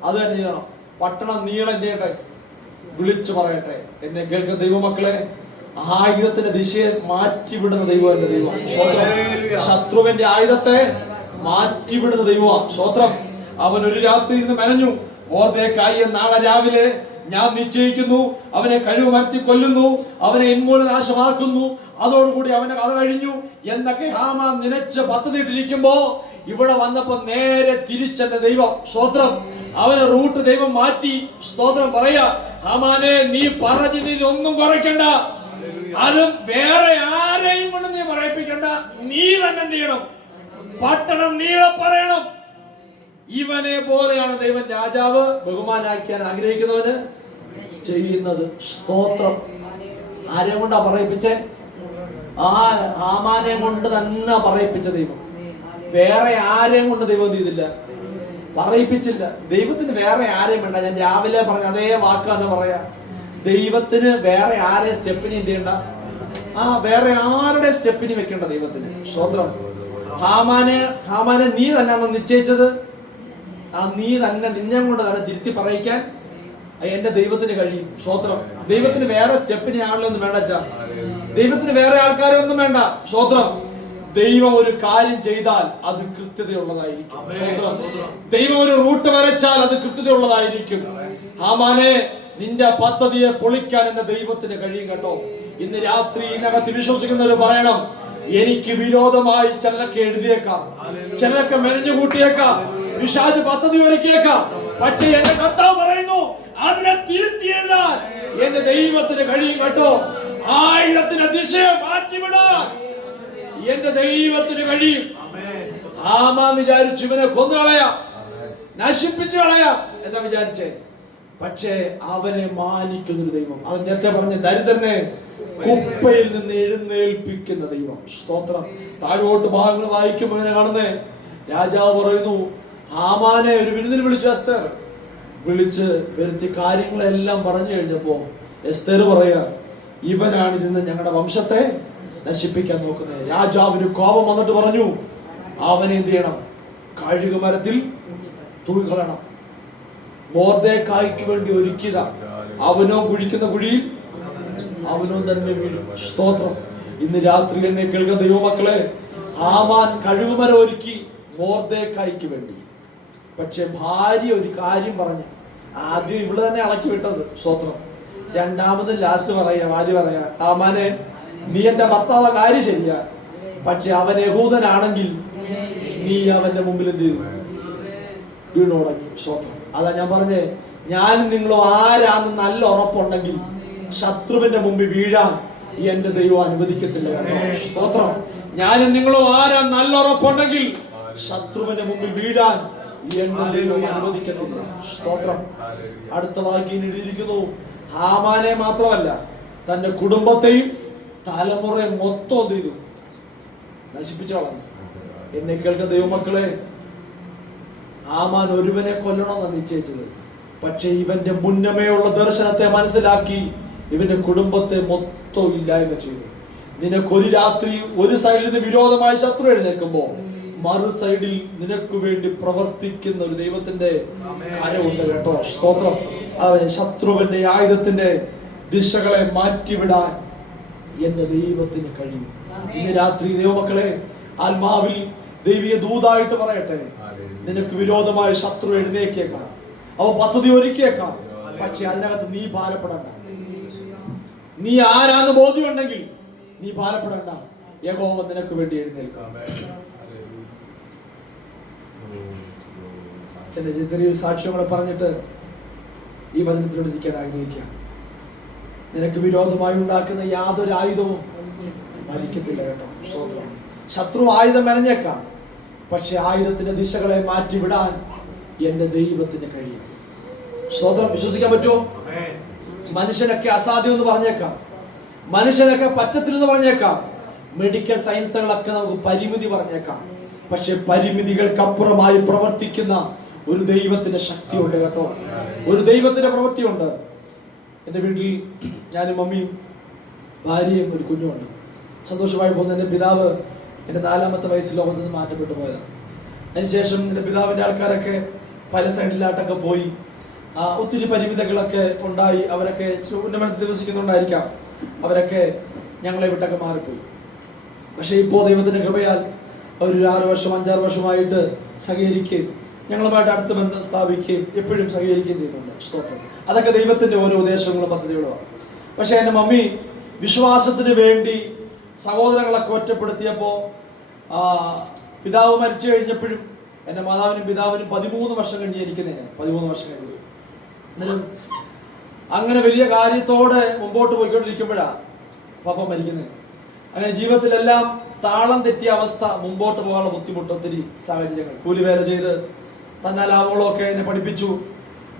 അത് തന്നെ ചെയ്യണം. പട്ടണം നീളം എന്ത് ചെയ്യട്ടെ, വിളിച്ചു പറയട്ടെ. എന്നെ കേൾക്കുന്ന ദൈവമക്കളെ, ആയുധത്തിന്റെ ദിശയെ മാറ്റിവിടുന്ന ദൈവം എന്റെ ദൈവം. ശത്രുവിന്റെ ആയുധത്തെ മാറ്റിവിടുന്ന ദൈവമാണ്. സ്തോത്രം. അവൻ ഒരു രാത്രി ഇരുന്ന് മെനഞ്ഞു, മൊർദെഖായിയെ നാളെ രാവിലെ ഞാൻ നിശ്ചയിക്കുന്നു, അവനെ കഴിവ് മരത്തി കൊല്ലുന്നു, അവനെ ഉന്മൂലനാശമാക്കുന്നു, അതോടുകൂടി അവനെ കഥ കഴിഞ്ഞു എന്നൊക്കെ ഹാമാൻ നിനച്ച് പദ്ധതി ഇട്ടിരിക്കുമ്പോ ഇവിടെ വന്നപ്പോ നേരെ തിരിച്ചെന്റെ ദൈവം. സ്തോത്രം. അവനെ റൂട്ട് ദൈവം മാറ്റി. സ്തോത്രം. പറയാ, ഹാമാനെ, നീ പറഞ്ഞത് ഇതൊന്നും കുറയ്ക്കണ്ട, അതും വേറെ ആരെയും കൊണ്ട് നീ പറയിപ്പിക്കണ്ട. നീ തന്നെ എന്ത് ചെയ്യണം, പട്ടണം നീളെ പറയണം. ഇവനെ പോലെയാണ് ദൈവം രാജാവ് ബഹുമാനാക്കാൻ ആഗ്രഹിക്കുന്നവന് ചെയ്യുന്നത്. സ്തോത്രം. ആരെ കൊണ്ടാ പറയിപ്പിച്ചേ? ഹാമാനെ കൊണ്ട് തന്നെ പറയിപ്പിച്ച ദൈവം. വേറെ ആരെയും കൊണ്ട് ദൈവം ചെയ്തില്ല, പറയിപ്പിച്ചില്ല. ദൈവത്തിന് വേറെ ആരെയും വേണ്ട. ഞാൻ രാവിലെ പറഞ്ഞ അതേ വാക്കാന്ന് പറയാ. ദൈവത്തിന് വേറെ ആരെ സ്റ്റെപ്പിന് എന്ത് ചെയ്യണ്ട, വേറെ ആരുടെ സ്റ്റെപ്പിന് വെക്കേണ്ട ദൈവത്തിന്. സ്തോത്രം. ഹാമാനെ നീ തന്നെ നിശ്ചയിച്ചത്, നീ തന്നെ നിന്നെ കൊണ്ട് തന്നെ തിരുത്തി പറയിക്കാൻ എന്റെ ദൈവത്തിന് കഴിയും. സ്തോത്രം. ദൈവത്തിന് വേറെ സ്റ്റെപ്പിന് ആളുകളെ ഒന്നും വേണ്ട. ദൈവത്തിന് വേറെ ആൾക്കാരെ ഒന്നും വേണ്ട. സ്തോത്രം. ദൈവം ഒരു കാര്യം ചെയ്താൽ അത് കൃത്യതയുള്ളതായിരിക്കും. സ്തോത്രം. ദൈവം ഒരു റൂട്ട് വരച്ചാൽ അത് കൃത്യതയുള്ളതായിരിക്കും. ഹാമാനെ, നിന്റെ പദ്ധതിയെ പൊളിക്കാൻ എന്റെ ദൈവത്തിന് കഴിയും കേട്ടോ. ഇന്ന് രാത്രി ഇതിനകത്ത് വിശ്വസിക്കുന്നവർ പറയണം, എനിക്ക് വിരോധമായി ചിലരൊക്കെ എഴുതിയേക്കാം, ചിലരൊക്കെ മെനഞ്ഞു കൂട്ടിയേക്കാം, പിശാച് പദ്ധതി ഒരുക്കിയേക്കാം. പക്ഷെ എന്റെ കർത്താവ് പറയുന്നു, അതിനെ തിരുത്തി എഴുതാൻ എന്റെ ദൈവത്തിന് കഴിയും കേട്ടോ. 1000 ദിശയെ മാറ്റിവിടാൻ എന്റെ ദൈവത്തിന് കഴിയും. ഹാമാൻ വിചാരിച്ചു ഇവനെ കൊന്നുകളയാം, നശിപ്പിച്ചു കളയാം എന്നാ വിചാരിച്ചേ. പക്ഷേ അവനെ മാനിക്കുന്നൊരു ദൈവം, അവൻ നേരത്തെ പറഞ്ഞ ദരിദ്രനെ കുപ്പയിൽ നിന്ന് എഴുന്നേൽപ്പിക്കുന്ന ദൈവം. സ്തോത്രം. താഴോട്ട് ഭാഗങ്ങൾ വായിക്കുമ്പോൾ ഇങ്ങനെ കാണുന്നേ, രാജാവ് പറയുന്നു ഹാമാനെ ഒരു വിരുന്നിന് വിളിച്ചു. എസ്തർ വിളിച്ച് വരുത്തി കാര്യങ്ങളെല്ലാം പറഞ്ഞു കഴിഞ്ഞപ്പോ എസ്തർ പറയാ, ഇവനാണ് ഇരുന്ന് ഞങ്ങളുടെ വംശത്തെ നശിപ്പിക്കാൻ നോക്കുന്നത്. രാജാവിന് കോപം വന്നിട്ട് പറഞ്ഞു, അവനെ എന്ത് ചെയ്യണം? കഴുകുമരത്തിൽ തൂക്കിക്കളയണം. മൊർദെഖായിക്ക് വേണ്ടി ഒരുക്കിയതാ. അവനോ കുഴിക്കുന്ന കുഴിയിൽ അവനോ തന്നെ വീഴും. സ്തോത്രം. ഇന്ന് രാത്രി എന്നെ കേൾക്കുന്ന ദൈവമക്കളെ, ഹാമാൻ കഴുകുമരം ഒരുക്കി മൊർദെഖായിക്ക് വേണ്ടി. പക്ഷെ ഭാര്യ ഒരു കാര്യം പറഞ്ഞു. ആദ്യം ഇവിടെ തന്നെ ഇളക്കി വിട്ടത്. സ്തോത്രം. രണ്ടാമത് ലാസ്റ്റ് പറയാ, ഭാര്യ പറയാ, ഹാമാനെ നീ എന്റെ ഭർത്താവ് കാര്യം ശരിയാ, പക്ഷെ അവൻ യഹൂദനാണെങ്കിൽ നീ അവന്റെ മുമ്പിൽ എന്ത് ചെയ്തു? വീണുടങ്ങി. സ്തോത്രം. അതാ ഞാൻ പറഞ്ഞേ, ഞാനും നിങ്ങളും ആരാന്ന് നല്ല ഉറപ്പുണ്ടെങ്കിൽ ശത്രുവിന്റെ മുമ്പിൽ വീഴാൻ എന്റെ ദൈവം അനുവദിക്കത്തില്ല. സ്തോത്രം. ഞാനും നിങ്ങളും ആരാ നല്ല ഉറപ്പുണ്ടെങ്കിൽ ശത്രുവിന്റെ മുമ്പിൽ വീഴാൻ എന്റെ ദൈവം അനുവദിക്കത്തില്ല. സ്തോത്രം. അടുത്ത വാക്യം എഴുതിയിരിക്കുന്നു, ഹാമാനെ മാത്രമല്ല തന്റെ കുടുംബത്തെയും തലമുറയെ മൊത്തം എന്ത് ചെയ്തു? നശിപ്പിച്ചോളാം. എന്നെ കേൾക്കുന്ന ദൈവമക്കളെ, ഹാമാൻ ഒരുവനെ കൊല്ലണമെന്ന് നിശ്ചയിച്ചത്. പക്ഷെ ഇവന്റെ മുന്നമേയുള്ള ദർശനത്തെ മനസ്സിലാക്കി ഇവന്റെ കുടുംബത്തെ മൊത്തം ഇല്ലായ്മ ചെയ്തു. നിനക്കൊരു രാത്രി ഒരു സൈഡിൽ നിന്ന് വിരോധമായി ശത്രു എഴുന്നേൽക്കുമ്പോ മറു സൈഡിൽ നിനക്ക് വേണ്ടി പ്രവർത്തിക്കുന്ന ഒരു ദൈവത്തിന്റെ കരമുണ്ട് കേട്ടോ. സ്തോത്രം. ശത്രുവിന്റെ ആയുധത്തിന്റെ ദിശകളെ മാറ്റിവിടാൻ എന്റെ ദൈവത്തിന് കഴിയും. ഇന്ന് രാത്രി ദൈവമക്കളെ, ആത്മാവിൽ ദൈവീയ ദൂതായിട്ട് പറയട്ടെ, നിനക്ക് വിരോധമായ ശത്രു എഴുന്നേക്കേക്കാം, അവ പദ്ധതി ഒരുക്കിയേക്കാം. പക്ഷെ അതിനകത്ത് നീ ഭാരപ്പെടണ്ട. നീ ആരാന്ന് ബോധ്യമുണ്ടെങ്കിൽ നീ ഭാരപ്പെടണ്ട. യഹോവ നിനക്ക് വേണ്ടി എഴുന്നേൽക്കാം. ചെറിയൊരു സാക്ഷ്യങ്ങളെ പറഞ്ഞിട്ട് ഈ വചനത്തിലൂടെ ഇരിക്കാൻ ആഗ്രഹിക്കാം. നിനക്ക് വിരോധമായി ഉണ്ടാക്കുന്ന യാതൊരു ആയുധവും ഫലിക്കത്തില്ല കേട്ടോ. സ്തോത്രം. ശത്രു ആയുധം മെനഞ്ഞേക്കാം, പക്ഷെ ആയുധത്തിന്റെ ദിശകളെ മാറ്റിവിടാൻ എന്റെ ദൈവത്തിന് കഴിയും. സ്തോത്രം. വിശ്വസിക്കാൻ പറ്റുമോ? മനുഷ്യനൊക്കെ അസാധ്യം എന്ന് പറഞ്ഞേക്കാം, മനുഷ്യനൊക്കെ പറ്റത്തില്ലെന്ന് പറഞ്ഞേക്കാം, മെഡിക്കൽ സയൻസുകളൊക്കെ നമുക്ക് പരിമിതി പറഞ്ഞേക്കാം. പക്ഷെ പരിമിതികൾക്കപ്പുറമായി പ്രവർത്തിക്കുന്ന ഒരു ദൈവത്തിന്റെ ശക്തിയുണ്ട് കേട്ടോ. ഒരു ദൈവത്തിന്റെ പ്രവൃത്തിയുണ്ട്. എൻ്റെ വീട്ടിൽ ഞാനും മമ്മിയും ഭാര്യയും ഒരു കുഞ്ഞുമുണ്ട്. സന്തോഷമായി പോകുന്ന എൻ്റെ പിതാവ് എൻ്റെ 4ാമത്തെ വയസ്സിൽ ലോകത്ത് നിന്ന് മാറ്റപ്പെട്ടു പോയതാണ്. അതിനുശേഷം എൻ്റെ പിതാവിൻ്റെ ആൾക്കാരൊക്കെ പല സൈഡിലായിട്ടൊക്കെ പോയി. ഒത്തിരി പരിമിതികളൊക്കെ ഉണ്ടായി. അവരൊക്കെ ഉന്നമനത്തിൽ ദിവസിക്കുന്നുണ്ടായിരിക്കാം. അവരൊക്കെ ഞങ്ങളെ വിട്ടൊക്കെ മാറിപ്പോയി. പക്ഷേ ഇപ്പോൾ ദൈവത്തിൻ്റെ കൃപയാൽ അവരൊരു 6 വർഷം 5-6 വർഷമായിട്ട് സഹകരിക്കുകയും ഞങ്ങളുമായിട്ട് അടുത്ത ബന്ധം സ്ഥാപിക്കുകയും എപ്പോഴും സഹകരിക്കുകയും ചെയ്യുന്നുണ്ട്. സ്തോത്രം. അതൊക്കെ ദൈവത്തിൻ്റെ ഓരോ ഉദ്ദേശങ്ങളും പദ്ധതികളുമാണ്. പക്ഷേ എൻ്റെ മമ്മി വിശ്വാസത്തിന് വേണ്ടി സഹോദരങ്ങളൊക്കെ ഒറ്റപ്പെടുത്തിയപ്പോൾ പിതാവ് മരിച്ചു കഴിഞ്ഞപ്പോഴും എൻ്റെ മാതാവിനും പിതാവിനും 13 വർഷം കഴിഞ്ഞ് ഇരിക്കുന്നേ. 13 വർഷം കഴിഞ്ഞു. എന്നാലും അങ്ങനെ വലിയ കാര്യത്തോടെ മുമ്പോട്ട് പോയിക്കൊണ്ടിരിക്കുമ്പോഴാണ് പപ്പ മരിക്കുന്നത്. അങ്ങനെ ജീവിതത്തിലെല്ലാം താളം തെറ്റിയ അവസ്ഥ, മുമ്പോട്ട് പോകാനുള്ള ബുദ്ധിമുട്ട്, ഒത്തിരി സാഹചര്യങ്ങൾ, കൂലിവേല ചെയ്ത് തന്നാൽ ആവുകളൊക്കെ എന്നെ പഠിപ്പിച്ചു.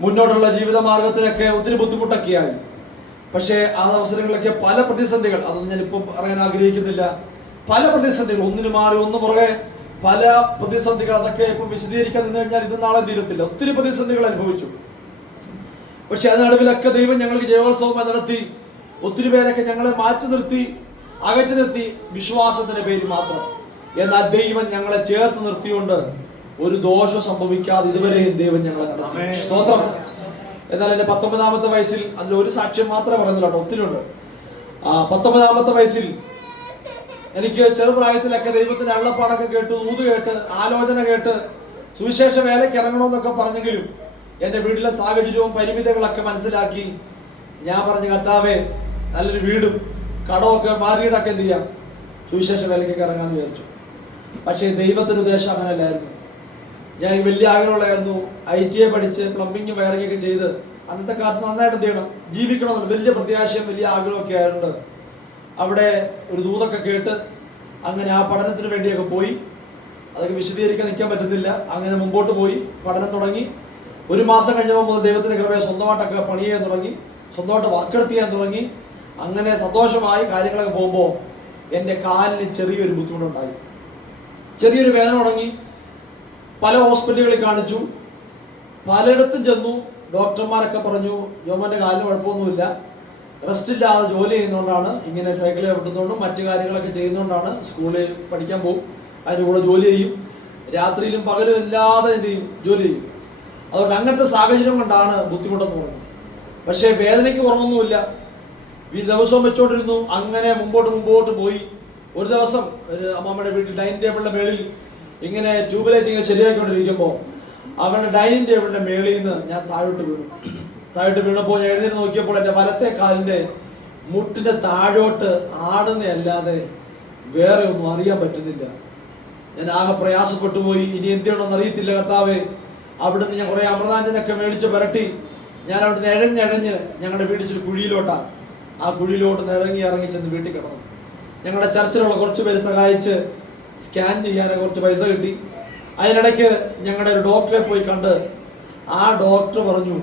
മുന്നോട്ടുള്ള ജീവിത മാർഗത്തിനൊക്കെ ഒത്തിരി ബുദ്ധിമുട്ടൊക്കെയായി. പക്ഷേ ആ അവസരങ്ങളിലൊക്കെ പല പ്രതിസന്ധികൾ, അതൊന്നും ഞാനിപ്പം പറയാൻ ആഗ്രഹിക്കുന്നില്ല. പല പ്രതിസന്ധികൾ, ഒന്നിനു മാറി ഒന്ന് പുറകെ പല പ്രതിസന്ധികൾ. അതൊക്കെ ഇപ്പം വിശദീകരിക്കാൻ നിന്ന് കഴിഞ്ഞാൽ ഇത് നാളെ തീരത്തില്ല. ഒത്തിരി പ്രതിസന്ധികൾ അനുഭവിച്ചു. പക്ഷെ അതിനടുവിലൊക്കെ ദൈവം ഞങ്ങൾക്ക് ജയോത്സവം നടത്തി. ഒത്തിരി പേരൊക്കെ ഞങ്ങളെ മാറ്റി നിർത്തി, അകറ്റി നിർത്തി, വിശ്വാസത്തിന്റെ പേര് മാത്രം. എന്നാൽ ദൈവം ഞങ്ങളെ ചേർത്ത് നിർത്തിക്കൊണ്ട് ഒരു ദോഷം സംഭവിക്കാതെ ഇതുവരെയും ദൈവം ഞങ്ങളെ നടത്തി. സ്തോത്രം. എന്നാൽ എൻ്റെ 19ാമത്തെ വയസ്സിൽ, അതിൽ ഒരു സാക്ഷ്യം മാത്രമേ പറയുന്നില്ല കേട്ടോ, ഒത്തിരി ഉണ്ട്. 19ാമത്തെ വയസ്സിൽ എനിക്ക് ചെറുപ്രായത്തിലൊക്കെ ദൈവത്തിന്റെ അള്ളപ്പാടൊക്കെ കേട്ട്, ഊത് കേട്ട്, ആലോചന കേട്ട് സുവിശേഷ വേലയ്ക്ക് ഇറങ്ങണമെന്നൊക്കെ പറഞ്ഞെങ്കിലും എൻ്റെ വീട്ടിലെ സാഹചര്യവും പരിമിതികളൊക്കെ മനസ്സിലാക്കി ഞാൻ പറഞ്ഞു, കർത്താവേ, നല്ലൊരു വീടും കടമൊക്കെ മാറിയിടൊക്കെ എന്ത് ചെയ്യാം, സുവിശേഷ വേലയ്ക്കൊക്കെ ഇറങ്ങാമെന്ന് വിചാരിച്ചു. പക്ഷേ ദൈവത്തിൻ്റെ ഉദ്ദേശം അങ്ങനെയല്ലായിരുന്നു. ഞാൻ വലിയ ആഗ്രഹമുള്ളായിരുന്നു ITA പഠിച്ച് പ്ലംബിങ് വയറിങ്ങൊക്കെ ചെയ്ത് അന്നത്തെ കാലത്ത് നന്നായിട്ട് എന്ത് ചെയ്യണം, ജീവിക്കണമെന്നുണ്ട് വലിയ പ്രത്യാശയും വലിയ ആഗ്രഹമൊക്കെ ആയതുകൊണ്ട് അവിടെ ഒരു ദൂതൊക്കെ കേട്ട് അങ്ങനെ ആ പഠനത്തിന് വേണ്ടിയൊക്കെ പോയി. അതൊക്കെ വിശദീകരിക്കാൻ നിൽക്കാൻ പറ്റുന്നില്ല. അങ്ങനെ മുമ്പോട്ട് പോയി പഠനം തുടങ്ങി. 1 മാസം കഴിഞ്ഞപ്പോൾ മുതൽ ദൈവത്തിൻ്റെ കൃപയെ സ്വന്തമായിട്ടൊക്കെ പണി ചെയ്യാൻ തുടങ്ങി, സ്വന്തമായിട്ട് വർക്കെടുത്ത് ചെയ്യാൻ തുടങ്ങി. അങ്ങനെ സന്തോഷമായി കാര്യങ്ങളൊക്കെ പോകുമ്പോൾ എൻ്റെ കാലിന് ചെറിയൊരു ബുദ്ധിമുട്ടുണ്ടായി, ചെറിയൊരു വേദന തുടങ്ങി. പല ഹോസ്പിറ്റലുകളിൽ കാണിച്ചു, പലയിടത്തും ചെന്നു. ഡോക്ടർമാരൊക്കെ പറഞ്ഞു ജോമോൻ്റെ കാലിന് കുഴപ്പമൊന്നുമില്ല, റെസ്റ്റ് ഇല്ലാതെ ജോലി ചെയ്യുന്നതുകൊണ്ടാണ്, ഇങ്ങനെ സൈക്കിൾ ചവിട്ടുന്നതുകൊണ്ടും മറ്റു കാര്യങ്ങളൊക്കെ ചെയ്യുന്നതുകൊണ്ടാണ്. സ്കൂളിൽ പഠിക്കാൻ പോകും, അതിൻ്റെ കൂടെ ജോലി ചെയ്യും, രാത്രിയിലും പകലും ഇല്ലാതെ എന്ത് ചെയ്യും, ജോലി ചെയ്യും. അതുകൊണ്ട് അങ്ങനത്തെ സാഹചര്യം കൊണ്ടാണ് ബുദ്ധിമുട്ടെന്ന് പറഞ്ഞു. പക്ഷേ വേദനയ്ക്ക് കുറവൊന്നുമില്ല. ഈ ദിവസവും വെച്ചോണ്ടിരുന്നു. അങ്ങനെ മുമ്പോട്ട് പോയി. ഒരു ദിവസം ഒരു അമ്മമ്മയുടെ വീട്ടിൽ ഡൈനിങ് ടേബിളിൻ്റെ മേളിൽ ഇങ്ങനെ ട്യൂബ് ഇങ്ങനെ ശരിയാക്കിക്കൊണ്ടിരിക്കുമ്പോൾ അവരുടെ ഡൈനിങ് ടേബിളിൻ്റെ മേളിൽ നിന്ന് ഞാൻ താഴോട്ട് വീണപ്പോൾ ഞാൻ എഴുന്നേറ്റ് നോക്കിയപ്പോൾ എൻ്റെ വലത്തെ കാലിൻ്റെ മുട്ടിൻ്റെ താഴോട്ട് ആടുന്നതല്ലാതെ വേറെ ഒന്നും അറിയാൻ പറ്റുന്നില്ല. ഞാൻ ആകെ പ്രയാസപ്പെട്ടു പോയി. ഇനി എന്ത് ചെയ്യണമെന്ന് അറിയത്തില്ല. കർത്താവേ, അവിടുന്ന് ഞാൻ കുറേ അമൃതാഞ്ജനൊക്കെ മേടിച്ച് പുരട്ടി ഞാൻ അവിടുന്ന് എഴഞ്ഞ് ഞങ്ങളുടെ വീട്ടിൽ കുഴിയിലോട്ടാണ്. ആ കുഴിയിലോട്ട് ഇറങ്ങി ചെന്ന് വീട്ടിൽ കിടന്നു. ഞങ്ങളുടെ ചർച്ചിലുള്ള കുറച്ച് പേര് സഹായിച്ച് സ്കാൻ ചെയ്യാൻ കുറച്ച് പൈസ കിട്ടി. അതിനിടയ്ക്ക് ഞങ്ങളുടെ ഒരു ഡോക്ടറെ പോയി കണ്ട് ആ ഡോക്ടർ പറഞ്ഞു,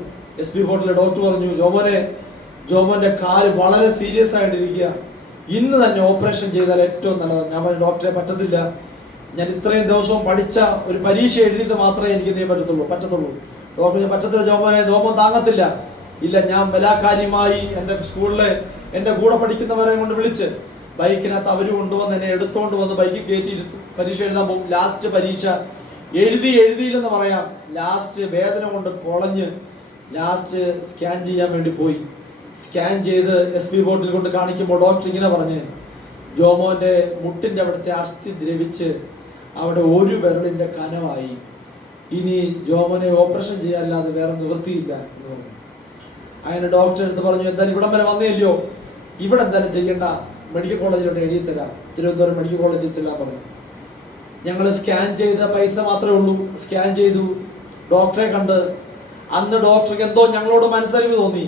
SP ഹോട്ടലിലെ ഡോക്ടർ പറഞ്ഞു, ജോമോൻ്റെ കാല് വളരെ സീരിയസ് ആയിട്ടിരിക്കുക, ഇന്ന് തന്നെ ഓപ്പറേഷൻ ചെയ്താൽ ഏറ്റവും നല്ലതാണ്. ഞാൻ പറഞ്ഞു ഡോക്ടറെ പറ്റത്തില്ല, ഞാൻ ഇത്രയും ദിവസവും പഠിച്ച ഒരു പരീക്ഷ എഴുതിയിട്ട് മാത്രമേ എനിക്ക് നീ പറ്റത്തുള്ളൂ. ഡോക്ടർ പറ്റത്തില്ല ജോമോൻ താങ്ങത്തില്ല. ഇല്ല, ഞാൻ ബലാകാര്യമായി എൻ്റെ സ്കൂളിലെ എൻ്റെ കൂടെ പഠിക്കുന്നവരെ കൊണ്ട് വിളിച്ച് ബൈക്കിനകത്ത് അവർ കൊണ്ടുവന്ന് എന്നെ എടുത്തുകൊണ്ട് വന്ന് ബൈക്കിൽ കയറ്റിയിരുത്തും. പരീക്ഷ എഴുതാൻ പോകും. ലാസ്റ്റ് പരീക്ഷ എഴുതിയില്ലെന്ന് പറയാം. ലാസ്റ്റ് വേദന കൊണ്ട് പൊളഞ്ഞ് ലാസ്റ്റ് സ്കാൻ ചെയ്യാൻ വേണ്ടി പോയി. സ്കാൻ ചെയ്ത് SP ബോട്ടിൽ കൊണ്ട് കാണിക്കുമ്പോൾ ഡോക്ടർ ഇങ്ങനെ പറഞ്ഞ്, ജോമോൻ്റെ മുട്ടിൻ്റെ അവിടുത്തെ അസ്ഥി ദ്രവിച്ച് അവിടെ ഒരു വിരലിൻ്റെ കനമായി, ഇനി ജോമോനെ ഓപ്പറേഷൻ ചെയ്യാനല്ലാതെ വേറെ നിവൃത്തിയില്ല എന്ന് പറഞ്ഞു. അങ്ങനെ ഡോക്ടർ എടുത്ത് പറഞ്ഞു, എന്തായാലും ഇവിടം വരെ വന്നേല്ലയോ, ഇവിടെ എന്തായാലും ചെയ്യേണ്ട, മെഡിക്കൽ കോളേജിലോട്ട് എഴുതിത്തരാം, തിരുവനന്തപുരം മെഡിക്കൽ കോളേജിൽ ചെല്ലാൻ പറഞ്ഞു. ഞങ്ങൾ സ്കാൻ ചെയ്ത പൈസ മാത്രമേ ഉള്ളൂ. സ്കാൻ ചെയ്തു, ഡോക്ടറെ കണ്ട്. അന്ന് ഡോക്ടർക്ക് എന്തോ ഞങ്ങളോട് മനസ്സറിവ് തോന്നി.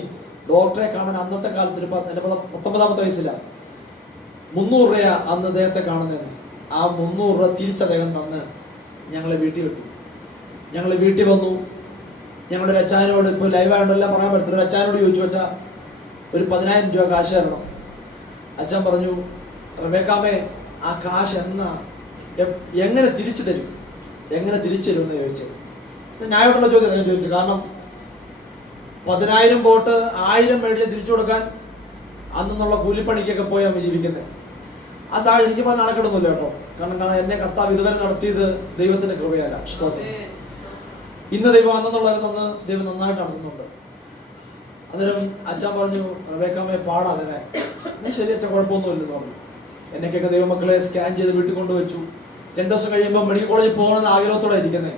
ഡോക്ടറെ കാണാൻ അന്നത്തെ കാലത്ത് എൻ്റെ 19ാമത്തെ വയസ്സിലാണ് 300 രൂപ അന്ന് അദ്ദേഹത്തെ കാണുന്നതെന്ന്. ആ 300 രൂപ തിരിച്ച് അദ്ദേഹം തന്ന് ഞങ്ങളെ വീട്ടിൽ വിട്ടു. ഞങ്ങൾ വീട്ടിൽ വന്നു. ഞങ്ങളുടെ ഒരു അച്ചാനോട്, ഇപ്പോൾ ലൈവായോണ്ടെല്ലാം പറയാൻ പറ്റത്തില്ല, ഒരു അച്ചാനോട് ചോദിച്ചു, വെച്ചാൽ ഒരു 10,000 രൂപ കാശ് തരണം. അച്ഛൻ പറഞ്ഞു, റബേക്കാമേ, ആ കാശ് എങ്ങനെ തിരിച്ചു തരും എന്ന് ചോദിച്ചത്. ന്യായമായിട്ടുള്ള ചോദ്യം ഞാൻ ചോദിച്ചു. കാരണം 10,000 പോട്ട് 1000 മേടിച്ച് തിരിച്ചു കൊടുക്കാൻ അന്നുള്ള കൂലിപ്പണിക്കൊക്കെ പോയാൽ ജീവിക്കുന്നത്. ആ സാഹചര്യം എനിക്ക് പറഞ്ഞാൽ നടക്കിടുന്നില്ല കേട്ടോ. കാരണം എന്നെ കർത്താവ് ഇതുവരെ നടത്തിയത് ദൈവത്തിന്റെ കൃപയല്ല. ഇന്ന് ദൈവം അന്നെന്നുള്ളത് തന്ന് ദൈവം നന്നായിട്ട് നടത്തുന്നുണ്ട്. അന്നേരം അച്ഛൻ പറഞ്ഞു, റബേക്കാമേ പാടാതെ. ശരി അച്ഛൻ, കുഴപ്പമൊന്നുമില്ലെന്ന് പറഞ്ഞു. എന്നൊക്കെ ദൈവമക്കളെ സ്കാൻ ചെയ്ത് വീട്ടിൽ കൊണ്ടുവച്ചു. 2 ദിവസം കഴിയുമ്പോൾ മെഡിക്കൽ കോളേജിൽ പോകണമെന്ന് ആഗ്രഹത്തോടെ ഇരിക്കുന്നത്.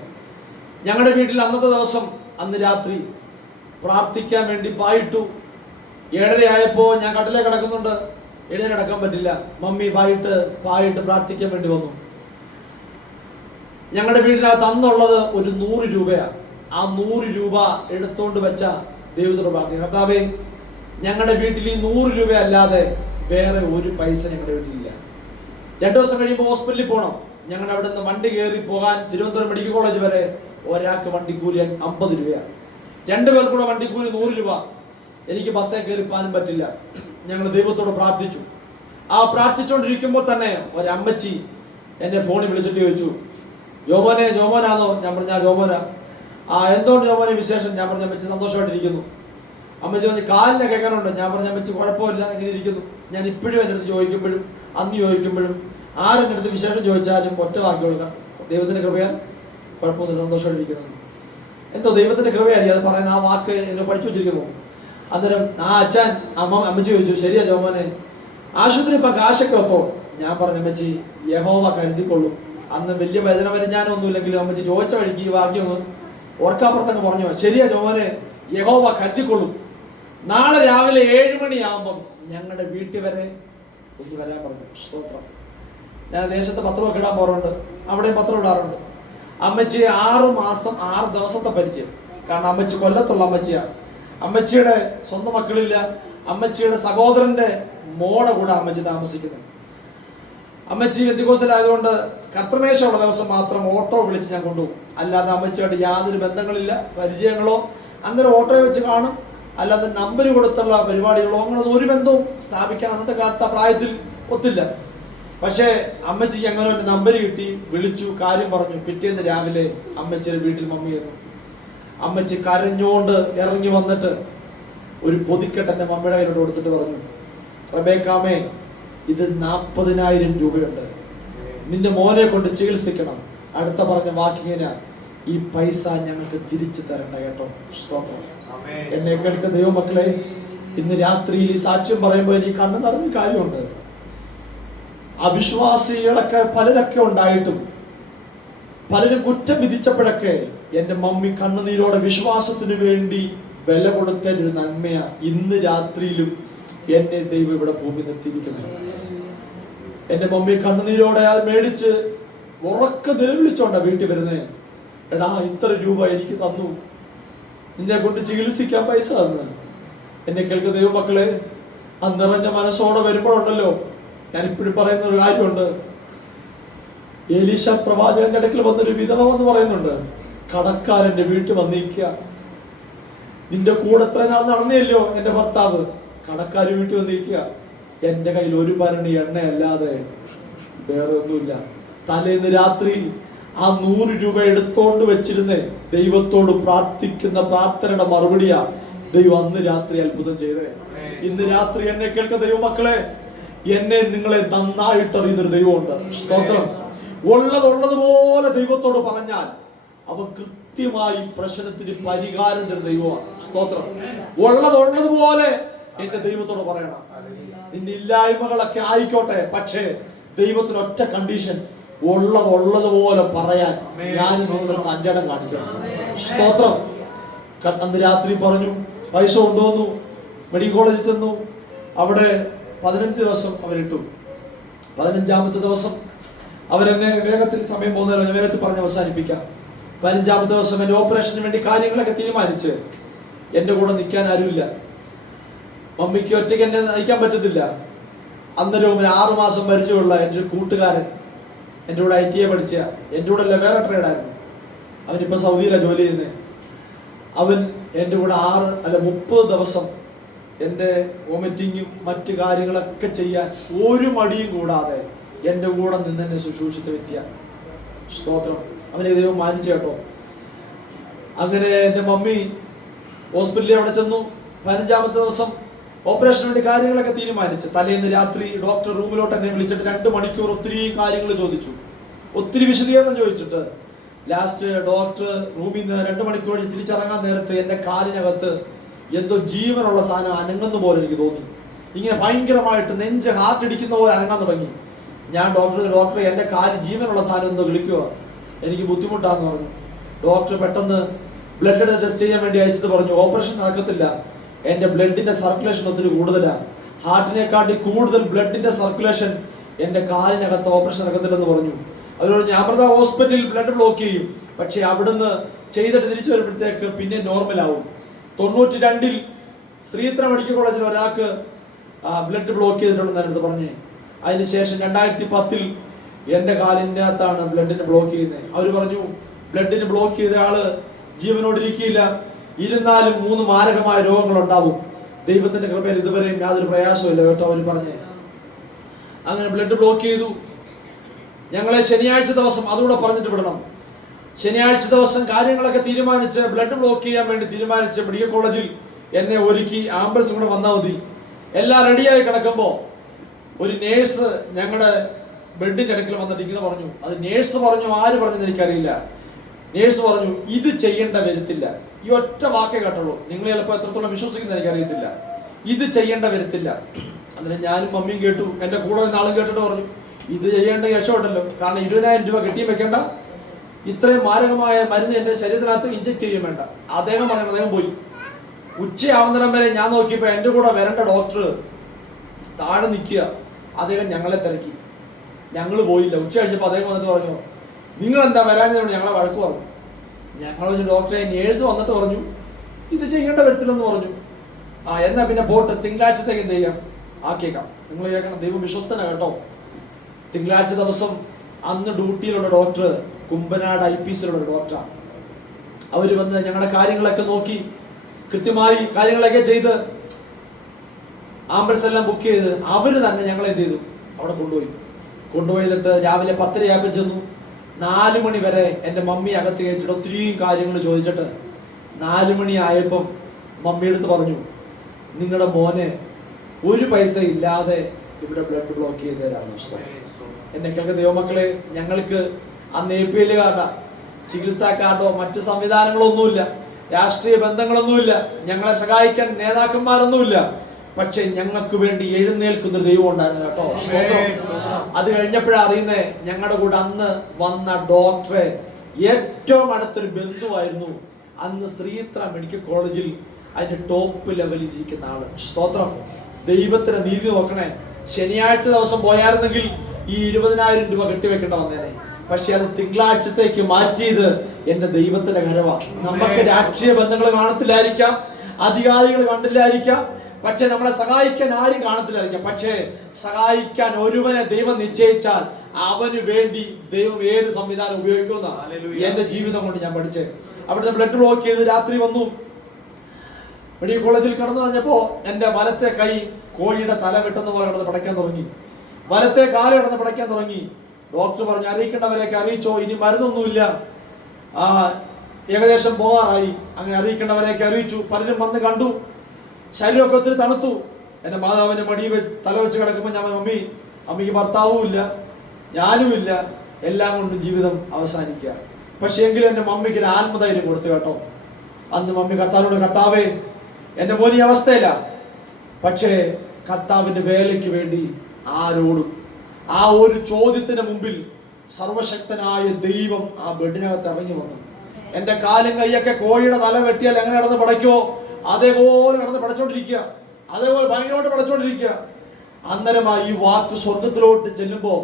ഞങ്ങളുടെ വീട്ടിൽ അന്ന് രാത്രി പ്രാർത്ഥിക്കാൻ വേണ്ടി പായിട്ടു. 7:30 ആയപ്പോൾ ഞാൻ കട്ടിലേ കിടക്കുന്നുണ്ട്, എഴുന്നേറ്റ് കിടക്കാൻ പറ്റില്ല. മമ്മി പായിട്ട് പ്രാർത്ഥിക്കാൻ വേണ്ടി വന്നു. ഞങ്ങളുടെ വീട്ടിനകത്ത് അന്നുള്ളത് ഒരു 100 രൂപയാണ്. ആ 100 രൂപ എടുത്തോണ്ട് വെച്ച ദൈവത്തോട് പ്രാർത്ഥിക്കും, കർത്താവേ, ഞങ്ങളുടെ വീട്ടിൽ ഈ 100 രൂപ അല്ലാതെ വേറെ ഒരു പൈസ ഞങ്ങളുടെ വീട്ടിലില്ല. 2 ദിവസം കഴിയുമ്പോൾ ഹോസ്പിറ്റലിൽ പോകണം. ഞങ്ങൾ അവിടെ നിന്ന് വണ്ടി കയറി പോകാൻ തിരുവനന്തപുരം മെഡിക്കൽ കോളേജ് വരെ ഒരാൾക്ക് വണ്ടിക്കൂലി 50 രൂപയാണ്. 2 പേർ കൂടെ വണ്ടിക്കൂലി 100 രൂപ. എനിക്ക് ബസ്സേ കയറി പോകാനും പറ്റില്ല. ഞങ്ങൾ ദൈവത്തോട് പ്രാർത്ഥിച്ചു. ആ പ്രാർത്ഥിച്ചുകൊണ്ടിരിക്കുമ്പോൾ തന്നെ ഒരമ്മച്ചി എന്നെ ഫോണിൽ വിളിച്ചിട്ട് ചോദിച്ചു, ജോമോനാണോ? ഞാൻ പറഞ്ഞ ജോമോനാ. എന്തുകൊണ്ട് ജോമോനെ വിശേഷം? ഞാൻ പറഞ്ഞ അമ്മച്ചി സന്തോഷമായിട്ടിരിക്കുന്നു. അമ്മച്ചി പറഞ്ഞ് കാലിനൊക്കെ എങ്ങനെയുണ്ട്? ഞാൻ പറഞ്ഞ അമ്മച്ചി കുഴപ്പമില്ല, ഇങ്ങനെ ഇരിക്കുന്നു. ഞാൻ ഇപ്പോഴും എൻ്റെ അടുത്ത് ചോദിക്കുമ്പോഴും അന്ന് ചോദിക്കുമ്പോഴും ആരെൻ്റെ അടുത്ത് വിശേഷം ചോദിച്ചാലും ഒറ്റ വാക്കി കൊടുക്കാം, ദൈവത്തിൻ്റെ കൃപയാൽ കുഴപ്പമൊന്നുമില്ല, സന്തോഷമായിട്ടിരിക്കുന്നു. എന്തോ ദൈവത്തിൻ്റെ കൃപയായിരിക്കും അത് പറയുന്ന ആ വാക്ക് എന്നെ പഠിച്ചു വെച്ചിരിക്കുന്നു. അന്നേരം ആ അച്ഛൻ അമ്മച്ചി ചോദിച്ചു, ശരിയാ ജോമോനെ, ആശുപത്രി ഇപ്പം കാശൊക്കെ ഒത്തോ? ഞാൻ പറഞ്ഞ അമ്മച്ചി, യഹോവ കരുതിക്കൊള്ളും. അന്ന് വലിയ വേദന വരുഞ്ഞാനൊന്നുമില്ലെങ്കിലും അമ്മച്ചി ചോദിച്ച വഴിക്ക് ഈ വാക്യം ഒന്ന് ഓർക്കാപ്പുറത്തങ്ങ് പറഞ്ഞു, ശരിയാ ജോമോനെ, യഹോവ കരുതിക്കൊള്ളും. നാളെ രാവിലെ 7 മണിയാകുമ്പം ഞങ്ങളുടെ വീട്ടിൽ വരെ ഒന്ന് വരാൻ പറഞ്ഞു. സ്തോത്രം. ഞാൻ ദേശത്ത് പത്രമൊക്കെ ഇടാൻ പോകാറുണ്ട്, അവിടെയും പത്രം ഇടാറുണ്ട്. അമ്മച്ചിയെ 6 മാസം 6 ദിവസത്തെ പരിചയം. കാരണം അമ്മച്ചി കൊല്ലത്തുള്ള അമ്മച്ചിയാണ്. അമ്മച്ചിയുടെ സ്വന്തം മക്കളില്ല. അമ്മച്ചിയുടെ സഹോദരന്റെ മോടെ കൂടെ അമ്മച്ചി താമസിക്കുന്നത്. അമ്മച്ചി ബന്ധുക്കോസിലായതുകൊണ്ട് കർത്തമേശമുള്ള ദിവസം മാത്രം ഓട്ടോ വിളിച്ച് ഞാൻ കൊണ്ടുപോകും. അല്ലാതെ അമ്മച്ചിയായിട്ട് യാതൊരു ബന്ധങ്ങളില്ല, പരിചയങ്ങളോ. അന്നേരം ഓട്ടോയെ വെച്ച് കാണും, അല്ലാതെ നമ്പർ കൊടുത്തുള്ള പരിപാടികളോ അങ്ങനെ ഒരു ബന്ധവും സ്ഥാപിക്കാൻ അന്നത്തെ കാലത്ത് ആ പ്രായത്തിൽ ഒത്തില്ല. പക്ഷേ അമ്മച്ചിക്ക് അങ്ങനെ ഒരു നമ്പർ കിട്ടി, വിളിച്ചു, കാര്യം പറഞ്ഞു. പിറ്റേന്ന് രാവിലെ അമ്മച്ചിയുടെ വീട്ടിൽ മമ്മി ആയിരുന്നു. അമ്മച്ചി കരഞ്ഞോണ്ട് ഇറങ്ങി വന്നിട്ട് ഒരു പൊതിക്കെട്ട് എൻ്റെ മമ്മിയുടെ കയ്യിലോട്ട് കൊടുത്തിട്ട് പറഞ്ഞു, റബേക്കാമേ, ഇത് 40,000 രൂപയുണ്ട്, നിന്റെ മോനെ കൊണ്ട് ചികിത്സിക്കണം. അടുത്ത പറഞ്ഞ വാക്കിങ്ങനെ, ഈ പൈസ ഞങ്ങൾക്ക് തിരിച്ചു തരണ്ട കേട്ടോ. സ്തോത്രം. എന്നെ കേൾക്കുന്ന ദൈവമക്കളെ, ഇന്ന് രാത്രിയിൽ ഈ സാക്ഷ്യം പറയുമ്പോൾ എനിക്ക് കണ്ണു നിറഞ്ഞ കാര്യമുണ്ട്. അവിശ്വാസികളൊക്കെ പലരൊക്കെ ഉണ്ടായിട്ടും പലരും കുറ്റം വിധിച്ചപ്പോഴൊക്കെ എൻ്റെ മമ്മി കണ്ണുനീരോടെ വിശ്വാസത്തിന് വേണ്ടി വില കൊടുത്തതിന് ഒരു നന്മയാ ഇന്ന് രാത്രിയിലും എന്നെ ദൈവം ഇവിടെ ഭൂമി നിർത്തിയിരിക്കുന്നത്. എൻ്റെ മമ്മി കണ്ണുനീരോടെ അത് മേടിച്ച് ഉറക്ക നിലവിളിച്ചോണ്ടാ വീട്ടിൽ വരുന്നേ. എടാ, ഇത്ര രൂപ എനിക്ക് തന്നു, നിന്നെ കൊണ്ട് ചികിത്സിക്കാൻ പൈസ തന്നു. എന്നെ കേൾക്കുന്ന ദൈവമക്കളെ, ആ നിറഞ്ഞ മനസ്സോടെ വരുമ്പോഴുണ്ടല്ലോ, ഞാനിപ്പോഴും പറയുന്ന ഒരു കാര്യമുണ്ട്. എലീശ പ്രവാചകന്റെ അടുക്കൽ വന്നൊരു വിധവ എന്ന് പറയുന്നുണ്ട്, കടക്കാരന്റെ വീട്ടിൽ വന്നിരിക്കുക. നിന്റെ കൂടെ എത്ര നാൾ നടന്നല്ലോ എന്റെ ഭർത്താവ്, കടക്കാര് വീട്ടിൽ വന്നിരിക്കുക. എന്റെ കയ്യിൽ ഒരു ഭരണി എണ്ണയല്ലാതെ വേറെ ഒന്നുമില്ല. തലേന്ന് രാത്രി ആ 100 രൂപ എടുത്തോണ്ട് വെച്ചിരുന്നേ ദൈവത്തോട് പ്രാർത്ഥിക്കുന്ന പ്രാർത്ഥനയുടെ മറുപടിയാ ദൈവം അന്ന് രാത്രി അത്ഭുതം ചെയ്തേ. ഇന്ന് രാത്രി എന്നെ കേൾക്കുന്ന ദൈവമക്കളെ, എന്നെ നിങ്ങളെ നന്നായിട്ട് അറിയുന്നൊരു ദൈവമുണ്ട്. സ്തോത്രം. ഉള്ളതുപോലെ ദൈവത്തോട് പറഞ്ഞാൽ അവൻ കൃത്യമായി പ്രശ്നത്തിന് പരിഹാരം തരുന്ന ദൈവമാണ്. സ്തോത്രം. ഉള്ളതുപോലെ എന്റെ ദൈവത്തോട് പറയണം. നിന്റെ ഇല്ലായ്മകളൊക്കെ ആയിക്കോട്ടെ, പക്ഷേ ദൈവത്തിന് ഒറ്റ കണ്ടീഷൻ, ഉള്ളതുപോലെ പറയാൻ ഞാൻ നിങ്ങൾ തന്റെ ഇടം കാണിക്കണം. സ്തോത്രം. അന്ന് രാത്രി പറഞ്ഞു, പൈസ കൊണ്ടുവന്നു, മെഡിക്കൽ കോളേജിൽ ചെന്നു. അവിടെ 15 ദിവസം അവരിട്ടു. 15ാമത്തെ ദിവസം അവരെന്നെ വേഗത്തിൽ, സമയം പോകുന്നതല്ല, വേഗത്തിൽ പറഞ്ഞ് അവസാനിപ്പിക്കാം. 15ാമത്തെ ദിവസം എൻ്റെ ഓപ്പറേഷന് വേണ്ടി കാര്യങ്ങളൊക്കെ തീരുമാനിച്ച് എൻ്റെ കൂടെ നിൽക്കാൻ ആരുമില്ല. മമ്മിക്ക് ഒറ്റയ്ക്ക് എന്നെ നയിക്കാൻ പറ്റത്തില്ല. അന്നേരം 6 മാസം പരിചയമുള്ള എൻ്റെ ഒരു കൂട്ടുകാരൻ, എൻ്റെ കൂടെ ITA പഠിച്ച, എൻ്റെ കൂടെ അല്ല വേറെ ട്രേഡായിരുന്നു, അവനിപ്പോൾ സൗദിയിലാണ് ജോലി ചെയ്യുന്നത്. അവൻ എൻ്റെ കൂടെ 30 ദിവസം എൻ്റെ വോമിറ്റിങ്ങും മറ്റു കാര്യങ്ങളൊക്കെ ചെയ്യാൻ ഒരു മടിയും കൂടാതെ എൻ്റെ കൂടെ നിന്ന് എന്നെ ശുശ്രൂഷിച്ച വ്യക്തിയാണ്. സ്തോത്രം. അവനെ ദൈവം മാനിച്ചു കേട്ടോ. അങ്ങനെ എൻ്റെ മമ്മി ഹോസ്പിറ്റലിൽ അവിടെ ചെന്നു. 15ാമത്തെ ദിവസം ഓപ്പറേഷന് വേണ്ടി കാര്യങ്ങളൊക്കെ തീരുമാനിച്ച് തലേന്ന് രാത്രി ഡോക്ടർ റൂമിലോട്ട് എന്നെ വിളിച്ചിട്ട് 2 മണിക്കൂർ ഒത്തിരി കാര്യങ്ങൾ ചോദിച്ചു, ഒത്തിരി വിശദീകരണം ചോദിച്ചിട്ട് ലാസ്റ്റ് ഡോക്ടർ റൂമിൽ നിന്ന് 2 മണിക്കൂർ കഴിഞ്ഞ് തിരിച്ചിറങ്ങാൻ നേരത്ത് എൻ്റെ കാലിനകത്ത് എന്തോ ജീവനുള്ള സാധനം അനങ്ങുന്ന പോലെ എനിക്ക് തോന്നി. ഇങ്ങനെ ഭയങ്കരമായിട്ട് നെഞ്ച് ഹാർട്ട് ഇടിക്കുന്ന പോലെ അനങ്ങാൻ തുടങ്ങി. ഞാൻ ഡോക്ടറെ എൻ്റെ കാല് ജീവനുള്ള സാധനം എന്തോ വിളിക്കുക, എനിക്ക് ബുദ്ധിമുട്ടാന്ന് പറഞ്ഞു. ഡോക്ടർ പെട്ടെന്ന് ബ്ലഡ് ടെസ്റ്റ് ചെയ്യാൻ വേണ്ടി അയച്ചിട്ട് പറഞ്ഞു, ഓപ്പറേഷൻ നടക്കത്തില്ല, എൻ്റെ ബ്ലഡിന്റെ സർക്കുലേഷൻ ഒത്തിരി കൂടുതലാണ്, ഹാർട്ടിനെക്കാട്ടി കൂടുതൽ ബ്ലഡിന്റെ സർക്കുലേഷൻ എൻ്റെ കാലിനകത്ത് ഓപ്പറേഷൻ നടക്കത്തില്ലെന്ന് പറഞ്ഞു. അവരോട് ഞാൻ പറഞ്ഞ ഹോസ്പിറ്റലിൽ ബ്ലഡ് ബ്ലോക്ക് ചെയ്യും, പക്ഷെ അവിടുന്ന് ചെയ്തിട്ട് തിരിച്ചു വരുമ്പോഴത്തേക്ക് പിന്നെ നോർമൽ ആവും. 92-ൽ ശ്രീത്ര മെഡിക്കൽ കോളേജിൽ ഒരാൾക്ക് ബ്ലഡ് ബ്ലോക്ക് ചെയ്തിട്ടുണ്ടെന്ന് അടുത്ത് പറഞ്ഞേ. അതിനുശേഷം 2010-ൽ എൻ്റെ കാലിൻ്റെ അകത്താണ് ബ്ലഡിന് ബ്ലോക്ക് ചെയ്യുന്നത്. അവർ പറഞ്ഞു ബ്ലഡിന് ബ്ലോക്ക് ചെയ്ത ആള് ജീവനോടിരിക്കില്ല, ഇരുന്നാലും 3 മാരകമായ രോഗങ്ങൾ ഉണ്ടാവും. ദൈവത്തിന്റെ കൃപയിൽ ഇതുവരെയും യാതൊരു പ്രയാസമില്ല കേട്ടോ അവർ പറഞ്ഞേ. അങ്ങനെ ബ്ലഡ് ബ്ലോക്ക് ചെയ്തു. ഞങ്ങളെ ശനിയാഴ്ച ദിവസം അതുകൂടെ പറഞ്ഞിട്ട് വിടണം. ശനിയാഴ്ച ദിവസം കാര്യങ്ങളൊക്കെ തീരുമാനിച്ച് ബ്ലഡ് ബ്ലോക്ക് ചെയ്യാൻ വേണ്ടി തീരുമാനിച്ച് മെഡിക്കൽ കോളേജിൽ എന്നെ ഒരുക്കി ആംബുലൻസ് കൂടെ വന്നാൽ മതി. എല്ലാം റെഡിയായി കിടക്കുമ്പോൾ ഒരു നേഴ്സ് ഞങ്ങളുടെ ബെഡിന്റെ അടുക്കൽ വന്നിട്ട് ഇങ്ങനെ പറഞ്ഞു. അത് നേഴ്സ് പറഞ്ഞു, ആര് പറഞ്ഞെന്ന് എനിക്കറിയില്ല. നേഴ്സ് പറഞ്ഞു, ഇത് ചെയ്യേണ്ട വരത്തില്ല. ഈ ഒറ്റ വാക്കേ കേട്ടുള്ളൂ. നിങ്ങൾ ചിലപ്പോൾ എത്രത്തോളം വിശ്വസിക്കുന്ന എനിക്കറിയത്തില്ല. ഇത് ചെയ്യേണ്ട വരത്തില്ല. അങ്ങനെ ഞാനും മമ്മിയും കേട്ടു, എൻ്റെ കൂടെ നാളും കേട്ടിട്ട് പറഞ്ഞു, ഇത് ചെയ്യേണ്ട രക്ഷമുണ്ടല്ലോ, കാരണം 20,000 രൂപ കെട്ടിയും വെക്കേണ്ട, ഇത്രയും മാരകമായ മരുന്ന് എൻ്റെ ശരീരത്തിനകത്ത് ഇഞ്ചക്ട് ചെയ്യും വേണ്ട. അദ്ദേഹം പറയണം, അദ്ദേഹം പോയി. ഉച്ചയാവുന്നിടം വരെ ഞാൻ നോക്കിയപ്പോൾ എൻ്റെ കൂടെ വരേണ്ട ഡോക്ടർ താഴെ നിൽക്കുക. അദ്ദേഹം ഞങ്ങളെ തിരക്കി. ഞങ്ങൾ പോയില്ല. ഉച്ച കഴിഞ്ഞപ്പോൾ അദ്ദേഹം വന്നിട്ട് പറഞ്ഞു, നിങ്ങൾ എന്താ വരാഞ്ഞതുകൊണ്ട് ഞങ്ങളെ വഴക്ക് പറഞ്ഞു. ഞങ്ങൾ പറഞ്ഞു, ഡോക്ടറെ നേഴ്സ് വന്നിട്ട് പറഞ്ഞു ഇത് ചെയ്യേണ്ട വരത്തില്ലെന്ന് പറഞ്ഞു. എന്നാ പിന്നെ പോട്ട്, തിങ്കളാഴ്ചത്തേക്ക് എന്ത് ചെയ്യാം, ആക്കിയേക്കാം. നിങ്ങൾ കേൾക്കണം, ദൈവം വിശ്വസ്തന കേട്ടോ. തിങ്കളാഴ്ച ദിവസം അന്ന് ഡ്യൂട്ടിയിലുള്ള ഡോക്ടർ കുമ്പനാട് IPCയിലുള്ള ഡോക്ടറാണ്. അവർ വന്ന് ഞങ്ങളുടെ കാര്യങ്ങളൊക്കെ നോക്കി കൃത്യമായി കാര്യങ്ങളൊക്കെ ചെയ്ത് ആംബുലൻസ് എല്ലാം ബുക്ക് ചെയ്ത് അവർ തന്നെ ഞങ്ങളെ എന്ത് ചെയ്തു, അവിടെ കൊണ്ടുപോയിട്ട് രാവിലെ 10:30 ചെന്നു. 4 മണി വരെ എൻ്റെ മമ്മി അകത്ത് കയറ്റിട്ട് ഒത്തിരിയും കാര്യങ്ങൾ ചോദിച്ചിട്ട് 4 മണി ആയപ്പം മമ്മിയെടുത്ത് പറഞ്ഞു, നിങ്ങളുടെ മോനെ ഒരു പൈസ ഇല്ലാതെ ഇവിടെ ബ്ലഡ് ബ്ലോക്ക് ചെയ്ത് തരാമെന്ന്. എന്നെ കേൾക്കുന്ന ദൈവമക്കളെ, ഞങ്ങൾക്ക് അന്ന് APL കാർഡോ ചികിത്സാ കാർഡോ മറ്റു സംവിധാനങ്ങളൊന്നുമില്ല, രാഷ്ട്രീയ ബന്ധങ്ങളൊന്നുമില്ല, ഞങ്ങളെ സഹായിക്കാൻ നേതാക്കന്മാരൊന്നുമില്ല. പക്ഷെ ഞങ്ങൾക്ക് വേണ്ടി എഴുന്നേൽക്കുന്ന ദൈവം ഉണ്ടായിരുന്നു കേട്ടോ. അത് കഴിഞ്ഞപ്പോഴാണ് അറിയുന്നേ, ഞങ്ങളുടെ കൂടെ അന്ന് വന്ന ഡോക്ടറെ ഏറ്റവും അടുത്തൊരു ബന്ധുവായിരുന്നു. അന്ന് ശ്രീത്ര മെഡിക്കൽ കോളേജിൽ അതിന്റെ ടോപ്പ് ലെവലിൽ ഇരിക്കുന്ന ആള്. സ്തോത്രം. ദൈവത്തിന്റെ നീതി നോക്കണേ. ശനിയാഴ്ച ദിവസം പോയായിരുന്നെങ്കിൽ ഈ 20,000 രൂപ കെട്ടിവെക്കേണ്ട വന്നേനെ. പക്ഷെ അത് തിങ്കളാഴ്ചത്തേക്ക് മാറ്റിയത് എന്റെ ദൈവത്തിന്റെ കരവാണ്. നമുക്ക് രാഷ്ട്രീയ ബന്ധങ്ങൾ കാണത്തില്ലായിരിക്കാം, അധികാരികൾ കണ്ടില്ലായിരിക്കാം, പക്ഷെ നമ്മളെ സഹായിക്കാൻ ആരും കാണത്തില്ലായിരിക്കാം. പക്ഷേ സഹായിക്കാൻ ഒരുവനെ ദൈവം നിശ്ചയിച്ചാൽ അവന് വേണ്ടി ദൈവം ഏത് സംവിധാനം ഉപയോഗിക്കുന്ന എന്റെ ജീവിതം കൊണ്ട് ഞാൻ പഠിച്ചേ. അവിടുത്തെ ബ്ലഡ് ബ്ലോക്ക് ചെയ്ത് രാത്രി വന്നു. മെഡിക്കൽ കോളേജിൽ കടന്നു കഴിഞ്ഞപ്പോ എന്റെ വലത്തെ കൈ കോഴിയുടെ തല വെട്ടുന്ന പോലെ കിടന്ന് പടയ്ക്കാൻ തുടങ്ങി, വലത്തെ കാല് കിടന്ന് പടയ്ക്കാൻ തുടങ്ങി. ഡോക്ടർ പറഞ്ഞു, അറിയിക്കേണ്ടവരെയൊക്കെ അറിയിച്ചോ, ഇനി മരുന്നൊന്നുമില്ല, ഏകദേശം പോകാറായി. അങ്ങനെ അറിയിക്കേണ്ടവരെയൊക്കെ അറിയിച്ചു. പലരും വന്ന് കണ്ടു. ശരീരമൊക്കെ ഒത്തിരി തണുത്തു. എൻ്റെ മാതാവിന്റെ മടിയിൽ തല വെച്ച് കിടക്കുമ്പോൾ ഞാൻ, അമ്മയ്ക്ക് ഭർത്താവും ഇല്ല, ഞാനും ഇല്ല, എല്ലാം കൊണ്ടും ജീവിതം അവസാനിക്കുക. പക്ഷെ എങ്കിലും എൻ്റെ മമ്മിക്ക് ഒരു ആത്മധൈര്യം കൊടുത്തു കേട്ടോ. അന്ന് മമ്മി കർത്താവിനോട്, കർത്താവേ എൻ്റെ മോനി അവസ്ഥയില്ല, പക്ഷേ കർത്താവിന്റെ വേലയ്ക്ക് വേണ്ടി ആരോടും. ആ ഒരു ചോദ്യത്തിന് മുമ്പിൽ സർവശക്തനായ ദൈവം ആ ബെഡിനകത്ത് ഇറങ്ങി വന്നു. എൻ്റെ കാലും കൈയൊക്കെ കോഴിയുടെ തല വെട്ടിയാൽ എങ്ങനെ കിടന്ന് പടയ്ക്കുമോ അതേപോലെ കിടന്ന് പടച്ചോണ്ടിരിക്കുക, അതേപോലെ ഭയങ്കരമായിട്ട് പടച്ചോണ്ടിരിക്കുക. അന്നേരമായി ഈ വാക്ക് സ്വർഗത്തിലോട്ട് ചെല്ലുമ്പോ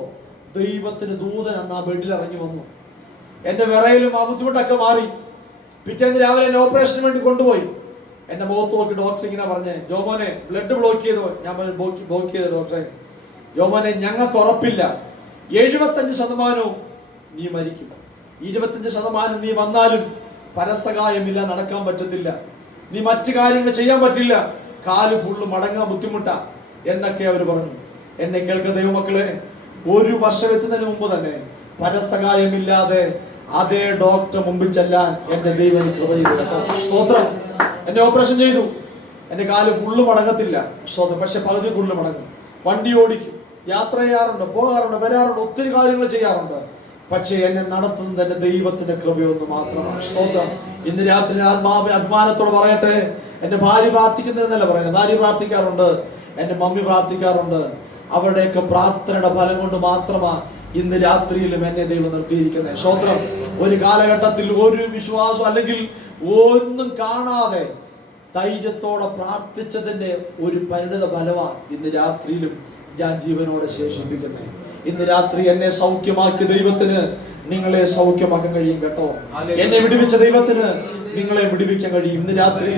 ദൈവത്തിന് ദൂതൻ അന്ന് ആ ബെഡിൽ ഇറങ്ങി വന്നു. എന്റെ വിറയിലും ആ ബുദ്ധിമുട്ടൊക്കെ മാറി. പിറ്റേന്ന് രാവിലെ എന്നെ ഓപ്പറേഷന് വേണ്ടി കൊണ്ടുപോയി. എന്റെ മുഖത്ത് നോക്കി ഡോക്ടർ ഇങ്ങനെ പറഞ്ഞേ, ജോമോനെ ബ്ലഡ് ബ്ലോക്ക് ചെയ്തോ? ഞാൻ ബ്ലോക്ക് ചെയ്ത ഡോക്ടറെ. ജോമോനെ, ഞങ്ങൾക്ക് ഉറപ്പില്ല, 75% നീ മരിക്കും, 25% നീ വന്നാലും പരസഹായമില്ല, നടക്കാൻ പറ്റത്തില്ല, നീ മറ്റു കാര്യങ്ങൾ ചെയ്യാൻ പറ്റില്ല, കാല് ഫുള്ള് മടങ്ങാൻ ബുദ്ധിമുട്ടാ എന്നൊക്കെ അവർ പറഞ്ഞു. എന്നെ കേൾക്കുന്ന ദൈവമക്കളെ, 1 വർഷം എത്തുന്നതിന് മുമ്പ് തന്നെ പരസഹായമില്ലാതെ അതേ ഡോക്ടർ മുമ്പിൽ ചെല്ലാൻ എന്റെ ദൈവം കൃപ ചെയ്തു കേട്ടോ. സ്തോത്രം. എന്നെ ഓപ്പറേഷൻ ചെയ്തു. എന്റെ കാല് ഫുള്ള് മടങ്ങത്തില്ല, സ്തോത്രം, പക്ഷെ പകുതി ഫുള്ള് മടങ്ങും. വണ്ടി ഓടിക്കും, യാത്ര ചെയ്യാറുണ്ട്, പോകാറുണ്ട്, വരാറുണ്ട്, ഒത്തിരി കാര്യങ്ങൾ ചെയ്യാറുണ്ട്. പക്ഷെ എന്നെ നടത്തുന്നത് എന്റെ ദൈവത്തിന്റെ കൃപയൊന്ന് മാത്രമാണ്. സ്തോത്രം. ഇന്ന് രാത്രി അഭിമാനത്തോട് പറയട്ടെ, എന്റെ ഭാര്യ പ്രാർത്ഥിക്കുന്നതെന്നല്ല പറയുന്നത്, ഭാര്യ പ്രാർത്ഥിക്കാറുണ്ട്, എന്റെ മമ്മി പ്രാർത്ഥിക്കാറുണ്ട്. അവരുടെയൊക്കെ പ്രാർത്ഥനയുടെ ഫലം കൊണ്ട് മാത്രമാണ് ഇന്ന് രാത്രിയിലും എന്നെ ദൈവം നിർത്തിയിരിക്കുന്നത്. സ്തോത്രം. ഒരു കാലഘട്ടത്തിൽ ഒരു വിശ്വാസം അല്ലെങ്കിൽ ഒന്നും കാണാതെ ധൈര്യത്തോടെ പ്രാർത്ഥിച്ചതിന്റെ ഒരു പരിണിത ഫലമാണ് ഇന്ന് രാത്രിയിലും ഞാൻ ജീവനോടെ ശേഷിപ്പിക്കുന്നത്. ഇന്ന് രാത്രി എന്നെ സൗഖ്യമാക്കിയ ദൈവത്തിന് നിങ്ങളെ സൗഖ്യമാക്കാൻ കഴിയും കേട്ടോ. എന്നെ വിടുവിച്ച ദൈവത്തിന് നിങ്ങളെ വിടുവിക്കാൻ കഴിയും. ഇന്ന് രാത്രി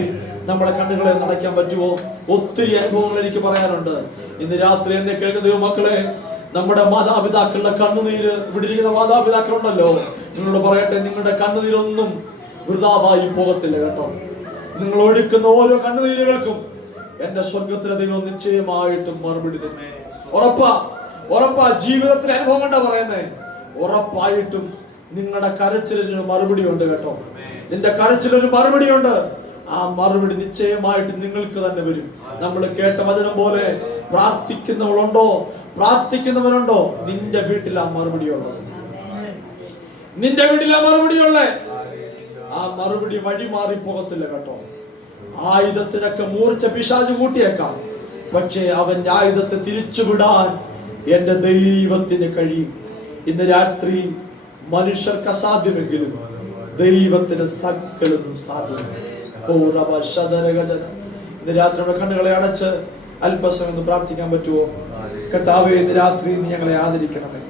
നമ്മുടെ കണ്ണുകളെ നടക്കാൻ പറ്റുമോ? ഒത്തിരി അനുഭവങ്ങൾ എനിക്ക് പറയാനുണ്ട്. ഇന്ന് രാത്രി എന്നെ കേൾക്കുന്ന ദൈവമക്കളെ, നമ്മുടെ മാതാപിതാക്കളുടെ കണ്ണുനീര്, ഇവിടെ ഇരിക്കുന്ന മാതാപിതാക്കളുണ്ടല്ലോ, നിങ്ങളോട് പറയട്ടെ, നിങ്ങളുടെ കണ്ണുനീരൊന്നും വൃഥാവായി പോകത്തില്ല കേട്ടോ. നിങ്ങൾ ഒഴുക്കുന്ന ഓരോ കണ്ണുനീരുകൾക്കും എന്റെ സ്വർഗത്തിലെ ദൈവം നിശ്ചയമായിട്ടും മറുപടി തന്നെ. ഉറപ്പാ ജീവിതത്തിലെ അനുഭവം കൊണ്ടാ പറയുന്നേ. ഉറപ്പായിട്ടും നിങ്ങളുടെ കരച്ചിലൊരു മറുപടി ഉണ്ട് കേട്ടോ. നിന്റെ കരച്ചിലൊരു മറുപടി ഉണ്ട്. ആ മറുപടി നിശ്ചയമായിട്ട് നിങ്ങൾക്ക് തന്നെ വരും. നമ്മൾ കേട്ട വചനം പോലെ പ്രാർത്ഥിക്കുന്നവരുണ്ടോ നിന്റെ വീട്ടിൽ ആ മറുപടി ഉള്ളത്. നിന്റെ വീട്ടിൽ ആ മറുപടിയുള്ളേ. ആ മറുപടി വഴി മാറി പോകത്തില്ല കേട്ടോ. ആയുധത്തിനൊക്കെ മൂർച്ച പിശാച് കൂട്ടിയേക്കാം, പക്ഷേ അവന്റെ ആയുധത്തെ തിരിച്ചുവിടാൻ എന്റെ ദൈവത്തിന് കഴിയും. ഇന്ന് രാത്രി മനുഷ്യർക്ക് അസാധ്യമെങ്കിലും ദൈവത്തിന് സകലതും സാധ്യമാണ്. ഇന്ന് രാത്രി നമ്മുടെ കണ്ണുകളെ അടച്ച് അല്പസമയം ഒന്ന് പ്രാർത്ഥിക്കാൻ പറ്റുമോ? കർത്താവേ, ഇന്ന് രാത്രി നീ ഞങ്ങളെ ആദരിക്കണമേ.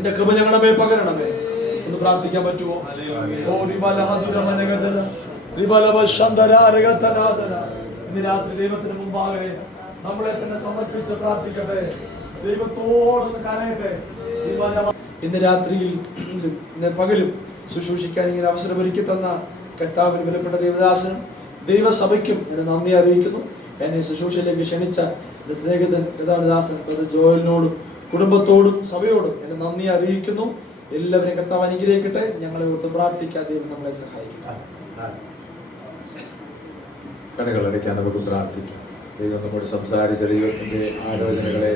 നിന്റെ കൃപ ഞങ്ങളുടെ മേൽ പകരണമേ. ഒന്ന് പ്രാർത്ഥിക്കാൻ പറ്റുമോ? ഇന്ന് രാത്രി ദൈവത്തിന് മുമ്പാകെ നമ്മളെ തന്നെ സമർപ്പിച്ച് പ്രാർത്ഥിക്കട്ടെ. ദൈവത്തോടൊന്ന് കരയട്ടെ. ഇന്ന് രാത്രിയിൽ ഇന്ന് പകലും ശുശ്രൂഷിക്കാൻ ഇങ്ങനെ അവസരം ഒരുക്കി തന്ന കർത്താവിന് വിലപ്പെട്ട ദേവദാസനും ദൈവസഭയ്ക്കും എന്നെ നന്ദി അറിയിക്കുന്നു. എന്നെ ശുശ്രൂഷയിലേക്ക് ക്ഷണിച്ച എന്റെ സ്നേഹിതൻ കർത്താവിദാസൻ ജോയലിനോടും കുടുംബത്തോടും സഭയോടും എന്നെ നന്ദി അറിയിക്കുന്നു. എല്ലാവരെയും കർത്താവ് അനുഗ്രഹിക്കട്ടെ. ഞങ്ങളെ ഓർത്ത് പ്രാർത്ഥിക്കാൻ ദൈവം നമ്മളെ സഹായിക്കും. കണ്ണുകളടയ്ക്കാൻ നമുക്ക് പ്രാർത്ഥിക്കാം. ദൈവം നമ്മോട് സംസാരിച്ച ദൈവത്തിൻ്റെ ആലോചനകളെ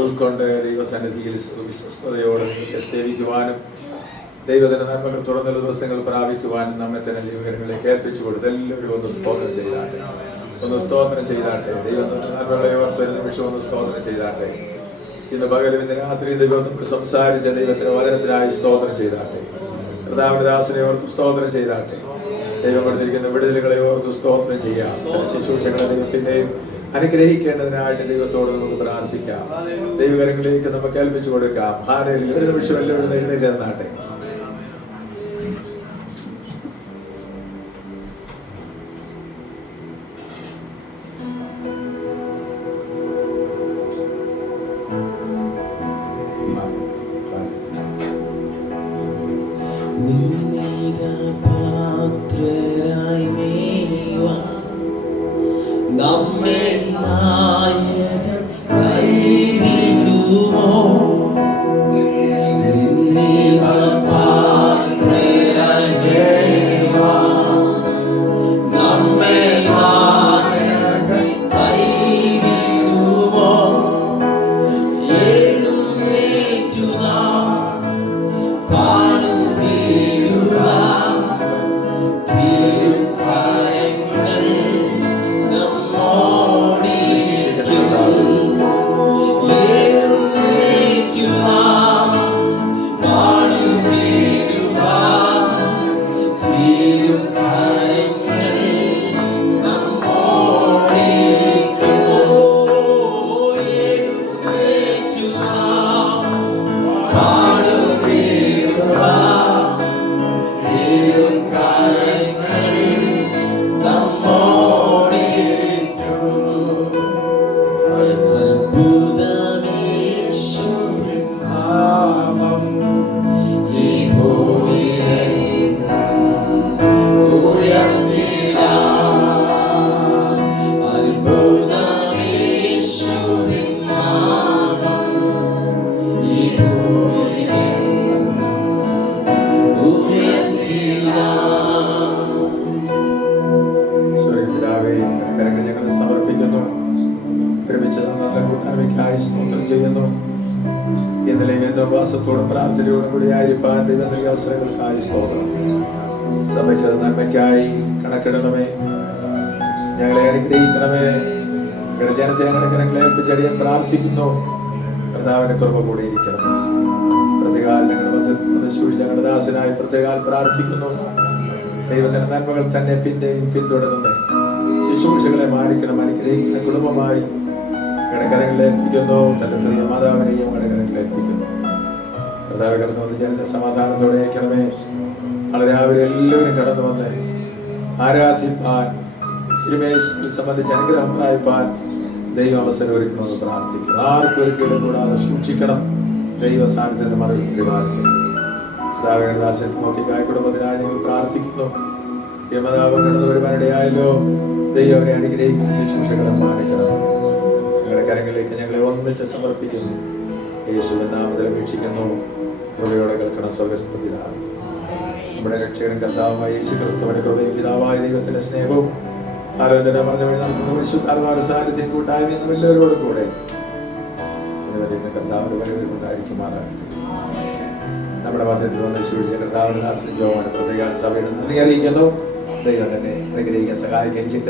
ഉൾക്കൊണ്ട് ദൈവസന്നിധിയിൽ വിശ്വസ്തയോടെ നിങ്ങൾക്ക് സേവിക്കുവാനും ദൈവത്തിൻ്റെ നന്മകൾ തുറന്നുള്ള ദിവസങ്ങൾ പ്രാപിക്കുവാനും നമ്മെ തന്നെ ദൈവകരങ്ങളിലേക്ക് ഏൽപ്പിച്ചു കൊടുത്ത് എല്ലാവരും ഒന്ന് സ്തോത്രം ചെയ്താട്ടെ. ദൈവത്തിന്റെ നന്മകളെ ഓർത്ത് ഒരു നിമിഷം ഒന്ന് സ്തോത്രം ചെയ്താട്ടെ. ഇന്ന് പകലും ഇന്ന് രാത്രി ദൈവം നമ്മൾ സംസാരിച്ച ദൈവത്തിന്റെ വചനത്തിനായി സ്തോത്രം ചെയ്താട്ടെ. കർത്താവിന്റെ ദാസനെ ഓർത്ത് സ്തോത്രം ചെയ്താട്ടെ. ദൈവം കൊടുത്തിരിക്കുന്ന വിടുതലുകളെ ഓർത്ത് സ്തോത്രം ചെയ്യാം. ശുശ്രൂഷകളെ ദൈവത്തിന്റെയും അനുഗ്രഹിക്കേണ്ടതിനായിട്ട് ദൈവത്തോട് നമുക്ക് പ്രാർത്ഥിക്കാം. ദൈവകരങ്ങളിലേക്ക് നമുക്ക് ഏൽപ്പിച്ചു കൊടുക്കാം. ഹല്ലേലൂയ. ഒരു നിമിഷം എല്ലാവരും എഴുന്നേറ്റ് നിന്നാട്ടെ. ഉപവാസത്തോടും പ്രാർത്ഥനയോടും കൂടി ആയിരിക്കാൻ ദൈവം നൽകിയ അവസരങ്ങൾക്കായി സ്തോത്രം. സഭയ്ക്ക് നന്മയ്ക്കായി കണക്കിടണമേ. ഞങ്ങളെ അനുഗ്രഹിക്കണമേ. ഞങ്ങളുടെ ജനത്തെ ഞങ്ങളുടെ കരങ്ങളെ ഏൽപ്പിച്ചടിയാൻ പ്രാർത്ഥിക്കുന്നു. കർത്താവിന്റെ കൃപ കൂടിയിരിക്കണമേ. പ്രതികാൽ ഞങ്ങളുടെ മധ്യത്തിൽ സൂക്ഷിച്ച ഞങ്ങളുടെ ദാസനായി പ്രത്യേകാൽ പ്രാർത്ഥിക്കുന്നു. ദൈവത്തിന്റെ നന്മകൾ തന്നെ പിന്നെയും പിന്തുടരുന്നു. ശുശ്രൂഷകളെ മാനിക്കണം, അനുഗ്രഹിക്കുന്ന കുടുംബമായി ഞങ്ങളുടെ കരങ്ങളിൽ ഏൽപ്പിക്കുന്നു. തന്റെ പ്രിയ മാതാവിനെയും ഞങ്ങളുടെ കരങ്ങളിൽ ഏൽപ്പിക്കുന്നു. കർത്താവ് കടന്നു വന്ന് ജനത്തെ സമാധാനത്തോടെ അയക്കണമേ. നാളെ രാവിലെ എല്ലാവരും കടന്നു വന്ന് ആരാധിപ്പാൻ തിരുമേശയിൽ സംബന്ധിച്ച് അനുഗ്രഹം പ്രാപിപ്പാൻ ദൈവം അവസരം ഒരുക്കണമെന്ന് പ്രാർത്ഥിക്കുന്നു. ആർക്കും ഒരിക്കലും കൂടാതെ സൂക്ഷിക്കണം. ദൈവ സാന്നിധ്യത്തിന്റെ മറവിൽ പരിപാലിക്കണം. കർത്താവിന്റെ ദാസൻ നോക്കിക്കായ കുടുംബത്തിനായി ഞങ്ങൾ പ്രാർത്ഥിക്കുന്നു. യമതാവ് കടന്നു വരുവാനിടയായല്ലോ. ദൈവം അവരെ അനുഗ്രഹിക്കുന്ന ശുശ്രൂഷകളെ മാനിക്കണം. ഞങ്ങളുടെ കരങ്ങളിലേക്ക് ഞങ്ങളെ ഒന്നിച്ച് സമർപ്പിക്കുന്നു. യേശുവിൻ നാമത്തിൽ അപേക്ഷിക്കുന്നു. കൃപയോടെ കേൾക്കണം സ്വർഗ്ഗസ്ഥ പിതാവേ. നമ്മുടെ രക്ഷകനും കർത്താവുമായ യേശു ക്രിസ്തുവിന്റെ കൃപയും പിതാവായ ദൈവത്തിന്റെ സ്നേഹവും ആലോചന പറഞ്ഞു വഴി നടക്കുന്ന പരിശുദ്ധാത്മാവിന്റെ സാന്നിധ്യം കൂട്ടായ്മ എല്ലാവരോടും കൂടെ കർത്താവിന്റെ വരവിലുണ്ടായിരിക്കുമാറാകട്ടെ. നമ്മുടെ മധ്യത്തിൽ വന്ന് ശുശ്രൂഷിച്ച കർത്താവിന്റെ ദാസൻ ജോവാൻ പ്രത്യേക സഭയുടെ നന്ദി അറിയിക്കുന്നു. ദൈവം തന്നെ അനുഗ്രഹിക്കാൻ സഹായിക്കുകയും ചിന്ത